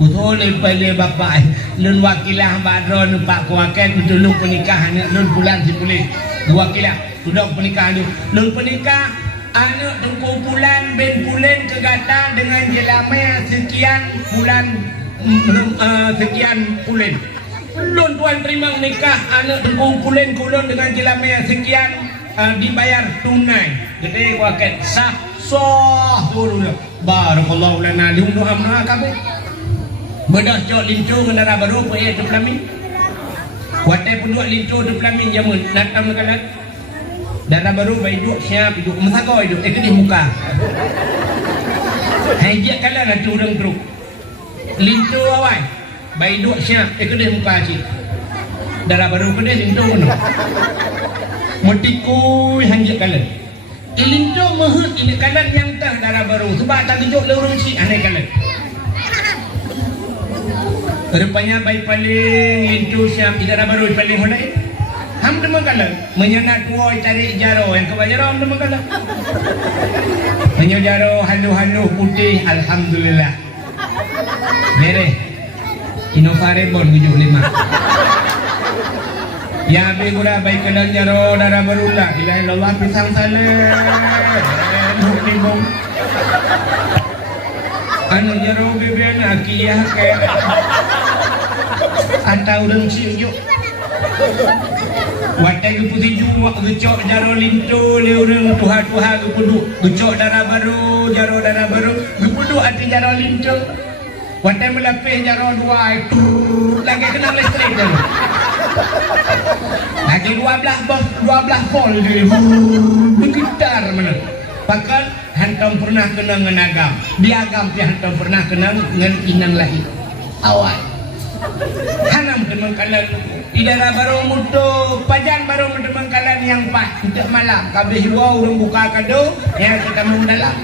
Betul le pale bapak, lun wakilah badron pak kuaket betul lu pernikah anak lun bulan sebulan. Wakilah sudah pernikah lu. Lun pernikah anak tunggu bulan ben bulan kegata dengan jelama sekian bulan sekian bulan. Lun tuan terima nikah anak tengkung pulen kulon dengan jelamnya sekian dibayar tunai. Gede waket sah soh turun. Barakallahu lana lium doa mana kabe. Bedah cok lincu ngendara baru pe tu pelamin. Kuate pun dua lincu tu pelamin jamun natam kalat. Dara baru bayi duk siap duk masago hidup di muka. Hai dia kalah tu urang truk. Lincu awai. Bayi duk siap, kedai muka cik. Darah baru kedai lintu pun. Metikui hanjak kalan. Lintu mahut ini kalan yang tah darah baru. Sebab tak tunjuk lorong cik aneh kalan. Rupanya bayi paling lintu siap darah baru paling hulai. Ham demang kalan. Menyanat puai cari jaro yang kebajaro ham demang kalan. Menyojaro halu-halu putih, alhamdulillah. Mere. Innova Rebon 75 Ya be gula baik kenal jaro darah berulah ilaha illallah pisang saleh. Bung. Anu jaro bebean akiyah ke. Atau urang siujuk. Watai ke putih juak gecok jaro linto le urang tuha-tuha ke puduk gecok darah baru jaro darah baru ke puduk ati jaro linto. Watai melapih jaro dua lagi kena listrik tu. Lagi 12 volt dia bergitar mana. Bahkan hantam pernah kena dengan agam. Biagam dia hantam pernah kena dengan inang lahi. Awal. Hanam teman kalian idara baru mutu pajan baru teman kalian yang pas tidak malam kabeh hiwa urang buka kado yang kita mau dalam.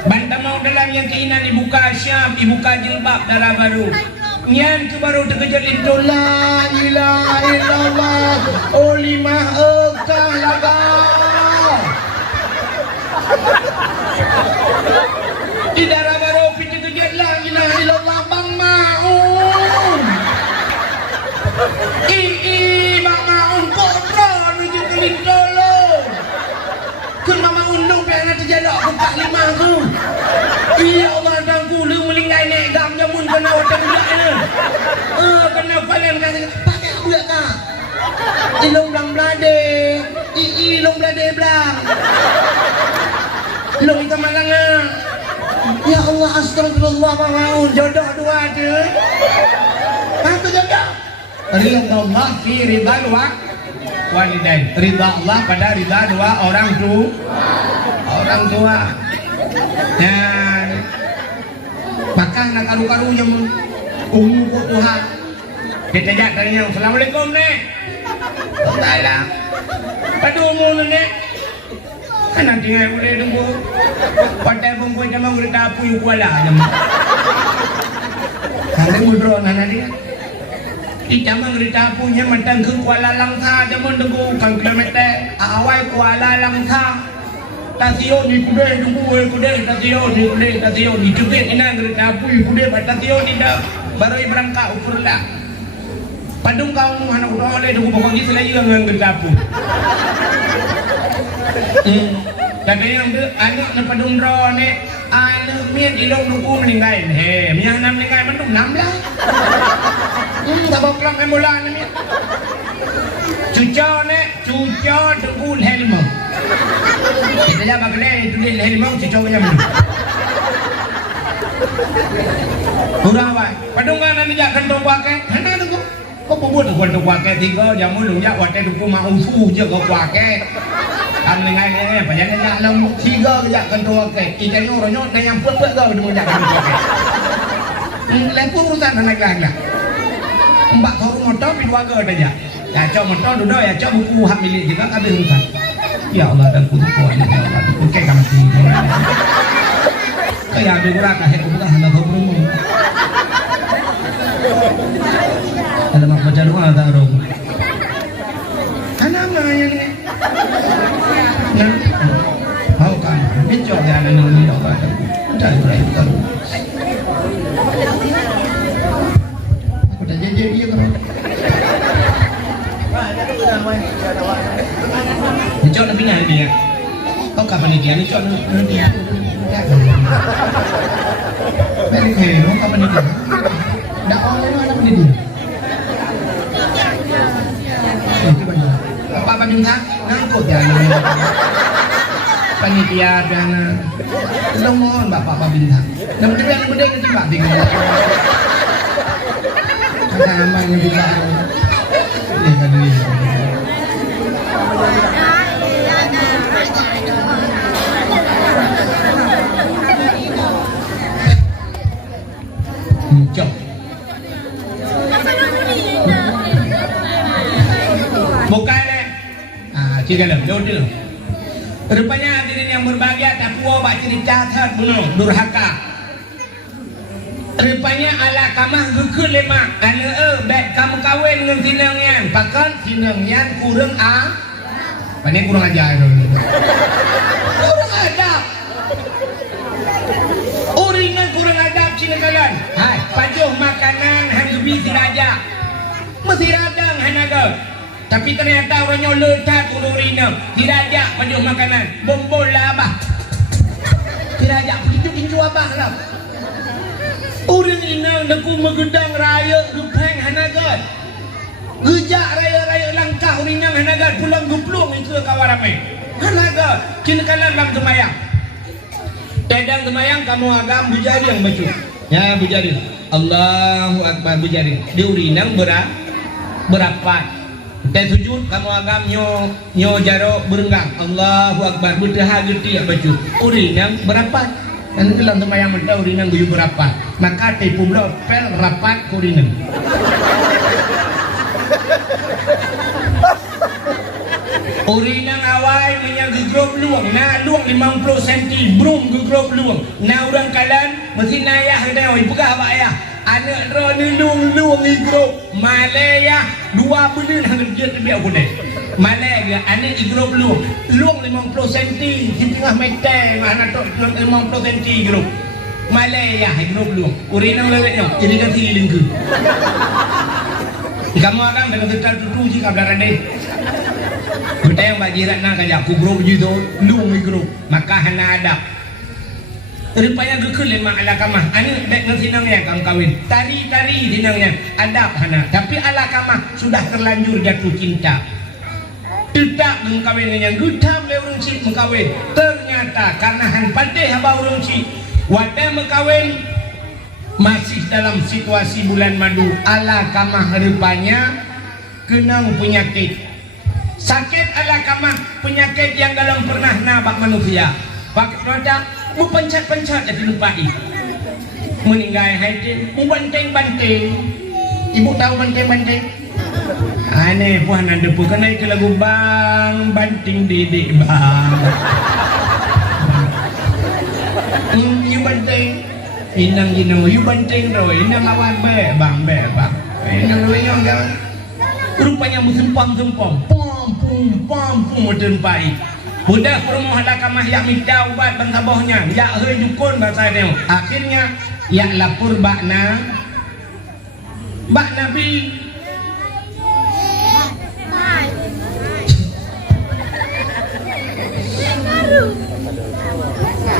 Bantah mau dalam yang keinginan dibuka syam, dibuka jilbab darah baru. Nyan tu baru terkejut itu la ilaha illallah olimah ekah laga. Di darah baru pintu terkejut la ilaha illallah bang maun. Bang maun kodra nuju ke lintolo. Kun bang maun dong pengen terjadok buka lima tu. Ya Allah dan gulu melingkai nek gam jamun kena watang budak ni. Kena kalian kata pakai budak kah? Ilong belang belade. Ilong belade belang. Ilong kita malang ah. Ya Allah astagfirullah maun jodoh dua tu. Apa jodoh? Ridha Allah fi ridal walidain. Ridha Allah pada ridha dua orang tua. Dan maka nak karu-karunya umum Tuhan kita jak tanya Assalamualaikum nek Waalaikumsalam padu umum nek kan nanti yang boleh tunggu pandai perempuan zaman kereta apu yang kuala kalau mudro nana dia di zaman kereta apunya matang ke Kuala Langsa zaman tunggu kan kilometer awal Kuala Langsa Tasio ni kude tunggu kude tasio ni jubit ina kereta apu kude tasio ni dah baru berangkat ukur lah padung kau anak udah oleh tunggu pokok gitu lagi dengan kereta apu tapi yang tu anak na padung drone anak mian ilong nunggu meninggal mian nam meninggal mantu 6 lah tak bawa kelang emulan ni cucok tunggu helmet kita jangan pakai tulis helmet cucok macam ni udah apa padungan nanti jak kentong pakai mana tu kau buat tu kentong pakai tiga jamu lunjak watai tu mau usu je kau pakai kan dengan ni panjang jak lam tiga jak kentong pakai ikan orangnya dan yang puat kau tu jak kentong pakai lepas urusan anak lelaki mbak kau motor pi dua ke aja ya cok motor duduk ya cok buku hak milik kita habis urusan ya Allah dan kutu kuat ya Allah tu kayak kamu sih kayak ada berat lah aku bukan hendak kau berumur ada mak baca doa tak rom anak mana yang ni nah mau kan bincang dia anak ni doa dah berai tu aku dah jadi dia kan Cok nak pindah dia. Kau kapan dia? Ni cok dia. Balik ke rumah kapan dia? Dak orang mana pun dia. Apa bintang? Ngangkut ya. Panitia dan tolong mohon bapak bintang. Nama dia yang gede ketiba bingung. Kata amal yang juga. Ini kan dia. Cok. Bukan cerita dalam dulu. Rupanya hadirin yang berbahagia tak puas bak cerita thad bunuh durhaka. Rupanya ala kamah gekut lemak. Ala baik kamu kahwin dengan sinangyan. Pakan sinangyan kurang Pandai kurang ajar. Kurang adab. Uringan kurang adab cina kalian. Hai, pajuh makanan hang gebi siraja. Mesti radang hanaga. Tapi ternyata orangnya letak urina. Tidak ajak pada makanan. Bombol lah abah. Tidak ajak pintu-pintu abah lah. Orang inang aku megedang raya gepeng hanagat. Gejak raya-raya langkah orang inang hanagat pulang geplung itu kawan ramai. Hanagat. Cinakalan dalam semayang. Tedang semayang kamu agam bujari yang baca. Ya bujari. Allahu Akbar bujari. Dia urinang berapat. Dan sujud kamu agam nyo jaro berenggang. Allahu Akbar bertahap geti yang baca. Urinang berapat. Dan dalam semayang mentah urinang guyu berapat. Maka tipu blok pel rapat urinang. Urinang awal minyak gegrop luang. Nah luang 50 cm. Brum gegrop luang. Nah orang kalan mesti nayah dah. Pegah apa ayah. Anak rani luang gegrop. Malaya 2 bulan hang kerja terbiak aku dah. Malaya anak gegrop luang. Luang 50 cm. Di tengah meter. Anak tu 50 cm gegrop. Malaya gegrop luang. Urinang lewetnya. Jadi kan siling ke. Kamu akan dengan tetal tutu si kablaran deh. Kita yang bajirat nak kaya aku grup je tu, luang grup. Maka hana adab. Rupanya gekul lima ala kamah. Ani baik nak sinang yang kamu kawin. Tari-tari sinangnya. Adab hana. Tapi ala kamah sudah terlanjur jatuh cinta. Tidak mengkawin dengan gutam le urang cik mengkawin. Ternyata karena han pandai haba urang cik. Wadah mengkawin masih dalam situasi bulan madu. Ala kamah rupanya kenang penyakit. Sakit ala kamah penyakit yang dalam pernah nabak manusia. Pakai roda, mu pencet-pencet jadi lupai. Meninggal hati, mu banteng-banteng. Ibu tahu banteng-banteng? Aneh puan ada pun kena ke lagu bang banting dedek bang. You banteng. Inang jinau, you banteng roh. Inang awak be bang. Inang roh yang kan. Rupanya musim pam-pam. Pam modern baik. Budak permoh kamah yak minta ubat bangsabohnya. Yak hei dukun bahasa dia. Akhirnya yak lapor bak Nabi.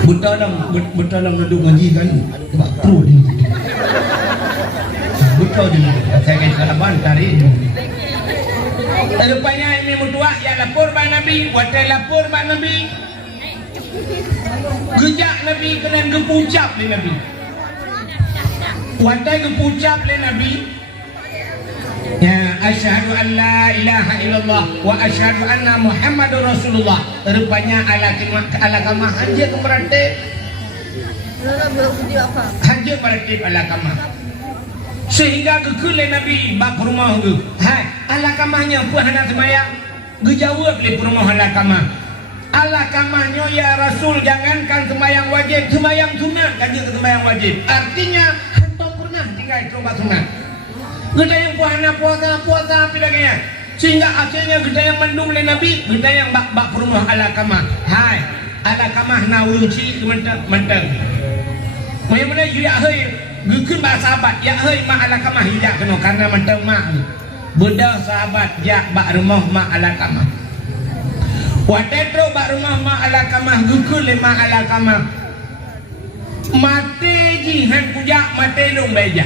Buta dalam duduk ngaji kan. Bak pro ni. Buta je. Saya kata kalaban tarik. Rupanya ini mutua yang lapor bang Nabi, wadah lapor bang Nabi. Gejak Nabi kena gepucap le Nabi. Wadah gepucap le Nabi. Ya asyhadu an la ilaha illallah wa asyhadu anna Muhammadur Rasulullah. Rupanya ala kamah hanja kemerate. Hanja kemerate ala kamah. Sehingga kekule Nabi bak rumah tu. Hai, ala kamahnya pun hendak semayang. Gejawab le rumah ala kamah. Ala kamahnya ya Rasul jangankan semayang wajib, semayang sunat kan ke semayang wajib. Artinya hantam pernah tinggal coba sunat. Geda yang puana puasa pilaganya. Sehingga akhirnya geda yang mendung le Nabi, geda yang bak rumah ala kamah. Hai, ala kamah na urung ci mentang. Mana ya hei Gukun bah sahabat, ya hei mak ala kamah hijak kena karena mentang mak. Benda sahabat jak bak rumah mak ala kamah. Watetro bak rumah mak ala kamah gukun le mak ala kamah. Mate jihan kujak mate long beja.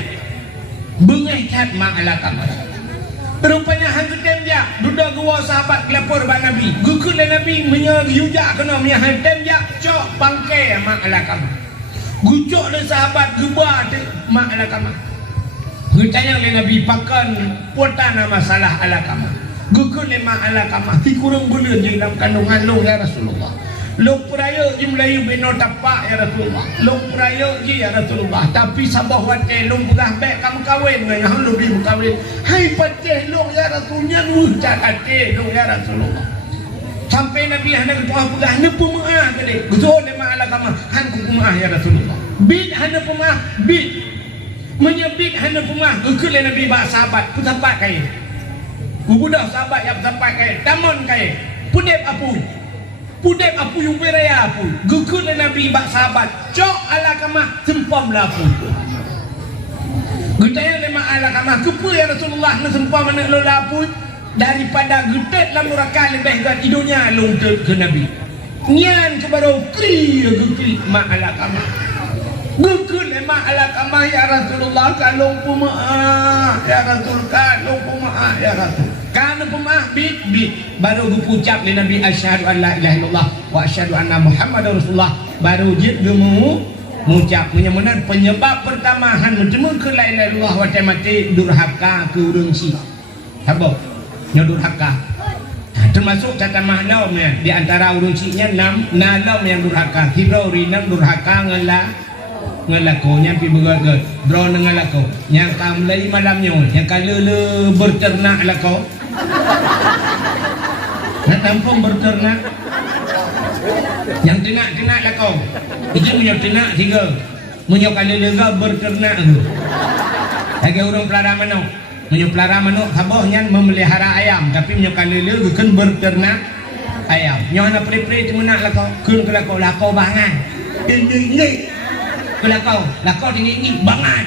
Bengeh cat mak ala kamah. Rupanya hantu temjak duduk gua sahabat kelapor bak Nabi. Gukun le Nabi menyujak kena menyahan temjak cok bangkai mak ala kamah. Gucuk le sahabat gebar mak ala kamah. Gutanya le Nabi pakan puatana masalah ala kamah. Gukun le mak ala kamah. Ti kurang bulan je dalam kandungan long ya Rasulullah. Long peraya je Melayu beno tapak ya Rasulullah. Long peraya je ya Rasulullah. Tapi sabah wate long pegah bek kamu kawin dengan yang lebih kawin. Hai pateh long ya Rasulnya nucak ate long ya Rasulullah. Sampai Nabi hendak ketua pegah ne pemaah tadi. Guzur le mak ala kamah. Han ku pemaah ya Rasulullah. Bid hana pemaah, bid. Menyebit hana pemaah. Gukul le Nabi bak sahabat, pusapat kai. Budak sahabat yang pusapat kai, tamon kai. Pudep apu yung beraya apu. Gukul le Nabi bak sahabat, cok ala kamah sempam la apu. Gutaya le mak ala kamah, kupu ya Rasulullah na sempam anak lo la apu. daripada gedet lah muraka lebih kat hidupnya long ke Nabi nyan ke baru kri mak ala kama gukul mak ala kama ya Rasulullah kalau pumaah ya Rasul kalau pumaah ya Rasul kalau pumaah bit baru gupucap li Nabi asyhadu an la ilaha illallah wa asyhadu anna Muhammadar Rasulullah baru jid gemu mengucap benar penyebab pertama han menjemu ke la ilaha illallah wa mati durhaka ke urang si habok durhaka termasuk kata mahnamnya di antara urusinya 6 nalam yang durhaka hibrori nang durhaka ngelakonya pi begagat bro ngelako yang kamlai malamnya yang kalele berternak lako nak tampung berternak yang ternak lako itu punya ternak 3 punya kalele berternak tu lagi orang pelara manuk punya pelara manuk habohnya memelihara ayam tapi punya kalele bukan berternak ayam nyonya pre-pre tu nak lako kun lako bangan ini lakau tinggi bangan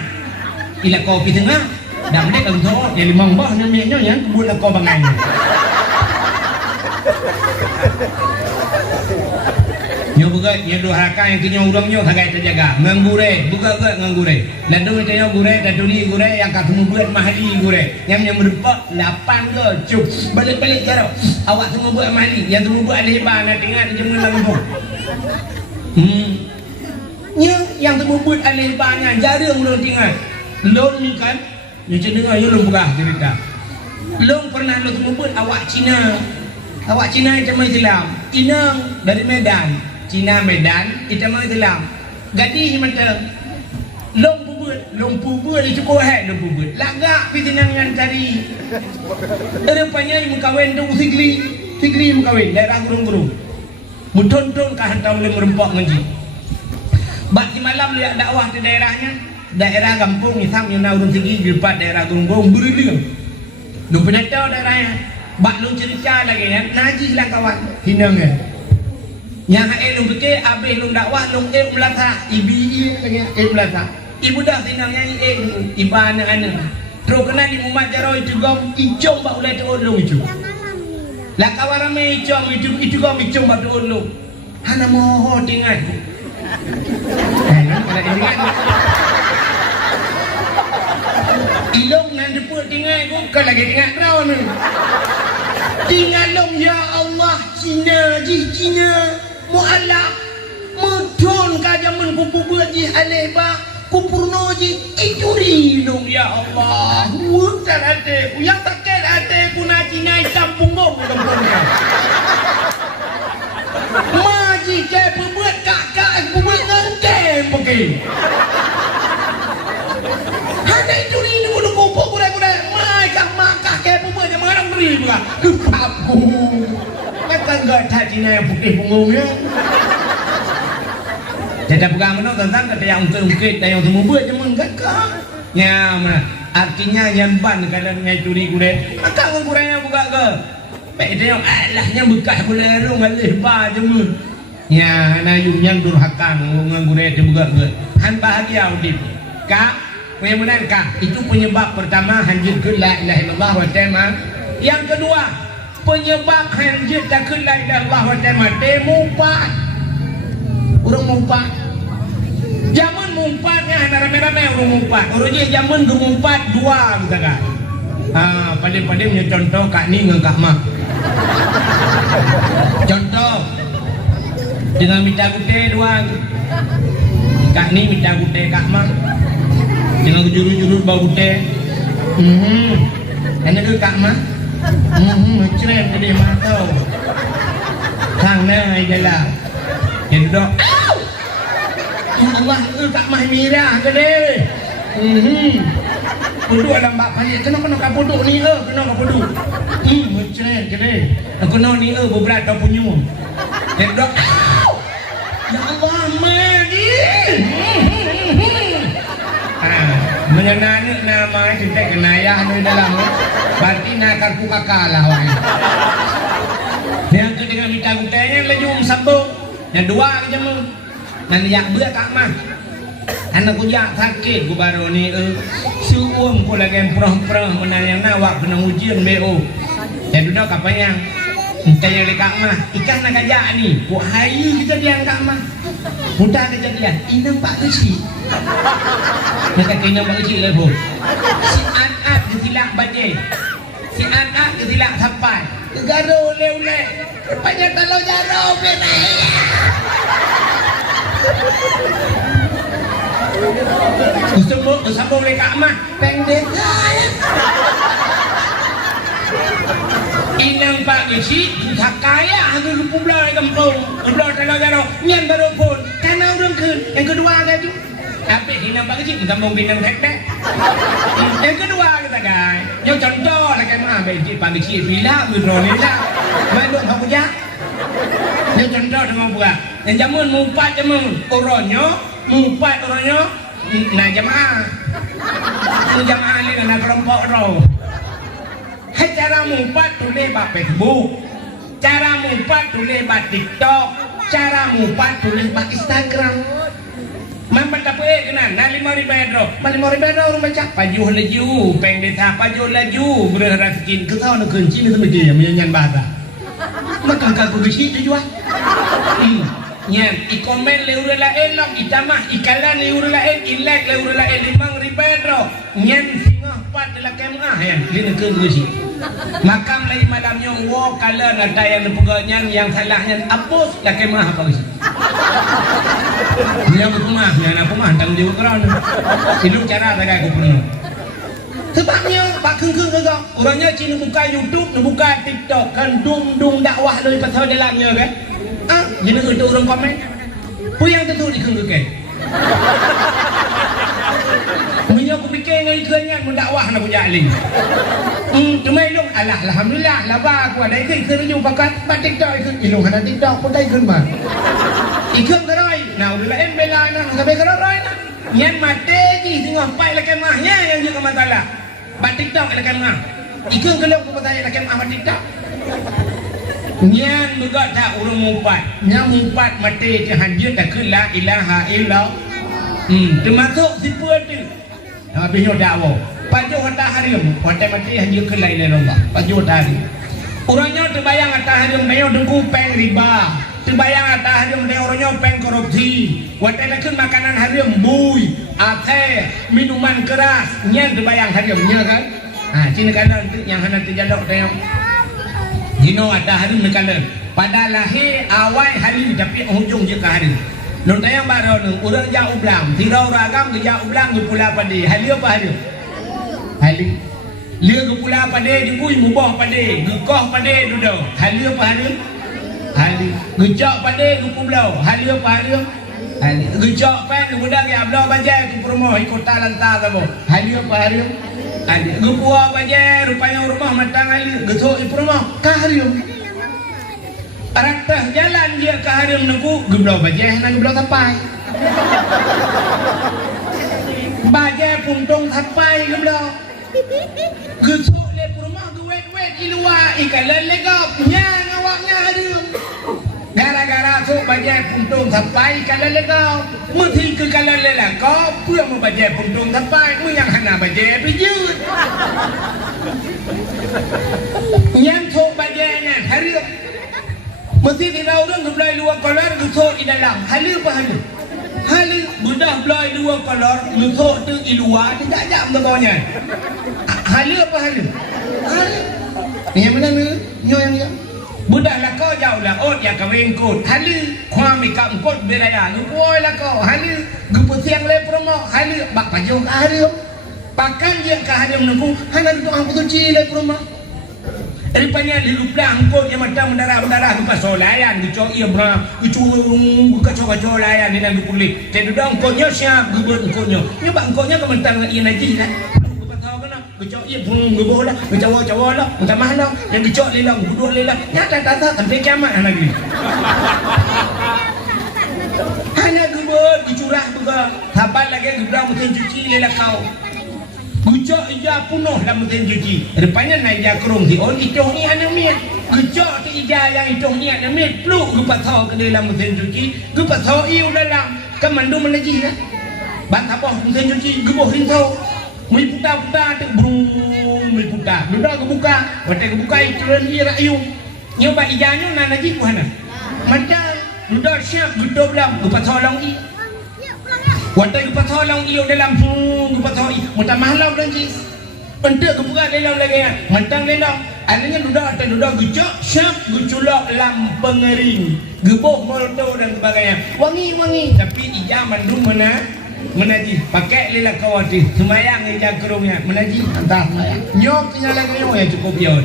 ila kau pi tengah dang dek ang tho ya limang bah nya nya nya buat lakau bangan nyo buka nya durhaka yang kinyo urangnya sagai terjaga menggure buka ngangure dan dulu nya gure dan duli gure yang katemu buat mahali gure yang berempat 8 ke cuk balik-balik jaro awak semua buat mahali yang semua buat lebar nak tinggal di jemun lampung yang terbubut alih banyak jarang belum tinggal long ni kan yang cenderung ayo long berah cerita long pernah long terbubut awak Cina itu Islam Inang dari Medan Cina Medan itu Islam gadis macam long bubut itu kuat long bubut lagak pergi dengan cari rupanya yang kawin tu sigli kawin daerah gurung-gurung muton-ton kah hantar oleh merempak ngaji bagi malam lihat dakwah di daerahnya daerah kampung misal yang urung tinggi di depan daerah gurung-gurung beriling lu pernah tahu daerahnya bak lu cerita lagi ya najis lah kawan hinang ya yang lu fikir habis lu dakwah lu melata ibi lagi melata ibu dah hinangnya ibu anak-anak terus kena di umat jaro itu gom icong bak ulai tu lu itu lah kawan ramai icong itu gom icong bak tu lu hana moho tinggal ilong nan deput tinggal aku kan lagi tinggal kau ni tinggal long ya Allah Cina mu'alak mudun kajaman kupu ji aleba kupurno ji icuri long ya Allah wutar ate yang takkan ate kuna Cina tampung gom kampungnya maji ke pembuat kakak pembuat ngangkem pergi hanya itu ni udah kupuk kuda mai kak makah ke pembuat yang mengarang beri pula aku kan gak tak Cina yang putih punggungnya jadi pegang mana tentang kata yang ungkit dan yang semua buat cuma enggak ya mana artinya yang ban kadang yang curi kuda maka kurangnya buka ke baik dia alahnya bekas kulerung alih ba jemun ya na yung yang durhaka ngangure juga ke han bahagia udip kak yang benar kak itu penyebab pertama hanjir ke la ilaha illallah wa ta'ala yang kedua penyebab hanjir tak ke la ilaha illallah wa ta'ala demumpat urang mumpat zaman mumpatnya rame-rame urang mumpat urangnya zaman mumpat dua misalkan pada-pada punya contoh kak ni dengan kak mak contoh dengan minta gute doang kak ni minta gute kak mak dengan juru-juru bau gute enak ke kak mak cerem jadi matau sana adalah yang duduk ya Allah kak mak mirah ke deh Puduk dalam bak payah, kena kap puduk ni kena kap puduk. Macam kena. Kena ni berat dah punya. Dan dok. Ya Allah, madi. Mengenai nama cinta kenayah ni dalam. Berarti nak karpu kakalah orang. Yang kedua minta gutanya lejum sambung. Yang dua aja mu. Nanti yak berat tak mah. Anak kujak sakit ku baru ni suum ku lagi perah-perah menang yang nawak kena ujian BO Saya duduk apa yang tanya dekat mah ikan nak gajak ni buat hari kita dia kat mah mudah kejadian ini pak kecil nak kena pak kecil lah pun si anak kesilak bajai si anak kesilak sampai gegaro oleh-oleh rupanya kalau jaro berai Usambung dekat mah pendek inang pak gesi tak kaya aku pula kampung pula kalau nyan baru pun karena orang kun yang kedua gaji tapi inang pak gesi sambung binang tek yang kedua kita guys yang contoh lah kan mah bagi pak gesi bila berdoni lah malu aku ya yang contoh dengan buat yang jamun mumpat jamun orangnya nah jamaah ni nak kelompok roh hai cara mumpat tulis bab Facebook, cara mumpat tulis bab TikTok, cara mumpat tulis bab Instagram. Mampat apa kena? Nah 5.000 orang baca pajuh laju, peng desa pajuh laju, berharap skin ke tahu nak kunci ni semua yang menyanyi bahasa. Maka kau besi tu jual. Nyan, ikomen leure lain lom, itamah ikalan leure lain, ilek leure lain 5.000 nyan singa pat dalam kemah yang lina ke besi. Makam lain malamnya wo kala ada yang peganya yang salahnya apus la kemah apa besi. Dia rumah, yang aku mah tanggung jawab kerana hidup cara tak aku penuh. Sebabnya pak keng-keng ke kau, orangnya Cina buka YouTube, buka TikTok kan dung dakwah dari pasal dalamnya kan. Jadi ada orang komen, puyang tentu dikeng-keng. Punya aku fikir dengan ikannya mendakwah nak punya alim. Cuma ilung alhamdulillah laba aku ada ikan raju pakat bat TikTok ikan ilung ada TikTok pun dah ikan mah. Ikan kerai, nah udah lain bela nak sampai kerai nak. Yang mati je tengok pai lekan mahnya yang juga masalah. Bat TikTok lekan mah. Ikan kalau aku bertanya lekan mah bat TikTok. Yang juga tak urung mumpat, yang mumpat mati kehanjir tak ke la ilaha illallah. Termasuk siapa tu? Habis yo dakwah. Pajuh atas harim, hotel mati hanya ke la ilaha illallah. Pajuh atas harim. Orangnya terbayang atas harim mayo dengku peng riba. Terbayang atas harim dia orangnya peng korupsi. Hotel nak makanan harim bui, ate, minuman keras. Yang terbayang harimnya kan? Cina kanan yang hendak terjaduk tengok. Dino ada hari nekalan. Pada lahir awal hari tapi hujung je ke hari. Nun tayang baru nu urang jauh belang, tirau ragam ke jauh belang ke Pulau Pade. Hari apa hari? Hari. Lia ke Pulau Pade jengkui mubah Pade, gekoh Pade duduk. Hari apa hari? Hari. Gejak Pade ke Pulau. Hari apa hari? Hari. Gejak pen ke budak ya belau bajai ke rumah kota lantar kamu. Hari apa hari? Ada gua baje rupanya rumah matang ali gesok di rumah kaharium ratah jalan dia kaharium nunggu geblau baje nang geblau tapai baje puntung tapai geblau gesok le rumah duet di luar ikalan legap nya ngawaknya harium gara-gara sok baje puntung tapai ikalan legap mesti ke kalan lela kau พื่อmembaca puntung tapai mu yang hana baje pijut yang sok bajanya hari mesti tidak orang belai luar kolor gesok di dalam hari apa hari budak belai luar kolor gesok tu di luar tidak jam bawahnya hari apa hari yang mana ni yang budak lah kau jauh lah ot yang kawin kot hari kuami kam kot beraya luoi lah kau hari geputiang le promo hari bak pajuh ke hari pakan dia ke hari menunggu hana tu aku tu cile promo rupanya di luplang kot yang macam mendarah ke pasolayan dicok ia bra dicung kacau layan di dalam kulit jadi dong kotnya siap gebut kotnya nyoba kotnya kementang ia najis kan gecok ia pun geboh lah gecok-gecok lah minta mahal yang gecok lelang duduk lelang nyata tak sampai kiamat lagi hanya gebot dicurah juga sabar lagi gebang mesin cuci lelang kau gecok ija penuh dalam mesin cuci rupanya naik jakrung si on itu ni hanya miat gecok ti ija yang itu ni hanya miat peluk gepat tahu ke dalam mesin cuci gepat tahu iu dalam kemandu menajis lah bang apa mesin cuci geboh rindu Mui putar-putar tu brum, mui putar. Duda kebuka, watai kebuka itu dia rayu. Nyoba ijanyo na naji kuhana. Macam duda siap gedor dalam gupat tolong i. Watai gupat tolong i dalam gupat tolong i. Muta mahalau dan ji. Untuk kebuka dalam lagi ya. Mentang dalam. Adanya duda atau duda gecok siap geculok lam pengering. Gebok molto dan sebagainya. Wangi-wangi tapi ijam mandung mana? Menaji pakai lila kawati semayang ija kerumnya menaji entah nyok nyala nyok ya cukup jauh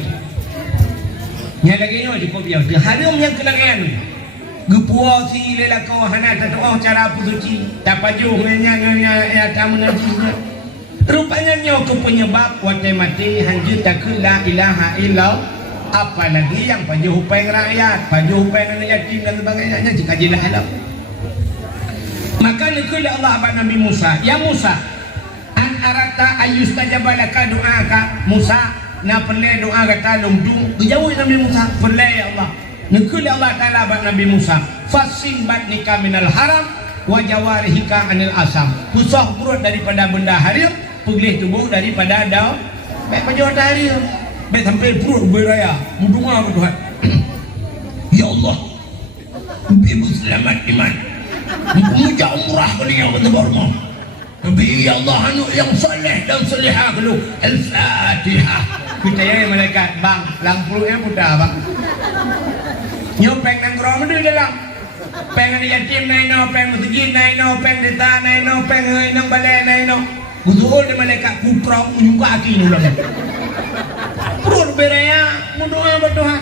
nyala nyok cukup jauh harum yang kelanggan gepuau si lila kawahana tatoh cara pusuci tapaju ngenya ya tamu menaji rupanya nyok ke penyebab watai mati hanjir takut la ilaha illallah apalagi yang pajuh upeng rakyat pajuh upeng yatim dan sebagainya jika jelah alam. Maka nikul Allah pada Nabi Musa, ya Musa, an arata ayustajabalaka doaka Musa, na perle doa kata lungdung, jauh Nabi Musa, perle ya Allah. Nikul Allah Taala pada Nabi Musa, fasim batnika minal haram, wa jawarihika anil asam. Pusah perut daripada benda haram, pegilih tubuh daripada daun. Baik baju haram, baik sampai perut beraya, mudunga ke Tuhan. Ya Allah, bimu selamat iman. Memuja umrah beliau bertebarma. Nabi Allah anu yang saleh dan salihah dulu. Al-Fatihah. Kita ya malaikat bang, lampunya putar bang. Nyopeng nang grong di dalam. Pengen yatim naino, pengen masjid naino, pengen desa naino, pengen nang balai naino. Betul di malaikat kuprong menyuka aki nulah. Perut beraya, mundoa berdoa.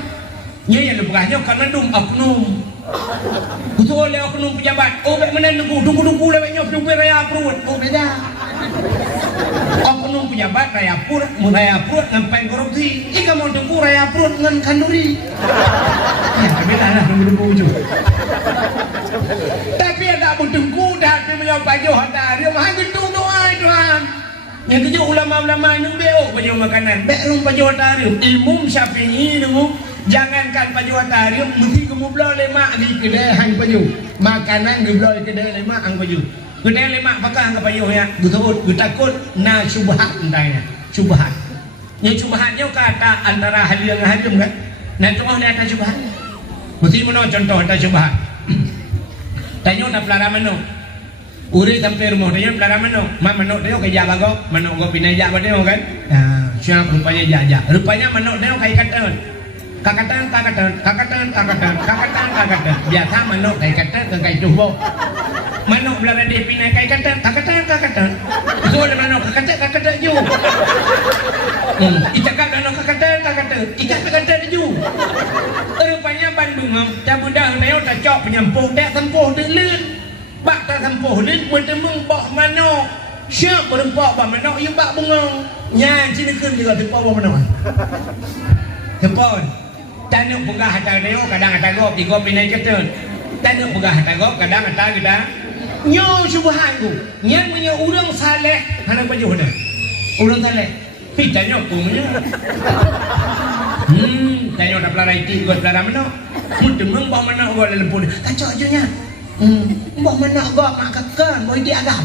Nya yang lebahnya karena dum oknum. Betul oleh oknum pejabat. Oh, baik mana tunggu lewat nyop tunggu raya perut. Oh, beda. Oknum pejabat raya perut sampai korupsi. Jika mau tunggu raya perut dengan kanduri. Ya, beda lah tunggu ujung. Tapi ada pun tunggu dah dia menjawab baju hantar dia mahal gitu doa Tuhan. Yang kejo ulama-ulama yang beok baju makanan. Beok baju hantar ilmu Syafi'i ilmu. Jangankan baju atarium, mesti kamu belah lemak di kedai hang baju. Makanan gebelah di kedai lemak hang baju. Kedai lemak bakal hang baju ya. Betul, takut na syubhat entahnya. Syubhat. Yang syubhatnya kata antara hadis dengan hadis kan. Nah contoh dia ada syubhat. Mesti mana contoh ada syubhat. Tanya nak pelara mana? Uri sampai rumah dia pelara mana? Mak manuk dia kerja bagok, manuk go pindah jak dia kan. Nah, siapa rupanya jak. Rupanya manuk dia kai kata. Kakatan. Biasa manuk kai kata kai cubo. Manuk belara dia pindah kai kata. Itu ada manuk kakata ju. Icakak manuk kakata. Icak kakata ju. Rupanya Bandung cabudah nayo tak cok penyempuh dak sempuh deulun. Bak tak sempuh deulun bertembung bak manuk. Siap berempak bak manuk you bak bungong. Nya cina keun juga tempat bak manuk. Tempon. Tanuk pegah hata dia kadang hata gop di gop pinai kata. Tanuk pegah hata gop kadang hata kita. Nyo subhan ku. Nyan punya urang saleh hana baju dah. Urang saleh. Pi tanuk punya. Tanuk dah pelara itu gop pelara mana? Mun demeng bak mana gop lempun. Kacau aja nya. Bak mana gop mak kekan boy di agam.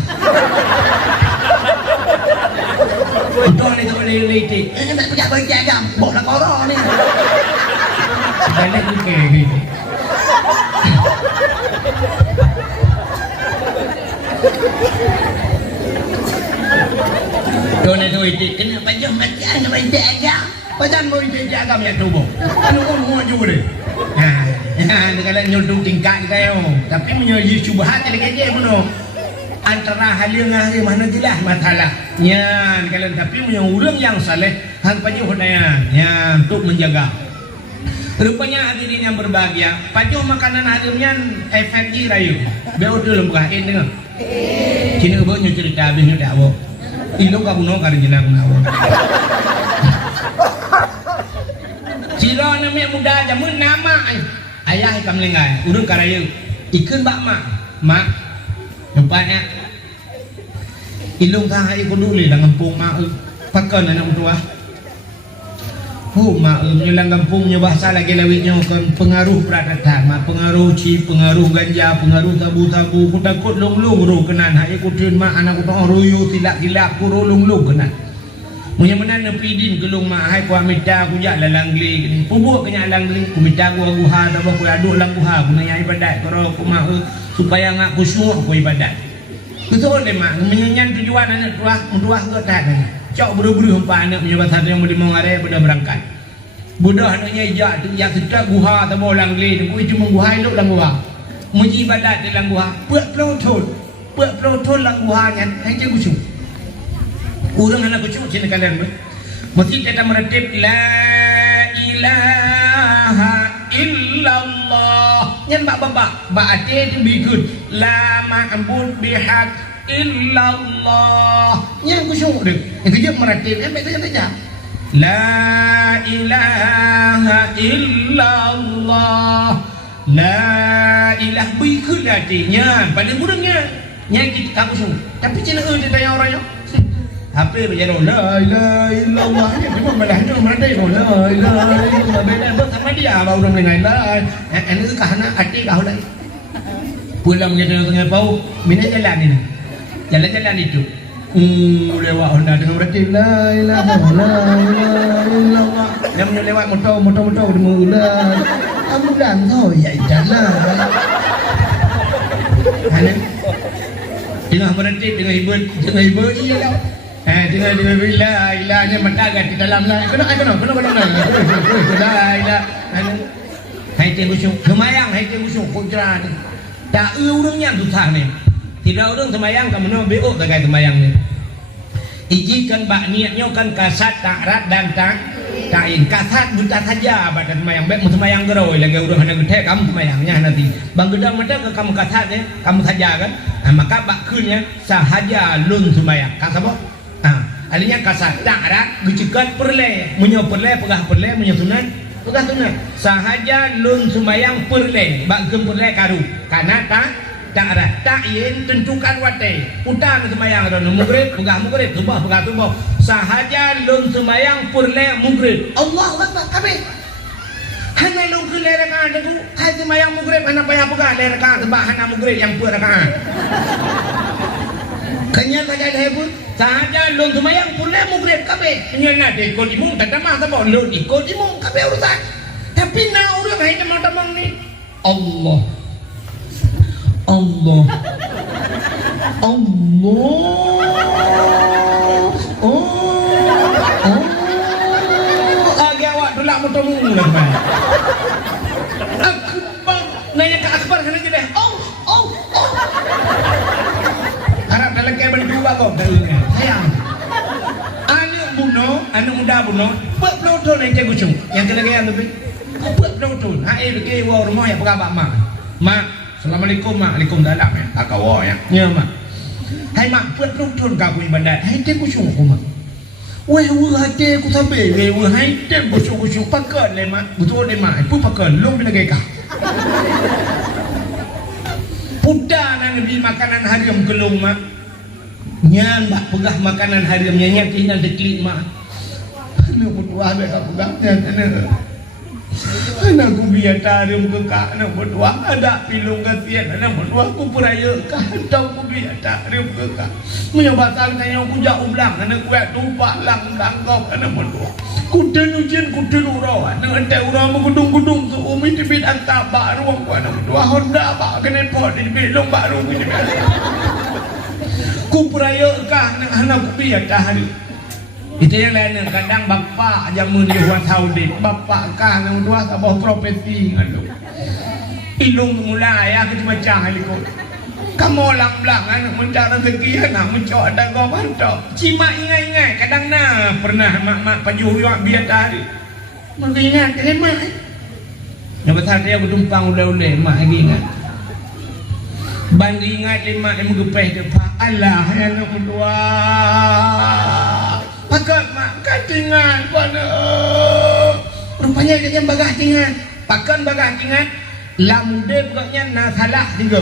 Betul ni tu leliti. Ini nak pergi boy di agam. Bok nak korang ni. Balik ni ke. Tuan itu itu kenapa jom mati anda mati agam? Pasal mau itu agam ya tubuh. Anu mau juga deh. Nah, kalau nyodung tingkat kita yo. Tapi menyoji syubhat lagi je puno. Antara hal yang hari mana jelas masalah. Nya kalau tapi menyurung yang saleh hang pajuh daya. Nya untuk menjaga. Rupanya hadirin yang berbahagia, pajuh makanan hadirnya FNI rayu. Beo dulu buka ini dengar. Kini kau nyu cerita habisnya tak wo. Ilo kau bunuh kari jenang nawo. Ciro namanya muda jamun nama ayah ikam lenggai. Urun karayu. Ikan bak mak. Nampaknya ilung kah ikut dulu dengan kampung mak. Pakai anak tua. Mak nyelang kampungnya bahasa lagi lewitnya kan pengaruh berat pengaruh pengaruh pengaruh ganja, pengaruh tabu-tabu. Ku takut long-long ro kenan. Hai ku tun mak anak ku tong royo tilak-tilak ku ro long-long kenan. Munya menan nepi din gelung mak hai ku amita ku jak lalang gli ni. Pubuk kenya lalang gli ku minta ku guha ta ku aduk lang guha ku nanya ibadat ku ro ku mak supaya ngak khusyuk ku ibadat. Betul le mak menyanyan tujuan anak tuah ke tak ni. Cok buru-buru hempa anak punya bahasa yang boleh mengare pada berangkat. Budak anaknya ijak tu yang sedap guha ta bolang gli tu ku cuma guha elok lang guha. Muji ibadat di lang guha. Puak pelotol lang guha nyan hai je khusyuk. Urang anak khusyuk sini kalian ber. Mesti kita meratib la ilaha illallah. Nyan bak ate tu bikut la ma'bud bihaq illallah. Nyan khusyuk dah. Yang kerja meratib yang baik saja. La ilaha illallah. La ilah bikut artinya pada burungnya. Nyan kita khusyuk. Tapi cina dia tanya orangnya. HP berjalan la ilaha illallah ni memang balahnya meradai la ilaha illallah beda sama dia baru orang dengar la ini kahana hati kau lai pulang kita tengah pau mina jalan ini jalan itu lewat Honda dengan berarti la ilaha illallah yang lewat motor demo la kamu dan tahu ya jalan ana tengah berarti dengan ibu iyalah dengan bila ilahnya mendagat di dalam lah kena la ilah hai tengok semayang hai tengok kudrat tak urungnya susah ni tidak urung semayang kamu no beok tak semayang ni ijikan bak niatnya kan kasat takrat dan ta'in kasat buta saja pada semayang baik semayang geroi lagi urung hendak gede kamu semayangnya nanti bang gedang macam ke kamu kasat ya kamu saja kan maka bak kunnya sahaja lun semayang kan sabok alinya kasat takrat gucikan perle munyo perle pegah perle munyo sunat pegah sunat sahaja lun sumayang perle bak gem perle karu kana takrat ta'in tentukan wate utan sumayang ron mugrib pegah mugrib subah pegah subah sahaja lun sumayang perle mugrib Allahu akbar kabeh hana lun ke lerakan tu hai sumayang mugrib hana payah pegah lerakan sebab hana mugrib yang per rakaat kanya tak ada pun sahaja lon semayang pula mugrib kabeh nyana de ikut imung tak tamah tak lon ikut imung kabeh urusan tapi na urang hai tamang ni Allah agak awak tulak motomu lah akbar nanya ke akbar sana je deh harap dalam kaya berdua kau sayang anak muda bunuh buat pelotol yang cek kucing yang kena-kena lebih buat pelotol hai pergi wa rumah yang pegabak mak assalamualaikum mak waalaikumsalam ya akawa ya mak hai mak buat pelotol kau ibadat hai cek kucing aku mak weh hati aku sampai weh hai cek kucing pakai le mak betul le mak itu pakai lu bila gaya Puda nak beli makanan haram kelung mak. Nyan bak pegah makanan haramnya nyan tinggal deklik mak. Anak berdua ada pegah nyan anak ku biar haram ke kak anak berdua ada pilung kasihan anak berdua ku peraya kak tau ku biar haram ke kak. Menyebabkan tanya ku jauh belang anak ku tumpah lang kau anak berdua. Kuden ujian kuden urau anak ente urau menggudung-gudung ke umi tibit antar bak ruang ku anak berdua Honda bak kena pot di belong baru ku tibit ku peraya kah anak ku biar haram. Itu yang lain kadang bapa jamun di Huan Saudi bapa kah nang dua sabah profesi ngadu ilung mulai ya ke macam haliko kamu lang belang anak mencari rezeki anak mencok ada kau bantok cima ingat kadang nah pernah mak pajuh yang biar tadi mereka ingat mak yang besar dia bertumpang ule-ule mak lagi ingat bandi ingat mak yang menggepeh depan Allah yang nak berdua pakat mak katingan pada rupanya dia yang bagah tingan pakan bagah tingan lamude pokoknya na salah tiga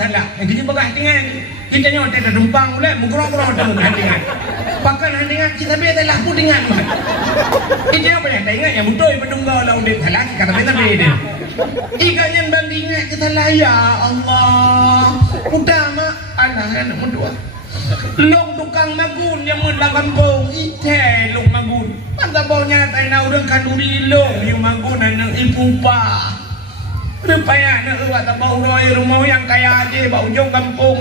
salah yang kita bagah tingan kita nyawa tak ada tumpang boleh mukrong-mukrong ada handingan pakan handingan kita biar tak laku tingan mak kita apa yang tak ingat yang betul yang berdungga lamude salah kata beta dia Ikannya bandingnya kita lah ya Allah. Udah mak anak anak mendua. Long tukang magun yang melakukan bau ite long magun. Mantap baunya tay nau dengan kanduri long yang magun anak ibu pa. Rupanya anak luat bau roy rumah yang kaya aja bau jong kampung.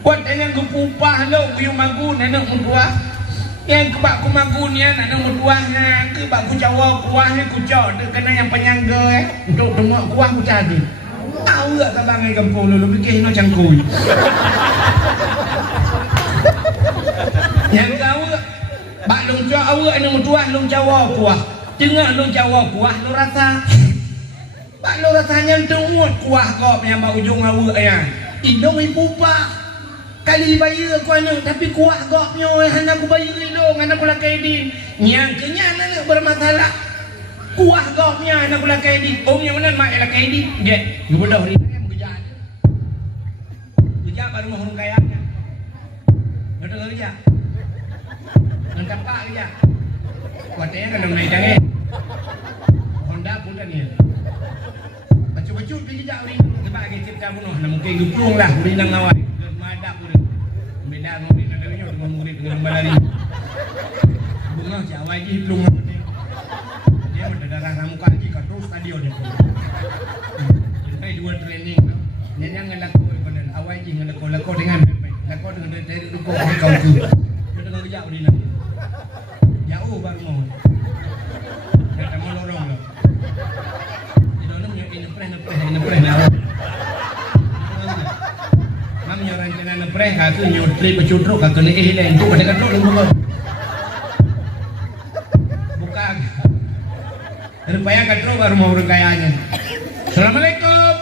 Buat anak gupupah long yang magun anak mendua. Yang kebak ku magun ya anak menduanya kebak ku Jawa kuahnya ku jauh kena yang penyangga untuk semua kuah ku jadi. Tahu tak tabang kampung lu fikir no cangkui. Yang tahu bak long Jawa awak anak menduah long Jawa kuah. Tengah long Jawa kuah lu rasa. Bak lu rasanya tengut kuah kau yang bak ujung awak ya. Indong ibu pak. Kali bayar aku anak tapi kuah goknya anak aku bayar lidong anak aku lakai din yang kenyan anak bermasalah kuah goknya anak aku lakai din yang mana mak lakai din dia bodoh ni yang kerja baru mau hurung kayaknya betul kerja nanti pak kerja kuatnya kan naik jangan Honda pun dah ni baju-baju pergi jauh ni sebab kita cipta bunuh mungkin gepung lah uri nang awal ada pun beda murid nadanya dengan murid dengan balari bunga Jawa ji belum dia berdarah muka ji kat terus stadion dia jadi dua training nyanyi ngelako pada awal ji ngelako dengan lako dengan dari ruko kau tu dia dengan jauh di nanti jauh baru mau kata mau lorong lo di dalam ini pernah Mamnya rencana nepreh aku nyutri pecudruk aku ni hilang tu pada kadruk lu buka rupanya kadruk baru mau orang kayanya. Assalamualaikum.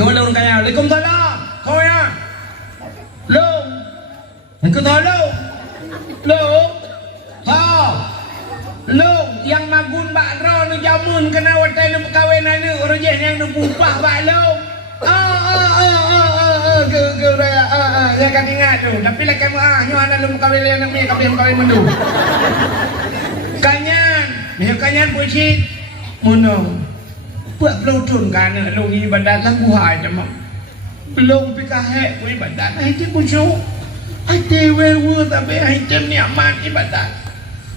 Tuh ada orang kaya. Waalaikumsalam. Kau ya? Lu. Engkau tahu lu? Lu. Kau. Lu yang magun bak ro nu jamun kena watai nu perkahwinan nu orang yang nu bumpah bak lu. Ya kan ingat tu. Tapi lah kamu nyo anak lu kawin yang ni kawin mendu. Kanyan, ni kanyan puisi mono. Buat pelutun kan lu ibadat lah buah macam. Belum pikahe ku ibadat ai ti pusu. Ai tewe tapi ai tem niamat ibadat.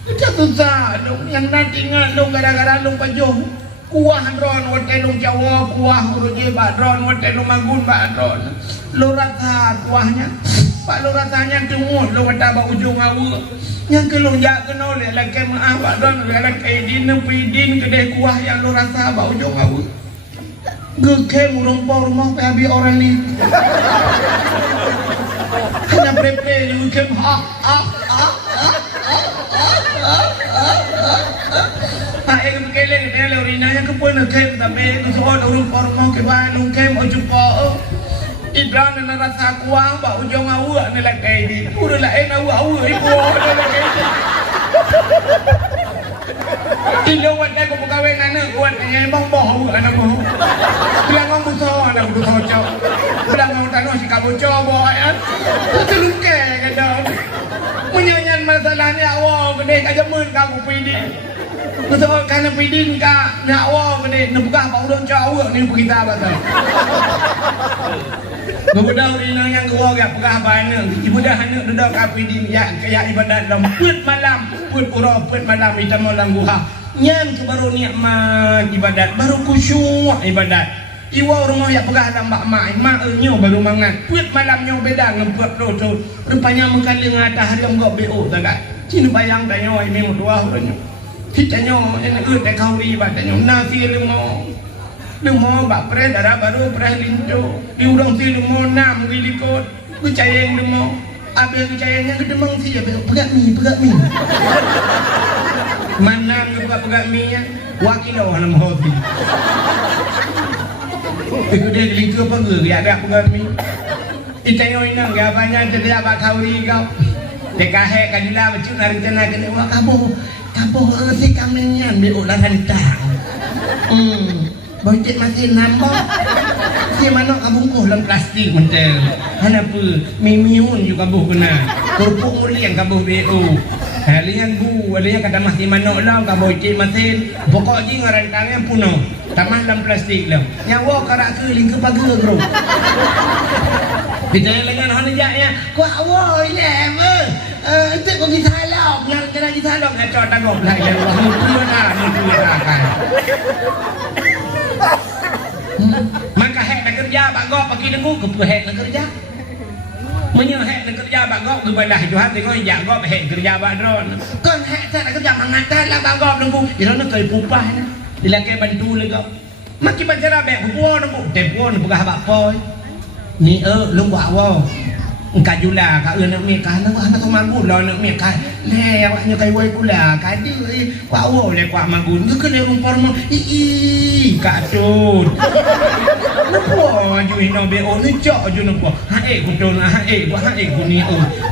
Itu susah lu yang nanti ingat lu gara-gara lu pajuh. Kuah ron hotel lu Jawa kuah uruji badron hotel lu Magun badron lu rasa kuahnya pak lu rasanya tunggu lu kata ba ujung awu yang ke lu jak kena le laki maaf badron le laki din pidin kedai kuah yang lu rasa ba ujung awu geke murumpau rumah pe orang ni hanya prepe lu kem Pak yang keleng dia lorinanya kepun kem tapi tu soal urut formal ke Bandung kem ojupo Ibran na rasa kuang ba ujung awak ni lah kai di udah lah awak ibu Ilo wanda ko pagawin anak kuat niya ibang boh anak mo bilang ang buso anak buso cok bilang ang tanong si kabucho boy tulung ke kada menyanyian masalahnya awak gede kajamun kamu pidi betul karena pidin ka nyawa gede nebuka pa udon jauh ni kita betul Gubudang rinang yang gua gak pegah banyak ibu dah hanya duduk kapidin ya kayak ibadat dalam put malam put uro put malam kita malam gua nyam tu baru nikmat ibadat baru khusyuk ibadat iwa rumah ya pegah tambah mak nyo baru mangan put malam nyo beda ngempet tu rupanya mengkaling atas hari enggak BO tak cina bayang tanya ini mudua urunyo kita nyo ini te kauri ibadat nyo nasi Lumo bak pre darah baru pre lintu di urang si lumo nam gilikot kucayeng lumo abe kucayengnya gedemang si abe pegat mi manam juga pegat mi nya wakil orang hobi itu dia gelingku apa ge ya ada pegat mi itayo inang ga banyak jadi abak kauri kau dekahe kadila bacun hari tena kene wa kabu si kamenyan be ulah hantang Bocet masih nambah si manok kabungkuh dalam plastik mentel hana apa mimiun juga kabuh kena kerupuk mulian kabuh BO Halian bu, adanya kata mati manok lah, kau bocik masin. Pokok je ngarantangnya puno. Tamah dalam plastik lah. Nyawa karak ke lingkup pagar bro. Kita yang lengan orang jaknya, kau awal ni apa? Itu kau kita halak, nak kena kita halak, nak cakap tanggup lah. Yang wah mutu lah kan. Maka hek nak kerja, pak gop pagi nunggu, kepu hek nak kerja. Menyehek nak kerja pak gop kepada Tuhan tengok jak gop hek kerja pak drone. Kan hek tak nak kerja mangatan lah pak gop nunggu. Dia nak kau pupah ni. Dia lagi bantu le gop. Maki bacara bek pupuan nunggu. Tepuan pegah pak poi. Ni lu buat wow. Engkau jula kau nak mekah nak anak tu magun lah nak mekah. Le awaknya kai wai pula. Kadi kuat wow le kuat magun. Ke kena rumpor mo. Katun. Lupa ju ino be on cok ju lupa. Hae kutun hae ku ni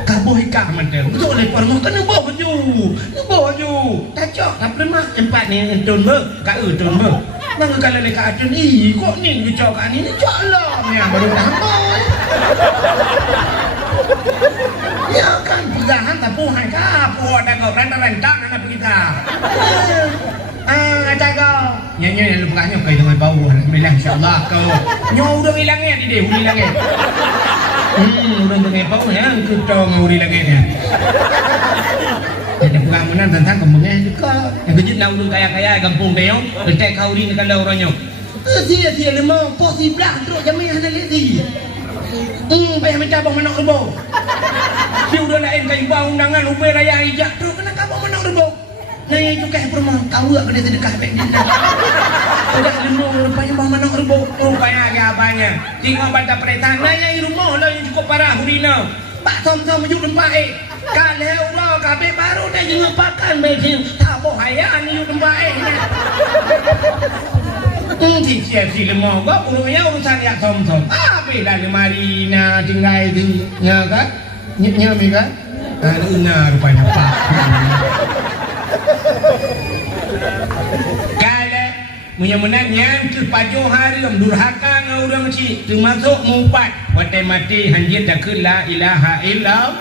Kabo hikah mate. Betul le por mo kena bawa ju. Bawa ju. Tak cok tak pernah tempat ni entun be. Ka tun be. Nang kalau le ka atun kok ni cok ka ni cok lah. Ni baru dah boy. Ya kan pegangan tapu hai ka po ada kau rentang nak kita. Ada kau. Nyanyi lu pegangnya kau dengan bau bilang insyaallah kau. Nyo udah hilangnya di deh hilangnya. Udah dengan bau ya kita ngau hilangnya. Jadi pegang menan tentang kembangnya juga. Yang kejut nak urung kaya-kaya kampung dia, letak kau di kalau orangnya. Dia lemah posible terus jamnya ada lagi. Bayar mencabang menang rebo. Dia udah lain kayu bau undangan ubai raya hijak. Terus kena kabang menang rebo. Nah itu kayak perempuan tahu tak kena sedekah baik dia. Udah lemah rupanya bau menang rebo. Rupanya agak abangnya. Tengok baca perintah nanya di rumah lah yang cukup parah hurina. Pak Tom mejuk tempat kalau orang kabeh baru dah jangan pakan baik. Tak boh hayaan you tempat si lemah kau punya urusan ya som-som. Bila lemari na tinggal di nya kan? Nya kan? Una rupanya pak. Kalau punya menanya terpajo hari durhaka ngau orang si termasuk mumpat mati hanjir dah ke la ilaha illallah.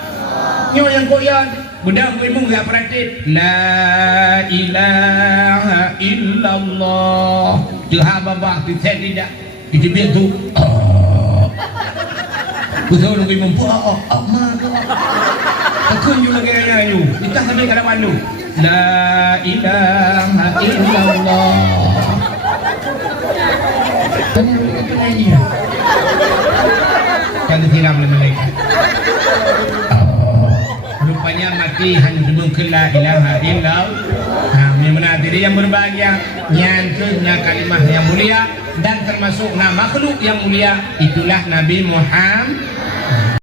Nyo yang koyan budak gue mung gak pratit la ilaha illallah. Tuhan babah tidak tidak itu biar tu. Betul lagi mampu mak. Aku juga kaya you. Kita sampai ke depan lu. La ilaha illallah. Tanya mereka penyanyi. Kalau tiram le mereka. Rupanya mati hanya sebelum ke la ilaha illallah. Menadiri yang berbahagia, nyantunya kalimah yang mulia dan termasuk nama makhluk yang mulia itulah Nabi Muhammad.